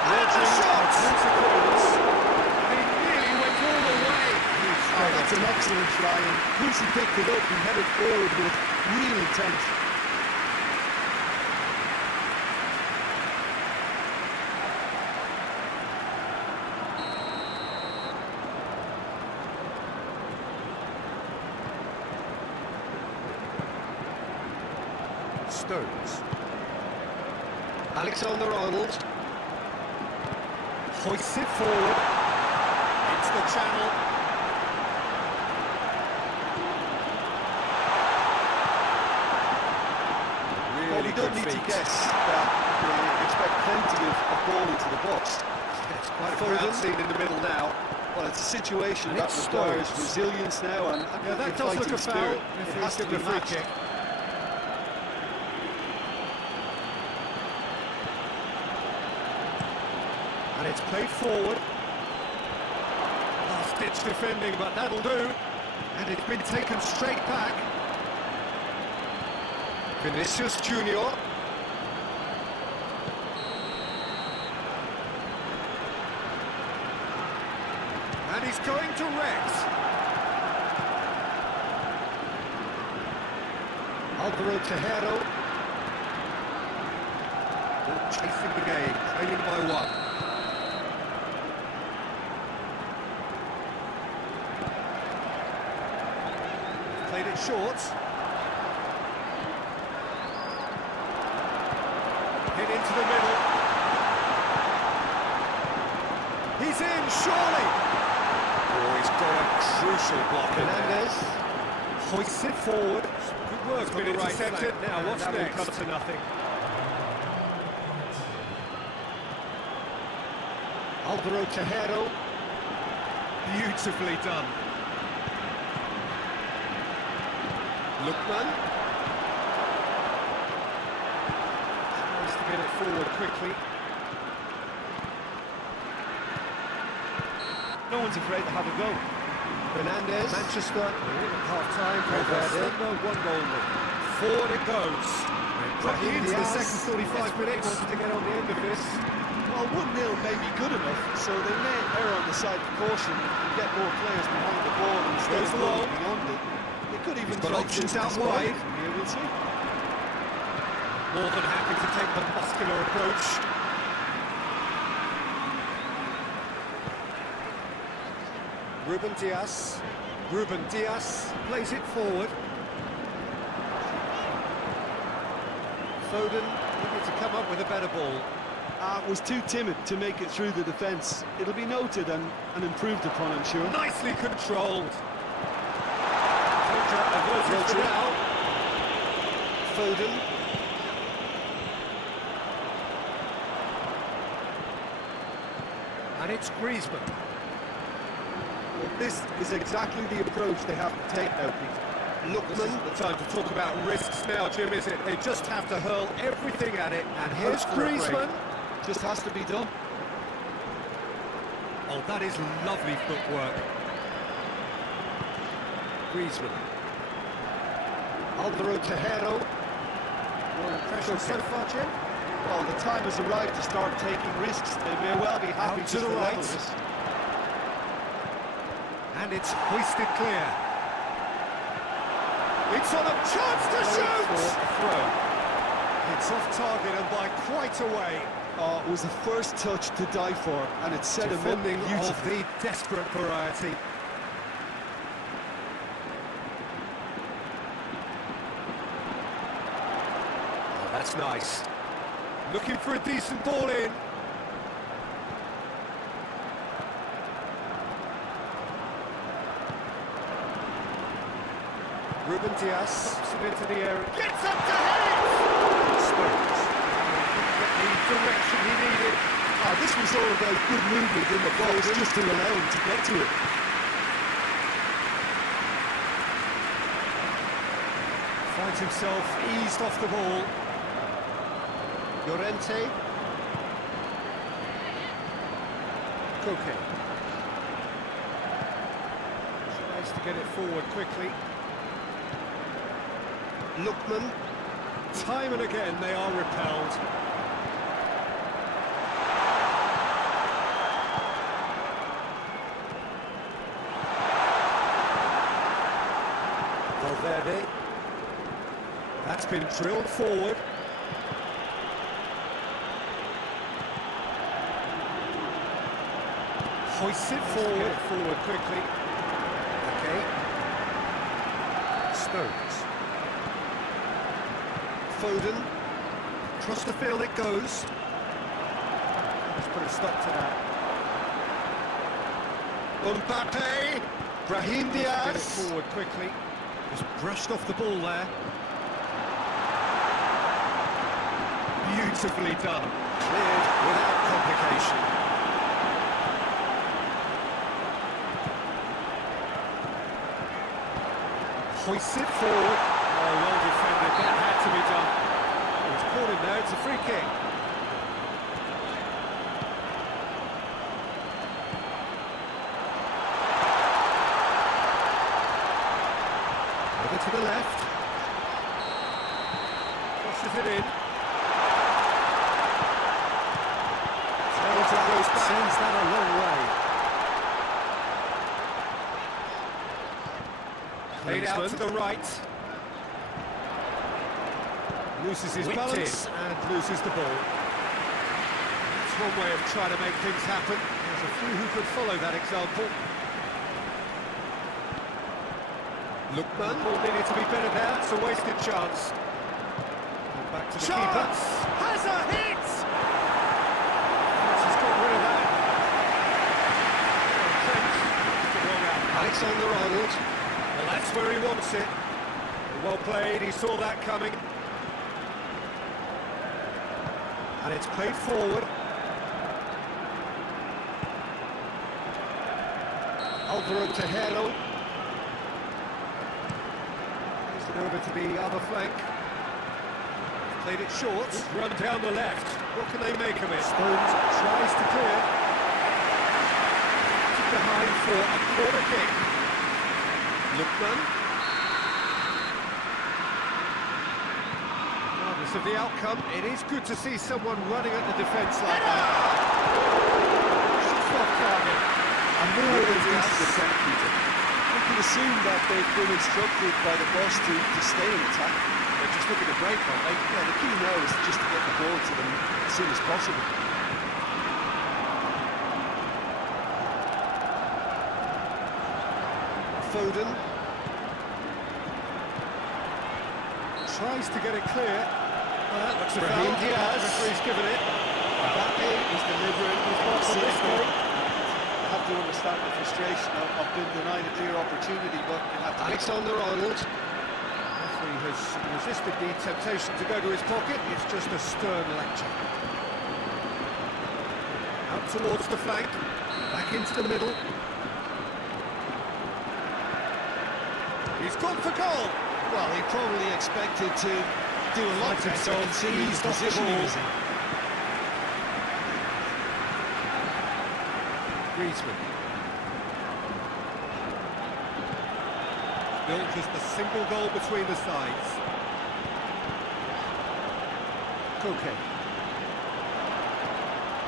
And a shot! Consequence. And he nearly went all the way. Oh, that's an excellent try, and once he picked it up, he headed forward with real intent. Stones. Alexander-Arnold. Hoists it forward. Into the channel. Well, we don't need to guess that we expect plenty of ball into the box. It's quite a crowd scene in the middle now. Well, it's a situation And that it's requires Stones. resilience now and Yeah, that does look a foul. spirit. It has to be a free matched. kick. And it's played forward. Last-ditch defending, but that'll do. And it's been taken straight back. Vinicius Junior. And he's going to Rex. Alvaro Tejero. Chasing the game, trailing by one. Played it short. Hit into the middle. He's in, surely. Oh, he's got a crucial block in there. Fernandez hoists it forward. Good work, It's been on the right intercepted. flank. Now, what's That will next? come to nothing. Alvaro Tejero. Beautifully done. Lookman. Tries to get it forward quickly. No one's afraid to have a go. Fernandez. Manchester. Half-time. One goal lead. Forward it goes. Back into the second 45 minutes. Wants to get on the end of this. Well, 1-0 may be good enough, so they may err on the side of caution and get more players behind the ball instead Goes of long. going beyond it. They could even got try options to out display wide. it from here, we'll see. More than happy to take the muscular approach. Ruben Diaz. Ruben Diaz plays it forward. Foden needed to come up with a better ball. Was too timid to make it through the defence. It'll be noted and improved upon, I'm sure. Nicely controlled. Averted for now. Foden. And it's Griezmann. This is exactly the approach they have to take now, Pete. This isn't the time to talk about risks now, Jim, is it? They just have to hurl everything at it. And here's Hope for a break. Griezmann. Just has to be done. Oh, that is lovely footwork. Griezmann. Alvaro Tejero. Your impression so far, Jim? Well, the time has arrived to start taking risks. They may well be happy Out to just the right. level this. And it's hoisted clear. It's on a chance to shoot! For a throw. It's off target and by quite a way. It was the first touch to die for, and it set him up Defending of beautifully. the desperate variety. Oh, that's nice. Looking for a decent ball in. Ruben Diaz pops it into the area. Gets up to head! Stones. Get the direction he needed. This was all about good movement in the box, just to allow him to get to it. Finds himself eased off the ball. Llorente. Koke. Tries to get it forward quickly. Lookman. Time and again they are repelled. Valverde. That's been drilled forward. Hoists it forward quickly. Okay. Stones. Foden. Across the field it goes. Let's put a stop to that. Mbappe, Brahim Diaz. Get it forward quickly. Just brushed off the ball there. Beautifully done. Cleared without complication. Hoists it forward. Oh, well defended. That had to be done. It's caught him there. It's a free kick. Over to the left. Crosses it in. Goes back. Sends that a long way. Played out to the right. Loses his balance and loses the ball. That's one way of trying to make things happen. There's a few who could follow that example. Lookman. The ball needed to be better there. It's a wasted chance. Back to the keeper. Has a hit! Alexander-Arnold. Well, that's where he wants it. Well played, he saw that coming. And it's played forward. Alvaro Tejero. Plays it over to the other flank. Played it short. Run down the left. What can they make of it? Stones tries to clear. Behind for a corner kick. Lookman. Regardless of the outcome, it is good to see someone running at the defence like that. Shot off target. And more than just the set, Peter. You can assume that they've been instructed by the boss to stay in attack. They're just looking to break on. Yeah, the key now is just to get the ball to them as soon as possible. Foden tries to get it clear. Well, that looks a foul. Diaz. Referee's given it. Mbappe is delivering his pass on this goal. I have to understand the frustration of being denied a clear opportunity, but you have to. Alexander-Arnold. Referee has resisted the temptation to go to his pocket. It's just a stern lecture. Out towards the flank. Back into the middle. He's gone for goal! Well, he probably expected to do a lot better considering the position he was in. Griezmann. Still just a single goal between the sides. Koke.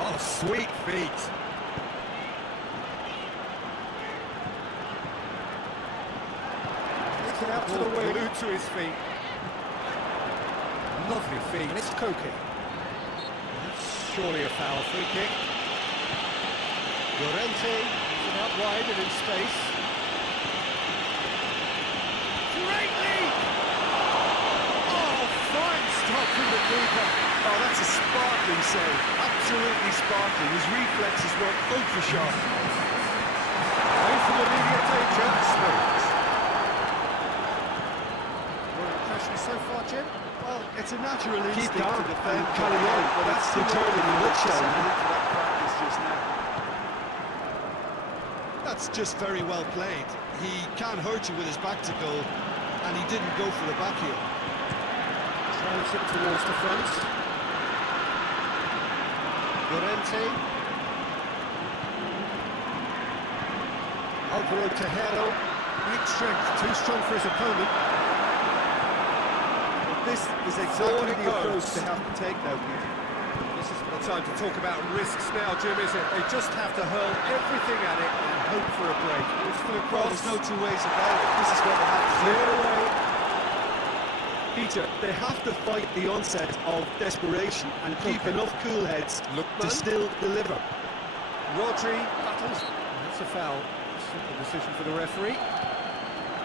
Oh, sweet feet! Out to the wing, to his feet. Lovely feet. And it's Koke. Surely a foul. Free kick. Llorente is out wide and in space. Great lead! Oh, fine stop from the keeper. Oh, that's a sparkling save. Absolutely sparkling. His reflexes were ultra sharp. Away from immediate danger. Smooth. So far, Jim? Well, it's a natural instinct on to defend and carry on, but that's the turn in the nutshell into that practice just now. That's just very well played. He can't hurt you with his back to goal, and he didn't go for the back heel. Throws it towards the front. Llorente. Alvaro Tejero. Great strength, too strong for his opponent. This is exactly the approach they have to take now, Peter. This isn't the time to talk about risks now, Jim, is it? They just have to hurl everything at it and hope for a break. It's for the Well, cross. there's no two ways about it. This is what they have to do. Clear away. Peter, they have to fight the onset of desperation and keep enough cool heads to still deliver. Rodri battles. That's a foul. Simple decision for the referee.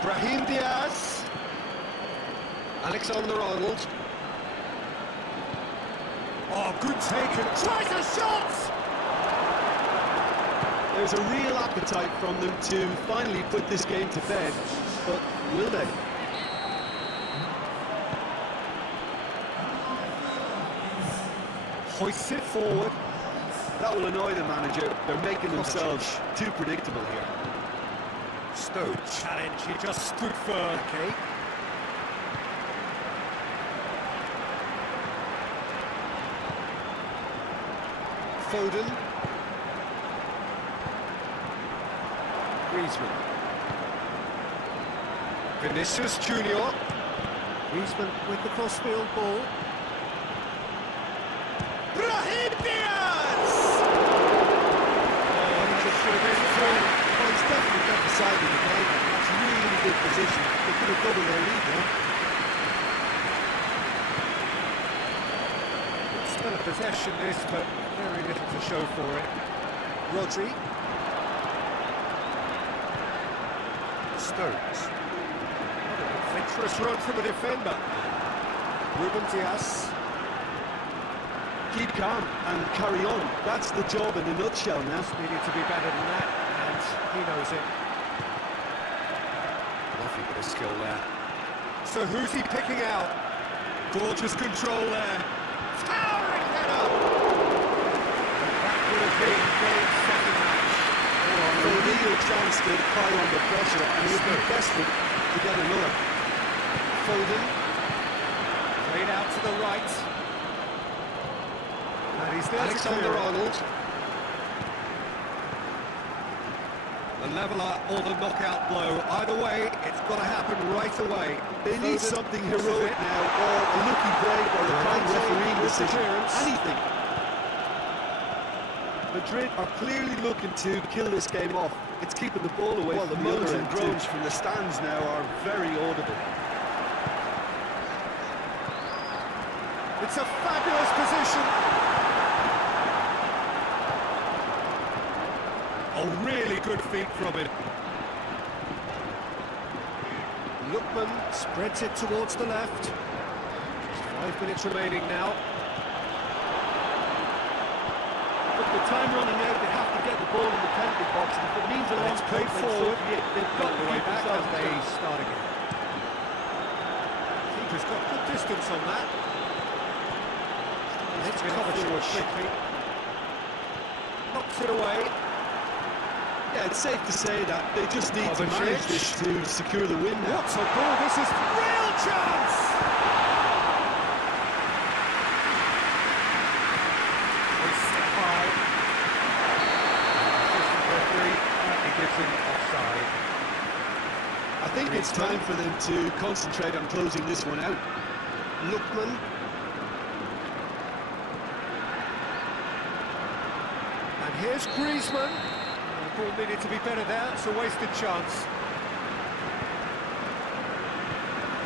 Brahim Diaz. Alexander-Arnold. Oh, good taken. Tries a shot! There's a real appetite from them to finally put this game to bed, but will they? Hoists it forward. That will annoy the manager. They're making themselves too predictable here. Stones. Challenge, he just stood firm. Okay. Foden. Griezmann. Vinicius Junior. Griezmann with the crossfield ball. Brahim Diaz! Well, he's definitely got the side of the game. That's really good position. They could have doubled their lead there. It's still a possession this, but very little to show for it. Rodri. Stones. Adventurous run from a defender. Ruben Diaz. Keep calm and carry on. That's the job in a nutshell now. Needed to be better than that, and he knows it. Lovely bit of skill there. So who's he picking out? Gorgeous control there. Towering header! That would have been game second match. A real chance to pile under pressure, and he'll be desperate to get another. Foden. Played out to the right. And he's there Alexander Arnold. The leveller or the knockout blow. Either way, it's got to happen right away. They need something heroic now, or a lucky break, or a kind refereeing decision. Anything. Madrid are clearly looking to kill this game off. It's keeping the ball away. Well, the moans and groans from the stands now are very audible. It's a fabulous position. Oh, really good feet from him. Lookman spreads it towards the left. 5 minutes remaining now. With the time running out, they have to get the ball in the penalty box, and if it means a long Played forward. they've got the to way keep back themselves as they going. start again. Keeper's got good distance on that. Let's cover forward quickly. Knocks it away. Yeah, it's safe to say that they just need to Kovacic. manage this to secure the win now. What a goal! This is real chance. They step high. Referee apparently gives him offside. I think it's time for them to concentrate on closing this one out. Lookman. And here's Griezmann. The ball needed to be better there. It's a wasted chance.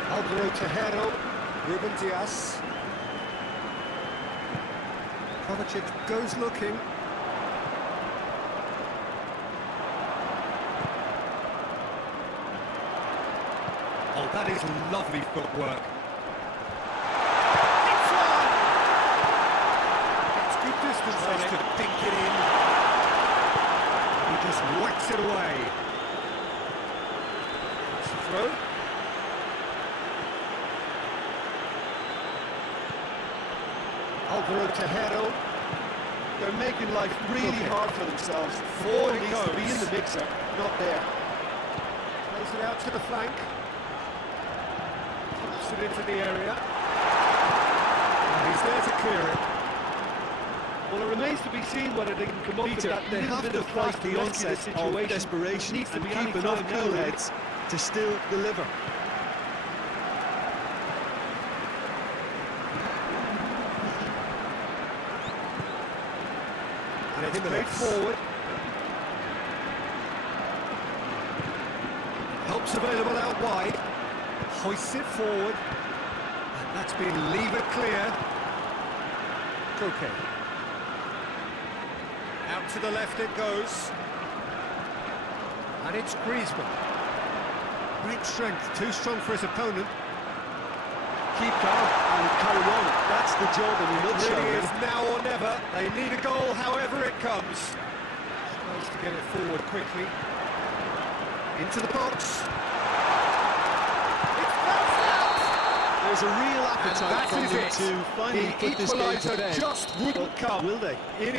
Alvaro Tejero. Ruben Diaz. Kovacic goes looking. Oh, that is lovely footwork. It's one! It's good distance on it to dink it in. He just whacks it away. It's a throw. Alvaro Tejero. They're making life really hard for themselves. Forward Four it needs to goes. be in the mixer, not there. Plays it out to the flank. Puts it into the area. And he's there to clear it. Well, it remains to be seen whether they can come up with that they little have bit to of fight flash the to rescue onset the of situation. desperation Needs to and be keep any enough time cool now, really. heads to still deliver. And it's played forward. Help's available out wide. Hoists it forward. And that's been levered clear. Koke. Out to the left it goes. And it's Griezmann. Great strength, too strong for his opponent. keep calm and carry on. That's the job in a It nutshell. really is now or never. They need a goal however it comes. Supposed to get it forward quickly. Into the box. It's bounced out! There's a real And appetite that from is them it. to finally The put this game to equaliser bed. just wouldn't come. Will they? It